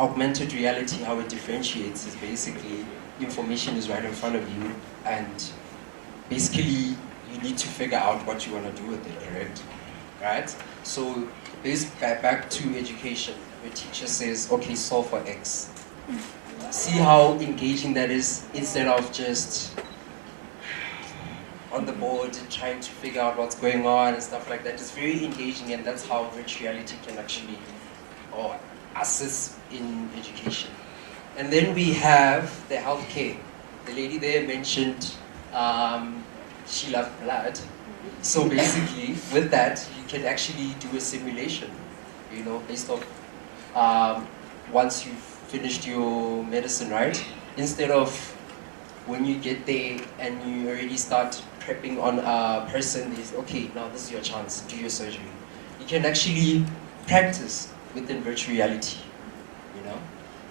augmented reality, how it differentiates is basically information is right in front of you, and basically you need to figure out what you want to do with it, correct? Right? So back to education, where teacher says, okay, solve for X. See how engaging that is, instead of just on the board trying to figure out what's going on and stuff like that. It's very engaging, and that's how virtual reality can actually assist in education. And then we have the healthcare. The lady there mentioned she loved blood. So basically, with that, you can actually do a simulation, you know, based off once you've finished your medicine, right? Instead of when you get there and you already start prepping on a person, is okay, now this is your chance, do your surgery. You can actually practice within virtual reality, you know,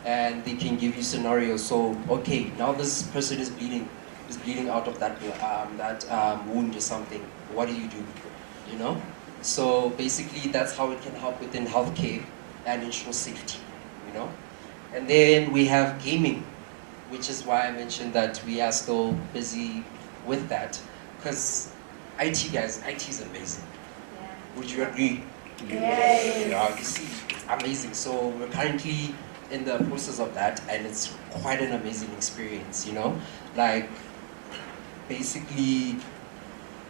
and they can give you scenarios. So, okay, now this person is bleeding out of that wound or something. What do? You know? So basically, that's how it can help within healthcare and ensure safety, you know. And then we have gaming, which is why I mentioned that we are still busy with that. Because IT, guys, IT is amazing. Yeah. Would you agree? Yes. Yeah, you see, it's amazing. So we're currently in the process of that, and it's quite an amazing experience, you know? Like, basically,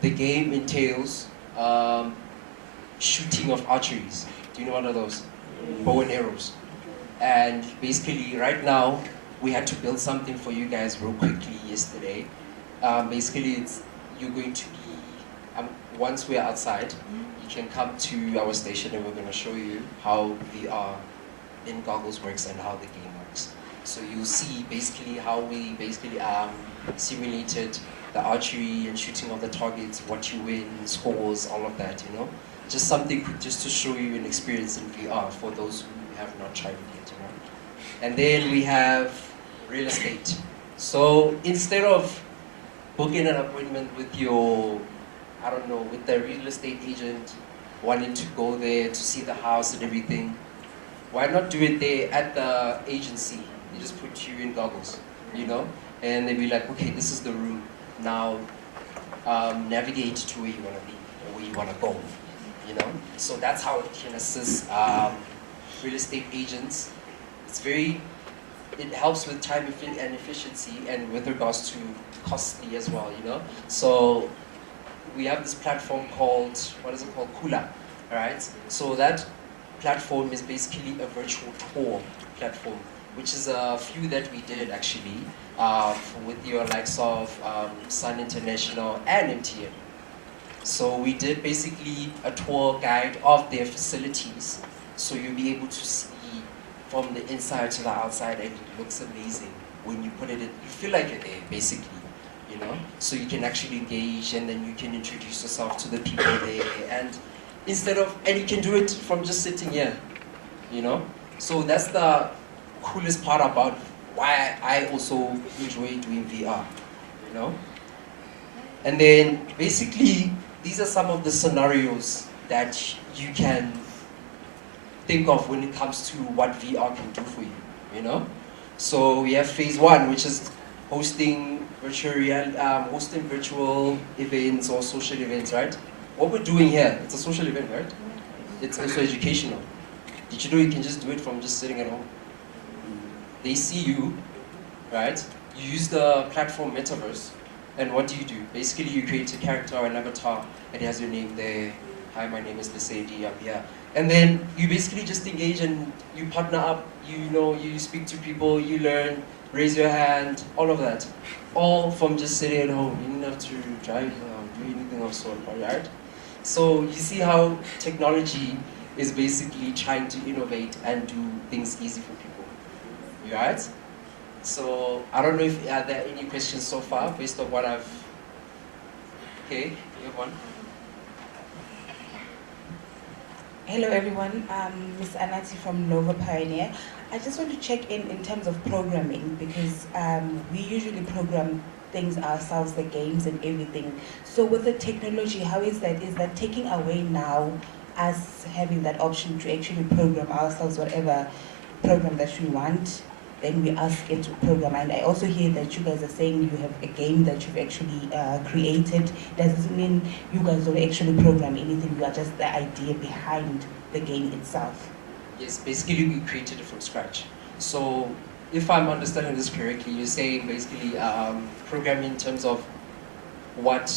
the game entails shooting of archeries. Do you know one of those? Bow and arrows. And basically, right now, we had to build something for you guys real quickly yesterday. Basically, you're going to be, once we're outside, you can come to our station and we're going to show you how VR in goggles works and how the game works. So you'll see basically how we basically simulated the archery and shooting of the targets, what you win, scores, all of that, you know? Just something just to show you an experience in VR for those who have not tried it yet, you know? And then we have real estate. So instead of booking an appointment with your, I don't know, with the real estate agent, wanting to go there to see the house and everything, why not do it there at the agency? They just put you in goggles, you know? And they'd be like, okay, this is the room. Now, navigate to where you want to be, or where you want to go, you know? So that's how it can assist real estate agents. It helps with time and efficiency, and with regards to costly as well, you know? So we have this platform called, what is it called? Kula, all right? So that platform is basically a virtual tour platform, which is a few that we did actually with your likes of Sun International and MTN. So we did basically a tour guide of their facilities, so you'll be able to see from the inside to the outside, and it looks amazing. When you put it in, you feel like you're there, basically, you know? So you can actually engage, and then you can introduce yourself to the people there, and you can do it from just sitting here, you know? So that's the coolest part about why I also enjoy doing VR, you know? And then, basically, these are some of the scenarios that you can think of when it comes to what VR can do for you, you know? So we have phase one, which is hosting hosting virtual events or social events, right? What we're doing here, it's a social event, right? It's also educational. Did you know you can just do it from just sitting at home? They see you, right? You use the platform Metaverse, and what do? Basically, you create a character or an avatar, and it has your name there. Hi, my name is Lesedi, I'm here. And then you basically just engage and you partner up, you speak to people, you learn, raise your hand, all of that. All from just sitting at home. You don't have to drive or do anything of sort, right? So you see how technology is basically trying to innovate and do things easy for people. You right? So I don't know if are there any questions so far based on what I've... Okay, you have one? Hello everyone, Ms. Anati from Nova Pioneer. I just want to check in terms of programming because we usually program things ourselves, the games and everything. So with the technology, how is that? Is that taking away now us having that option to actually program ourselves whatever program that we want? Then we ask it to program. And I also hear that you guys are saying you have a game that you've actually created. Does this mean you guys don't actually program anything? You are just the idea behind the game itself? Yes, basically we created it from scratch. So if I'm understanding this correctly, you're saying basically programming in terms of what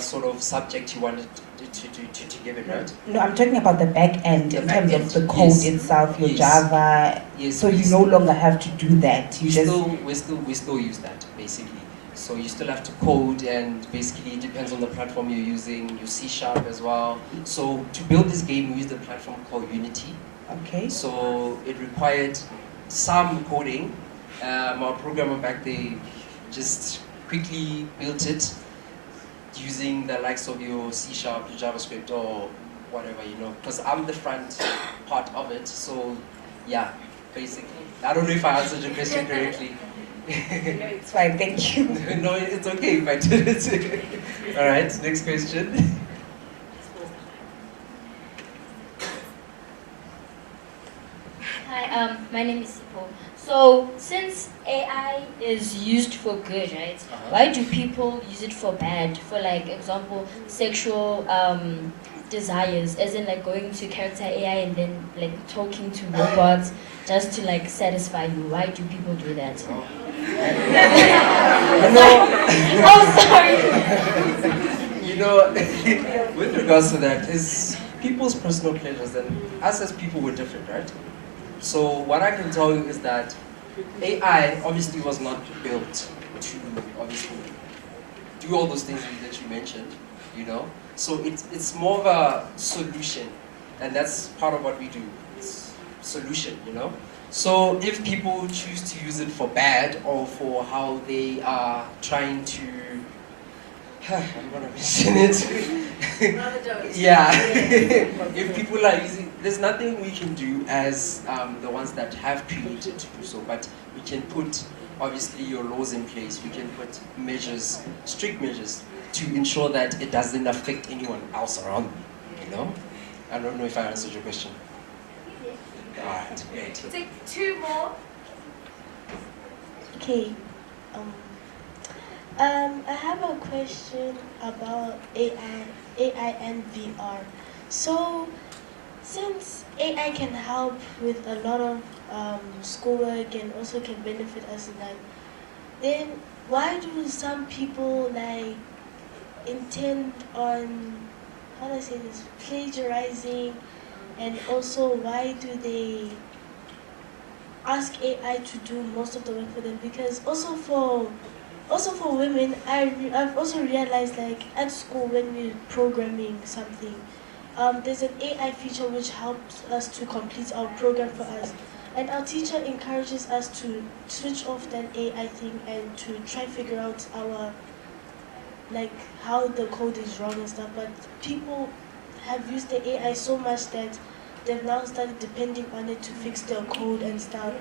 sort of subject you wanted to give it, right? No, I'm talking about the back end in terms of the code yes. itself, your Yes. Java. Yes, so you no longer have to do that. We still use that basically. So you still have to code, and basically it depends on the platform you're using. You C# as well. So to build this game, we use the platform called Unity. Okay. So it required some coding. Our programmer back there just quickly built it using the likes of your C#, your JavaScript, or whatever, because I'm the front part of it. So yeah, basically. I don't know if I answered your question correctly. No, it's fine, thank you. No, it's okay if I did it. All right, next question. Hi, my name is Sipo. So, since AI is used for good, right? Why do people use it for bad? For like example, sexual desires, as in like going to character AI and then like talking to robots just to like satisfy you. Why do people do that? Sorry. With regards to that, is people's personal pleasures, and us as people we're different, right? So what I can tell you is that AI obviously was not built to obviously do all those things that you mentioned, So it's more of a solution, and that's part of what we do. It's solution, So if people choose to use it for bad or for how they are trying to, I'm gonna mention it. Yeah. If people are using, there's nothing we can do as the ones that have created to do so, but we can put obviously your laws in place. We can put measures, strict measures, to ensure that it doesn't affect anyone else around me, I don't know if I answered your question. Alright, great. Take two more. Okay. I have a question about AI and VR. So, since AI can help with a lot of schoolwork and also can benefit us in life, then why do some people intend on, how do I say this, plagiarizing, and also why do they ask AI to do most of the work for them? Because also for women, I've also realized at school when we're programming something, there's an AI feature which helps us to complete our program for us. And our teacher encourages us to switch off that AI thing and to try figure out our, how the code is wrong and stuff. But people have used the AI so much that they've now started depending on it to fix their code and stuff.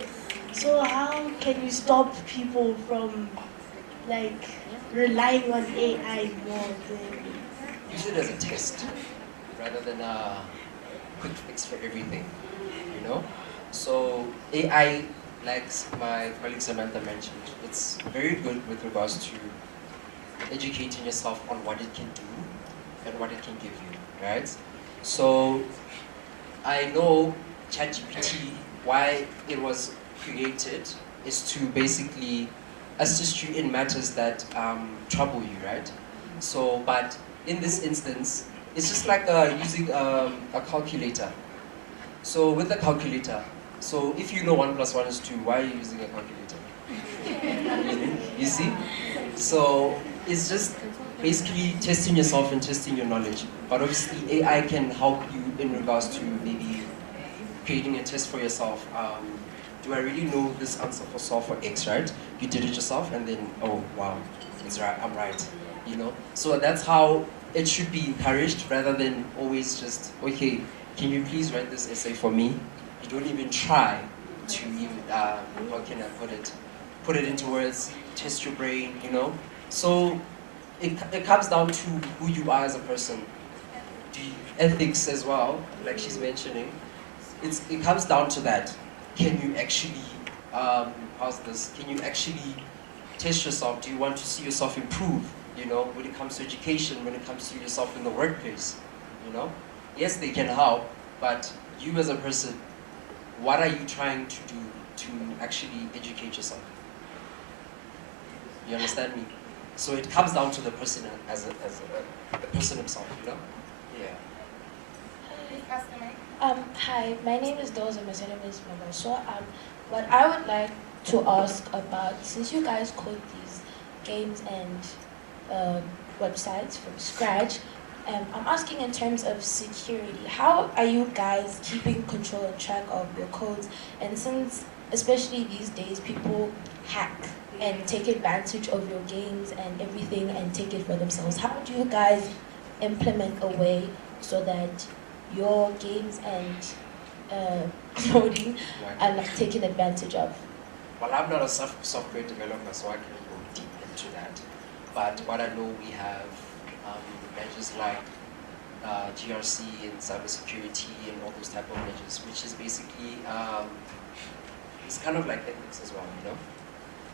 So how can we stop people from relying on AI more than... Use it as a test rather than a quick fix for everything, So AI, like my colleague Samantha mentioned, it's very good with regards to educating yourself on what it can do and what it can give you, right? So I know ChatGPT, why it was created is to basically assist you in matters that trouble you, right? So, but in this instance, it's just like using a calculator. So with a calculator, so if you know 1 + 1 is 2, why are you using a calculator? You see? So it's just basically testing yourself and testing your knowledge. But obviously AI can help you in regards to maybe creating a test for yourself. Do I really know this answer for solve for X, right? You did it yourself and then, oh wow, it's right, I'm right. You know? So that's how it should be encouraged rather than always just, okay, can you please write this essay for me? You don't even try to even, how can I put it into words, test your brain, you know? So it comes down to who you are as a person. Ethics as well, like she's mentioning. It comes down to that. Can you actually, can you actually test yourself? Do you want to see yourself improve, you know, when it comes to education, when it comes to yourself in the workplace, you know? Yes, they can help, but you as a person, what are you trying to do to actually educate yourself? You understand me? So it comes down to the person as the person himself, you know? Yeah. Hi, my name is Doza, my name is Mama. So what I would like to ask about, since you guys code these games and websites from scratch, I'm asking in terms of security. How are you guys keeping control and track of your codes? And since, especially these days, people hack and take advantage of your games and everything and take it for themselves, how do you guys implement a way so that your games and coding are not taken advantage of? Well, I'm not a software developer, so I can't go deep into that. But what I know, we have measures like GRC and cybersecurity and all those type of measures, which is basically, it's kind of like ethics as well, you know?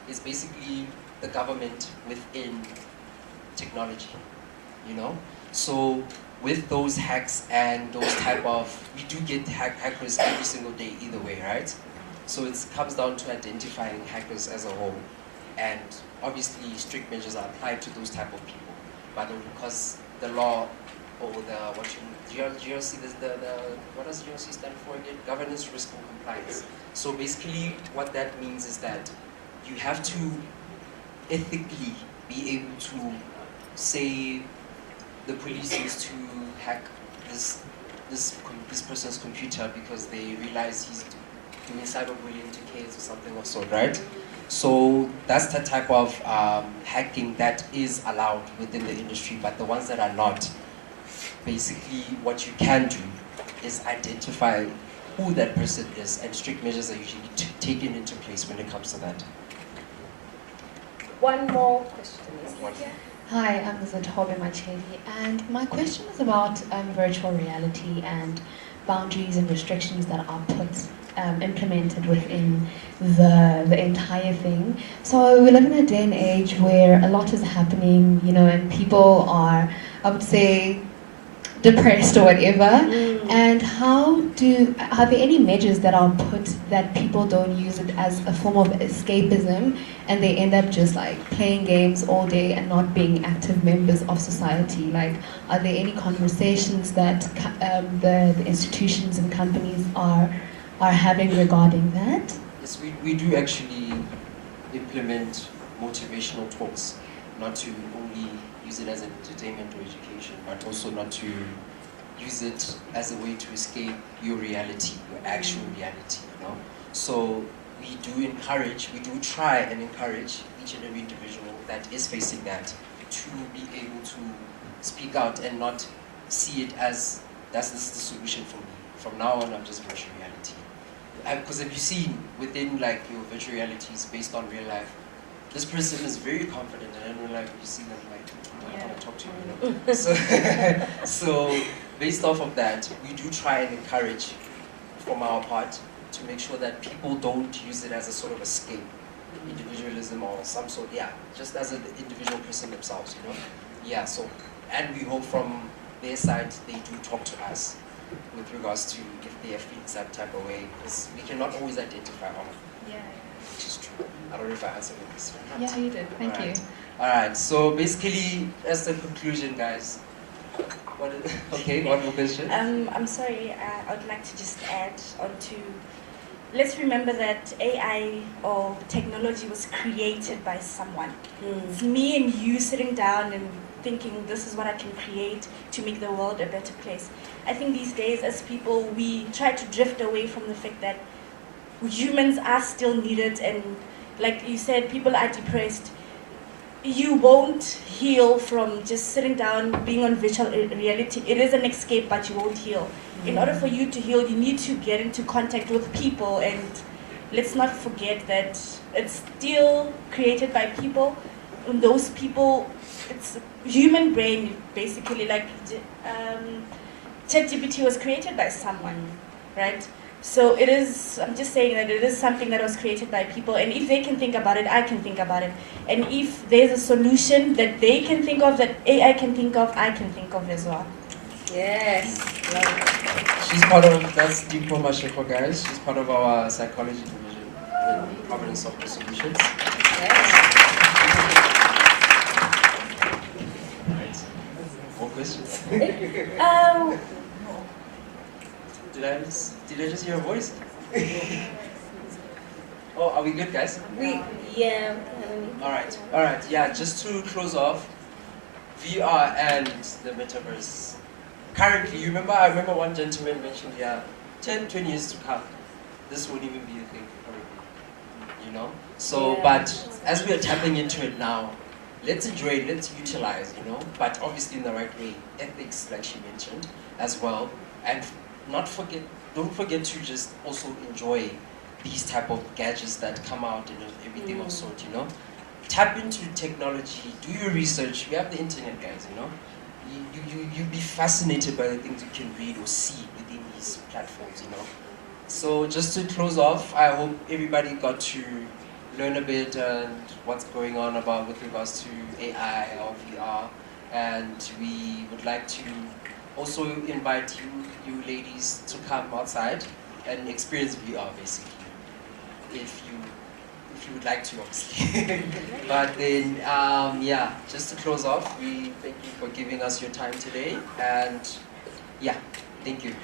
It's basically the government within technology, you know? So with those hacks and those type of, we do get hackers every single day either way, right? So it comes down to identifying hackers as a whole. And obviously strict measures are applied to those type of people. But because the law or GRC, what does GRC stand for again? Governance, risk, and compliance. So basically what that means is that you have to ethically be able to say the police used to hack this person's computer because they realize he's doing cyberbullying to kids or something of sort, right? So that's the type of hacking that is allowed within the industry, but the ones that are not, basically what you can do is identify who that person is, and strict measures are usually taken into place when it comes to that. One more question. Hi, I'm Zatobe Machedi, and my question is about virtual reality and boundaries and restrictions that are implemented within the entire thing. So we live in a day and age where a lot is happening, you know, and people are, I would say, depressed or whatever. And are there any measures that are put that people don't use it as a form of escapism and they end up just like playing games all day and not being active members of society? Like, are there any conversations that the institutions and companies are having regarding that? Yes, we do actually implement motivational talks, not to only use it as entertainment or education, but also not to use it as a way to escape your reality, your actual reality, you know? So we do try and encourage each and every individual that is facing that to be able to speak out and not see it as, this is the solution for me. From now on, I'm just virtual reality. Because if you see within like your virtual realities based on real life, this person is very confident, and in real life you see them like, I don't want to talk to you, you know? So based off of that, we do try and encourage from our part to make sure that people don't use it as a sort of escape, individualism or some sort, just as an individual person themselves, you know? Yeah, so, and we hope from their side they do talk to us with regards to if they feel that type of way, because we cannot always identify all of them. Yeah. Which is true. I don't know if I answered your question. Yeah, you did. Thank you. Alright, so basically, as the conclusion, guys, okay, one more question. I'm sorry, I would like to just add on to, let's remember that AI or technology was created by someone. It's me and you sitting down and thinking this is what I can create to make the world a better place. I think these days as people, we try to drift away from the fact that humans are still needed, and like you said, people are depressed. You won't heal from just sitting down, being on virtual reality. It is an escape, but you won't heal. In order for you to heal, you need to get into contact with people, and let's not forget that it's still created by people. And those people, it's human brain, basically, like ChatGPT was created by someone, right? So it is, I'm just saying that it is something that was created by people, and if they can think about it, I can think about it. And if there's a solution that they can think of, that AI can think of, I can think of as well. Yes. She's part of, that's Diploma Shekwa, guys. She's part of our psychology division in Providence Software Solutions. Right. More questions? Did I just hear a voice? Oh, are we good, guys? Yeah. Alright, yeah, just to close off, VR and the metaverse. Currently, I remember one gentleman mentioned, 10, 20 years to come, this won't even be a thing, probably, you know? So, but as we are tapping into it now, let's enjoy it, let's utilize, you know? But obviously in the right way, ethics, like she mentioned, as well, and don't forget to just also enjoy these type of gadgets that come out and everything of sort, you know? Tap into technology, do your research. We have the internet, guys, you know? You'll be fascinated by the things you can read or see within these platforms, you know? So just to close off, I hope everybody got to learn a bit and what's going on with regards to AI or VR. And we would like to also invite you ladies to come outside and experience VR, basically, if you would like to, obviously. But then, just to close off, we thank you for giving us your time today, and thank you.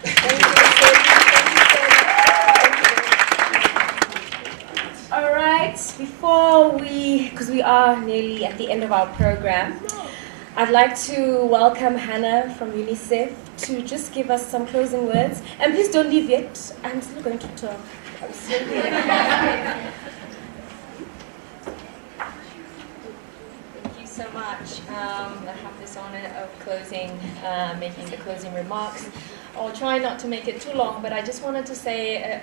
All right, because we are nearly at the end of our program, I'd like to welcome Hannah from UNICEF to just give us some closing words. And please don't leave yet. I'm still going to talk. I'm still here. Thank you so much. I have this honor of making the closing remarks. I'll try not to make it too long, but I just wanted to say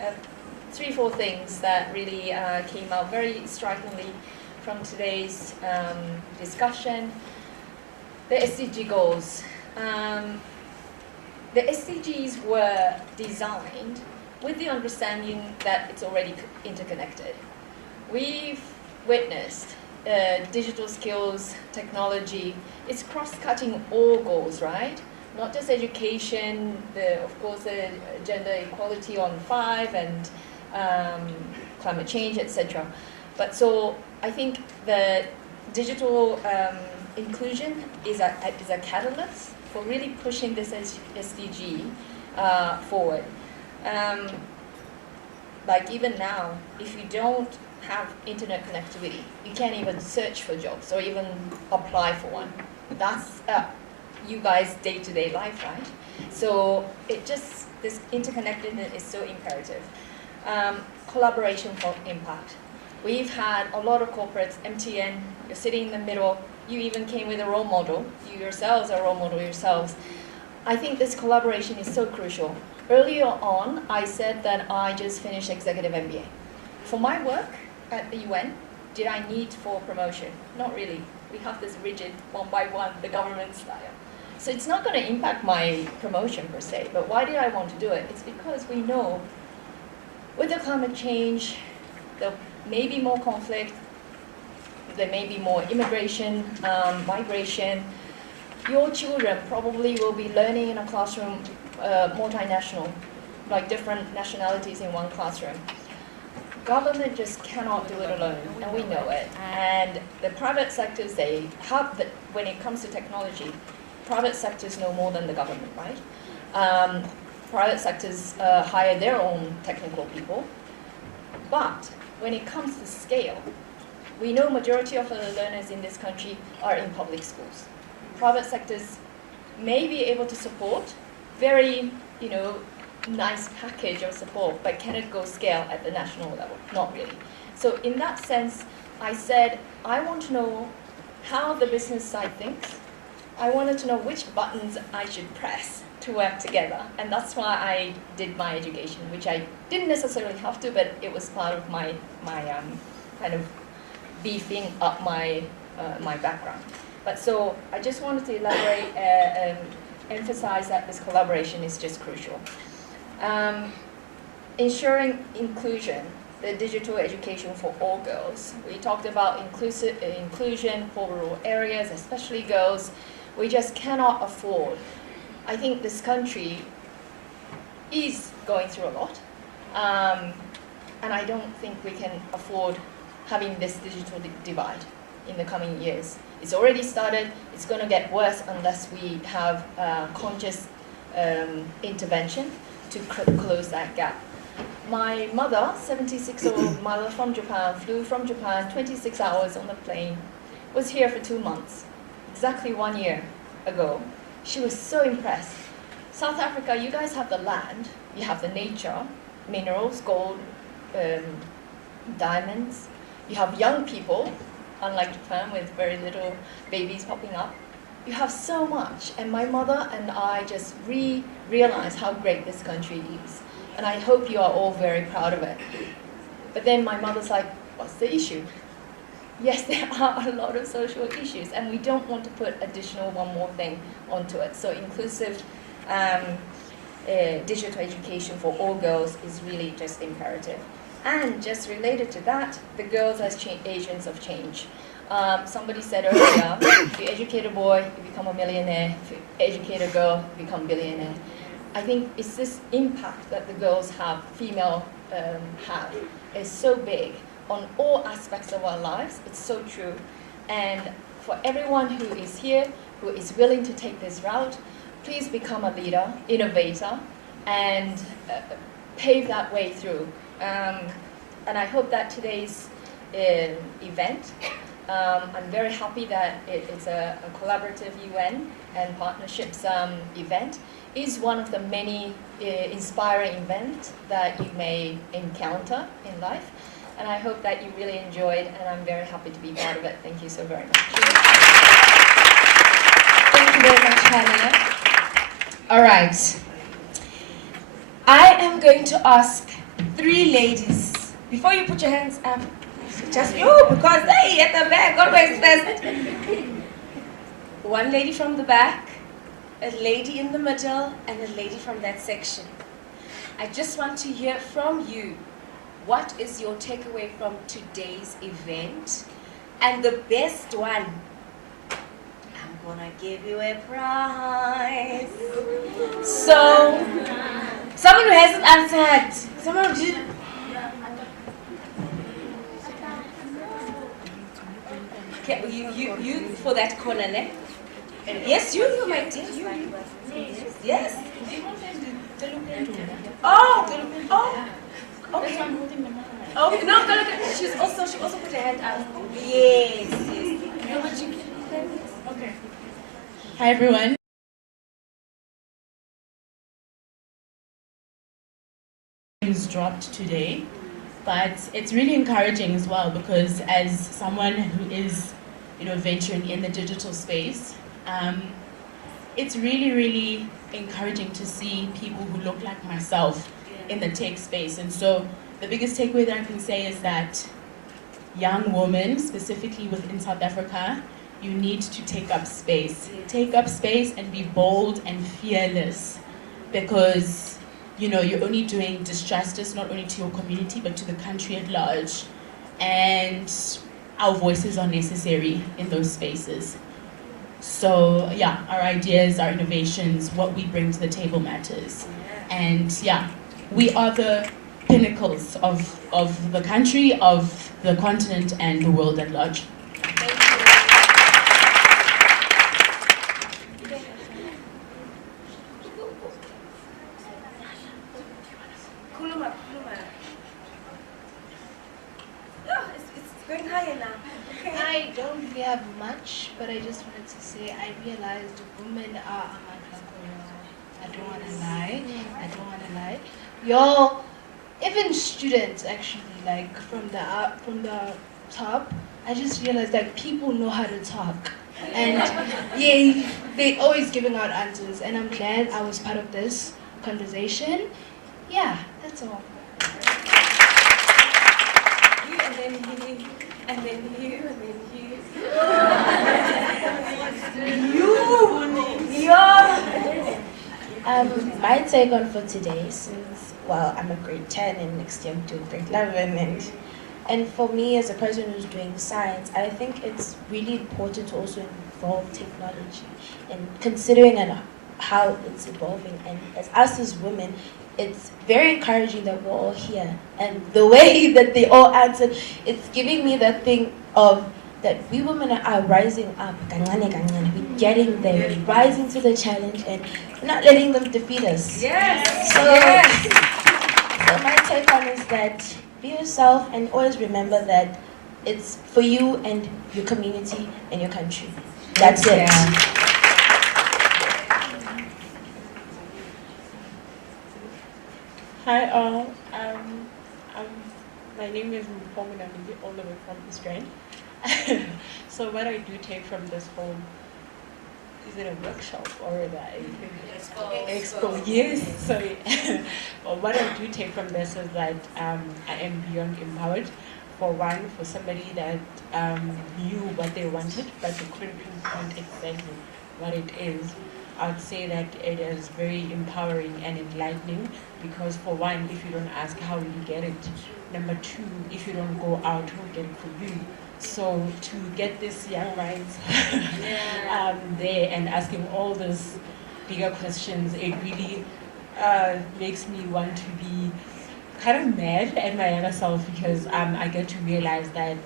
3-4 things that really came out very strikingly from today's discussion. The SDG goals. The SDGs were designed with the understanding that it's already interconnected. We've witnessed digital skills, technology, it's cross-cutting all goals, right? Not just education, of course, the gender equality on 5 and climate change, etc. But so I think the digital inclusion is a catalyst for really pushing this SDG forward. Like even now, if you don't have internet connectivity, you can't even search for jobs or even apply for one. That's you guys' day-to-day life, right? So this interconnectedness is so imperative. Collaboration for impact. We've had a lot of corporates, MTN, you're sitting in the middle, you even came with a role model, you yourselves are a role model yourselves. I think this collaboration is so crucial. Earlier on, I said that I just finished executive MBA. For my work at the UN, did I need for promotion? Not really. We have this rigid, one by one, the government style. So it's not going to impact my promotion per se, but why did I want to do it? It's because we know with the climate change, there may be more conflict, there may be more immigration, migration. Your children probably will be learning in a classroom multinational, like different nationalities in one classroom. Government just cannot do it alone, and we know it. And the private sectors, they have, when it comes to technology, private sectors know more than the government, right? Private sectors hire their own technical people. But when it comes to scale, we know majority of the learners in this country are in public schools. Private sectors may be able to support very, nice package of support, but can it go scale at the national level? Not really. So in that sense, I said, I want to know how the business side thinks. I wanted to know which buttons I should press to work together. And that's why I did my education, which I didn't necessarily have to, but it was part of my kind of beefing up my background. But so I just wanted to elaborate and emphasize that this collaboration is just crucial. Ensuring inclusion, the digital education for all girls. We talked about inclusion for rural areas, especially girls. We just cannot afford. I think this country is going through a lot, and I don't think we can afford having this digital divide in the coming years. It's already started. It's going to get worse unless we have conscious intervention to close that gap. My mother, 76-year-old mother from Japan, flew from Japan 26 hours on the plane, was here for 2 months, exactly 1 year ago. She was so impressed. South Africa, you guys have the land, you have the nature, minerals, gold, diamonds. You have young people, unlike Japan with very little babies popping up. You have so much, and my mother and I just realized how great this country is. And I hope you are all very proud of it. But then my mother's like, what's the issue? Yes, there are a lot of social issues, and we don't want to put additional one more thing onto it. So inclusive digital education for all girls is really just imperative. And just related to that, the girls as agents of change. Somebody said earlier, if you educate a boy, you become a millionaire. If you educate a girl, you become a billionaire. I think it's this impact that the girls have, female have, is so big on all aspects of our lives. It's so true. And for everyone who is here, who is willing to take this route, please become a leader, innovator, and pave that way through. And I hope that today's event, I'm very happy that it's a collaborative UN and partnerships event, is one of the many inspiring events that you may encounter in life. And I hope that you really enjoyed, and I'm very happy to be part of it. Thank you so very much. Thank you very much, Hannah. All right. I am going to ask 3 ladies. Before you put your hands up, just you, because they at the back always first. 1 lady from the back, a lady in the middle, and a lady from that section. I just want to hear from you. What is your takeaway from today's event? And the best one, I'm gonna give you a prize. So, someone who hasn't answered, someone who didn't. Okay, you for that corner, ne? Yes, you, my dear. Yes. Oh. Okay. Oh, no, she also put her hand up. Yes. Okay. Hi, everyone. Dropped today, but it's really encouraging as well, because as someone who is, venturing in the digital space, it's really encouraging to see people who look like myself in the tech space. And so the biggest takeaway that I can say is that young women, specifically within South Africa, you need to take up space. Take up space and be bold and fearless, because you're only doing disjustice not only to your community but to the country at large. And our voices are necessary in those spaces. So yeah, our ideas, our innovations, what we bring to the table matters. And yeah, we are the pinnacles of the country, of the continent, and the world at large. I don't really have much, but I just wanted to say I realized women are a I don't want to lie. I don't want to lie. Y'all, even students actually, like from the top, I just realized that people know how to talk. And yeah, they always giving out answers. And I'm glad I was part of this conversation. Yeah, that's all. You and then he, and then you, and then you. My take on for today, since, well, I'm a grade 10 and next year I'm doing grade 11, and for me as a person who's doing science, I think it's really important to also involve technology and considering how it's evolving. And as us as women, it's very encouraging that we're all here. And the way that they all answered, it's giving me that thing of that we women are rising up, we're getting there, we're rising to the challenge, and we're not letting them defeat us. Yes. So, Yes. So my take on is that be yourself and always remember that it's for you and your community and your country. That's it. Hi all, my name is Mpomina all the way from East Rand. So what I do take from this whole, is it a workshop or the expo? Yes, sorry. Well, what I do take from this is that I am beyond empowered. For one, for somebody that knew what they wanted, but they couldn't pinpoint exactly what it is. I'd say that it is very empowering and enlightening because for one, if you don't ask, how will you get it? Number two, if you don't go out, who will get it for you? So to get these young minds there and asking all these bigger questions, it really makes me want to be kind of mad at my younger self because I get to realize that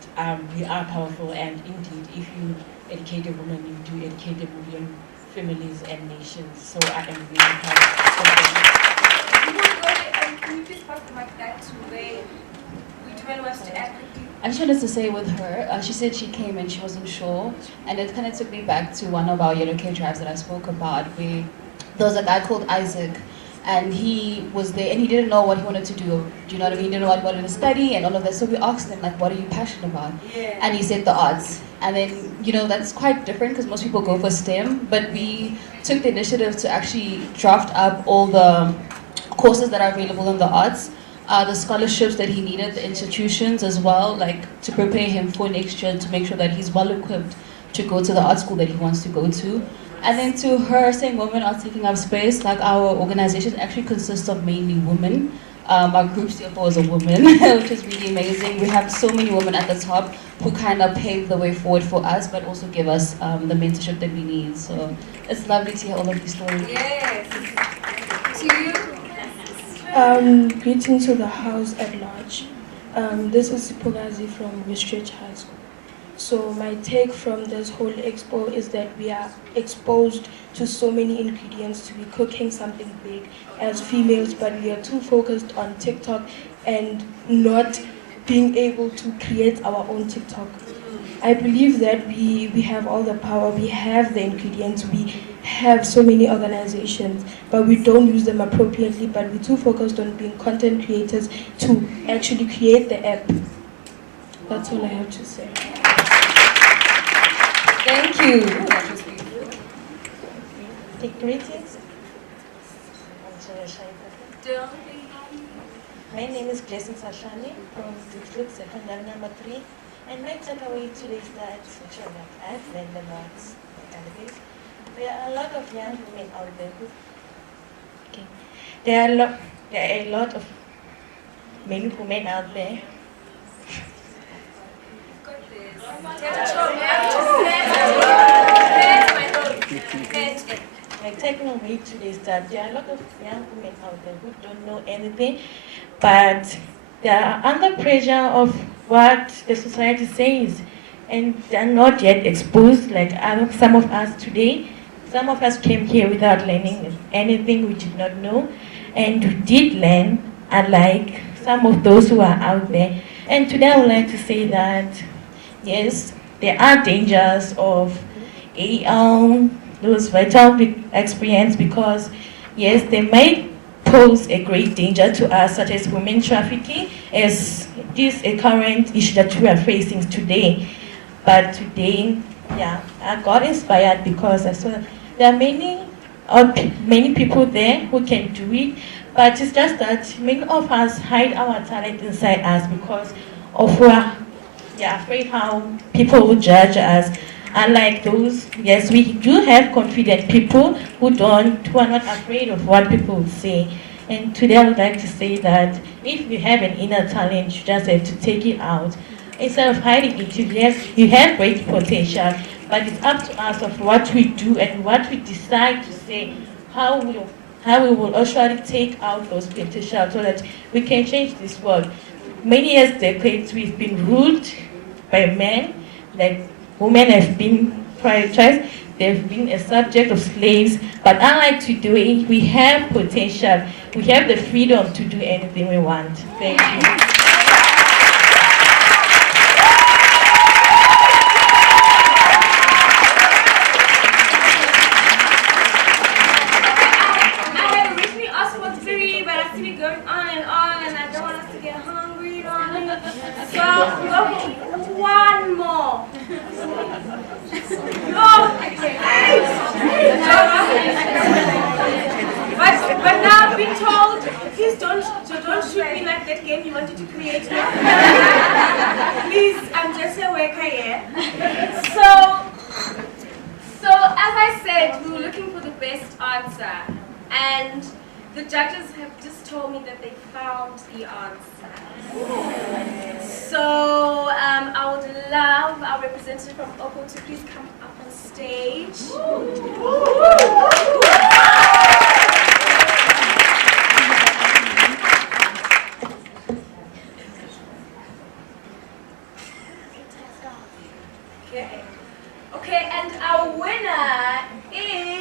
we are powerful, and indeed, if you educate a woman, you do educate a million families and nations. So I am really proud of Can you please pass the mic back to where Whitwell wants to add quickly? I just wanted to say with her, she said she came and she wasn't sure, and it kind of took me back to one of our Yellow Care drives that I spoke about, where there was a guy called Isaac, and he was there, and he didn't know what he wanted to do. Do you know what I mean? He didn't know what he wanted to study and all of that. So we asked him, like, what are you passionate about? Yeah. And he said the arts. And then, that's quite different because most people go for STEM, but we took the initiative to actually draft up all the courses that are available in the arts, the scholarships that he needed, the institutions as well, like to prepare him for next year to make sure that he's well equipped to go to the art school that he wants to go to. And then to her saying women are taking up space, like our organization actually consists of mainly women. Our group CFO is a woman, which is really amazing. We have so many women at the top who kind of pave the way forward for us, but also give us the mentorship that we need. So it's lovely to hear all of these stories. Yes. To you. Greetings to the house at large. This is Sipogazi from Westridge High School. So my take from this whole expo is that we are exposed to so many ingredients to be cooking something big as females, but we are too focused on TikTok and not being able to create our own TikTok. I believe that we have all the power, we have the ingredients, we have so many organizations, but we don't use them appropriately, but we're too focused on being content creators to actually create the app. That's all I have to say. Thank you. Greetings. My name is Blessing Sashani from District Secondary number 3, and my takeaway today is that I've learned a lot. There are a lot of young women out there who there are a lot of many women out there. Like taking away today is that there are a lot of young women out there who don't know anything, but they are under pressure of what the society says, and they're not yet exposed like some of us today. Some of us came here without learning anything we did not know, and we did learn, unlike some of those who are out there. And today I would like to say that, yes, there are dangers of those vital experience, because yes, they may pose a great danger to us, such as women trafficking, as this a current issue that we are facing today. But today, yeah, I got inspired because I saw there are many people there who can do it, but it's just that many of us hide our talent inside us because of we are afraid how people will judge us. Unlike those, yes, we do have confident people who are not afraid of what people will say. And today I would like to say that if you have an inner talent, you just have to take it out. Instead of hiding it, yes, you have great potential, but it's up to us of what we do and what we decide to say, how we will actually take out those potentials so that we can change this world. Many years, decades, we've been ruled by men, like women have been prioritized, they've been a subject of slaves, but unlike today, we have potential, we have the freedom to do anything we want. Thank you. One more. But now I've been told, please don't shoot me like that game you wanted to create. Please, I'm just a worker here. So as I said, we were looking for the best answer, and the judges have just told me that they found the answer. So I would love our representative from OPO to please come up on stage. Okay, and our winner is...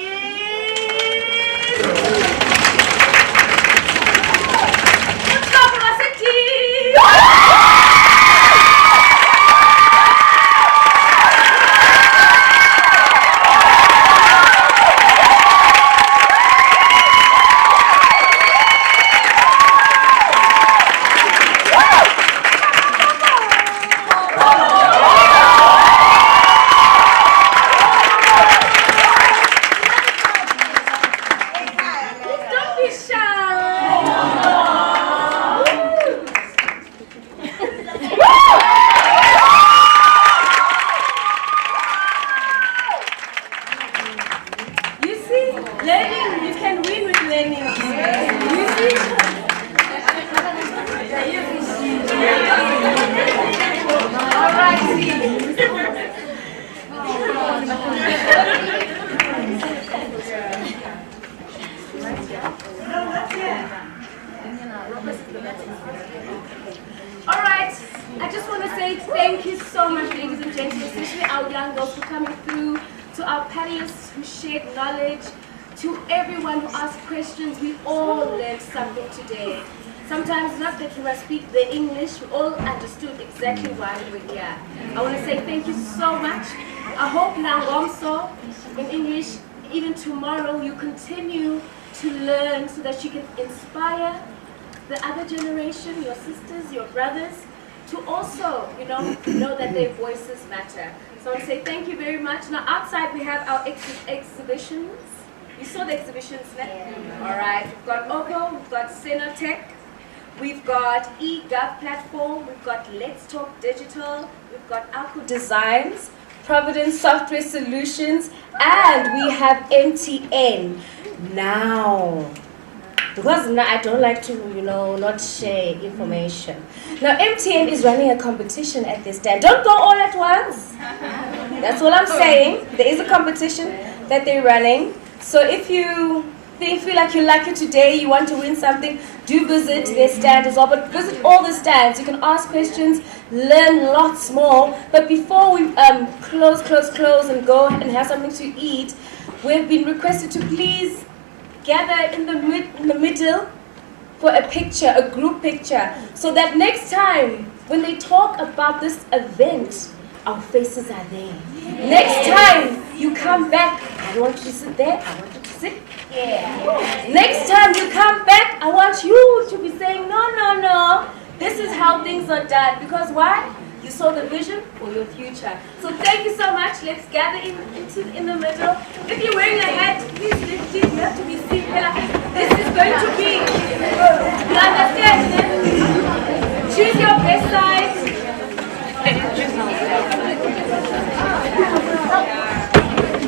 Alright, I just want to say thank you so much, ladies and gentlemen, especially our young girls for coming through, to our panelists who shared knowledge, to everyone who asked questions. We all learned something today. Sometimes not that we must speak the English, we all understood exactly why we were here. I want to say thank you so much. I hope Nangomso in English, even tomorrow, you continue to learn so that you can inspire the other generation, your sisters, your brothers, to also, know that their voices matter. So I want to say thank you very much. Now outside we have our exhibitions. You saw the exhibitions, yeah. All right, we've got OPO, we've got Senotech, we've got eGov platform, we've got Let's Talk Digital, we've got Alco Designs, Providence Software Solutions, and we have MTN. Now, Because now I don't like to, not share information. Now MTN is running a competition at this time. Don't go all at once. That's all I'm saying. There is a competition that they're running. So if you feel like you're lucky today, you want to win something, do visit their stand as well. But visit all the stands. You can ask questions, learn lots more. But before we close and go and have something to eat, we've been requested to please gather in the middle for a picture, a group picture, so that next time when they talk about this event, our faces are there. Next time you come back, I don't want you to sit there, I want you to sit here. Next time you come back, I want you to be saying, no, this is how things are done. Because why? You saw the vision for your future. So thank you so much. Let's gather in the middle. If you're wearing a hat, please lift it. You have to be seen. This is going to be, you understand? Choose your best side.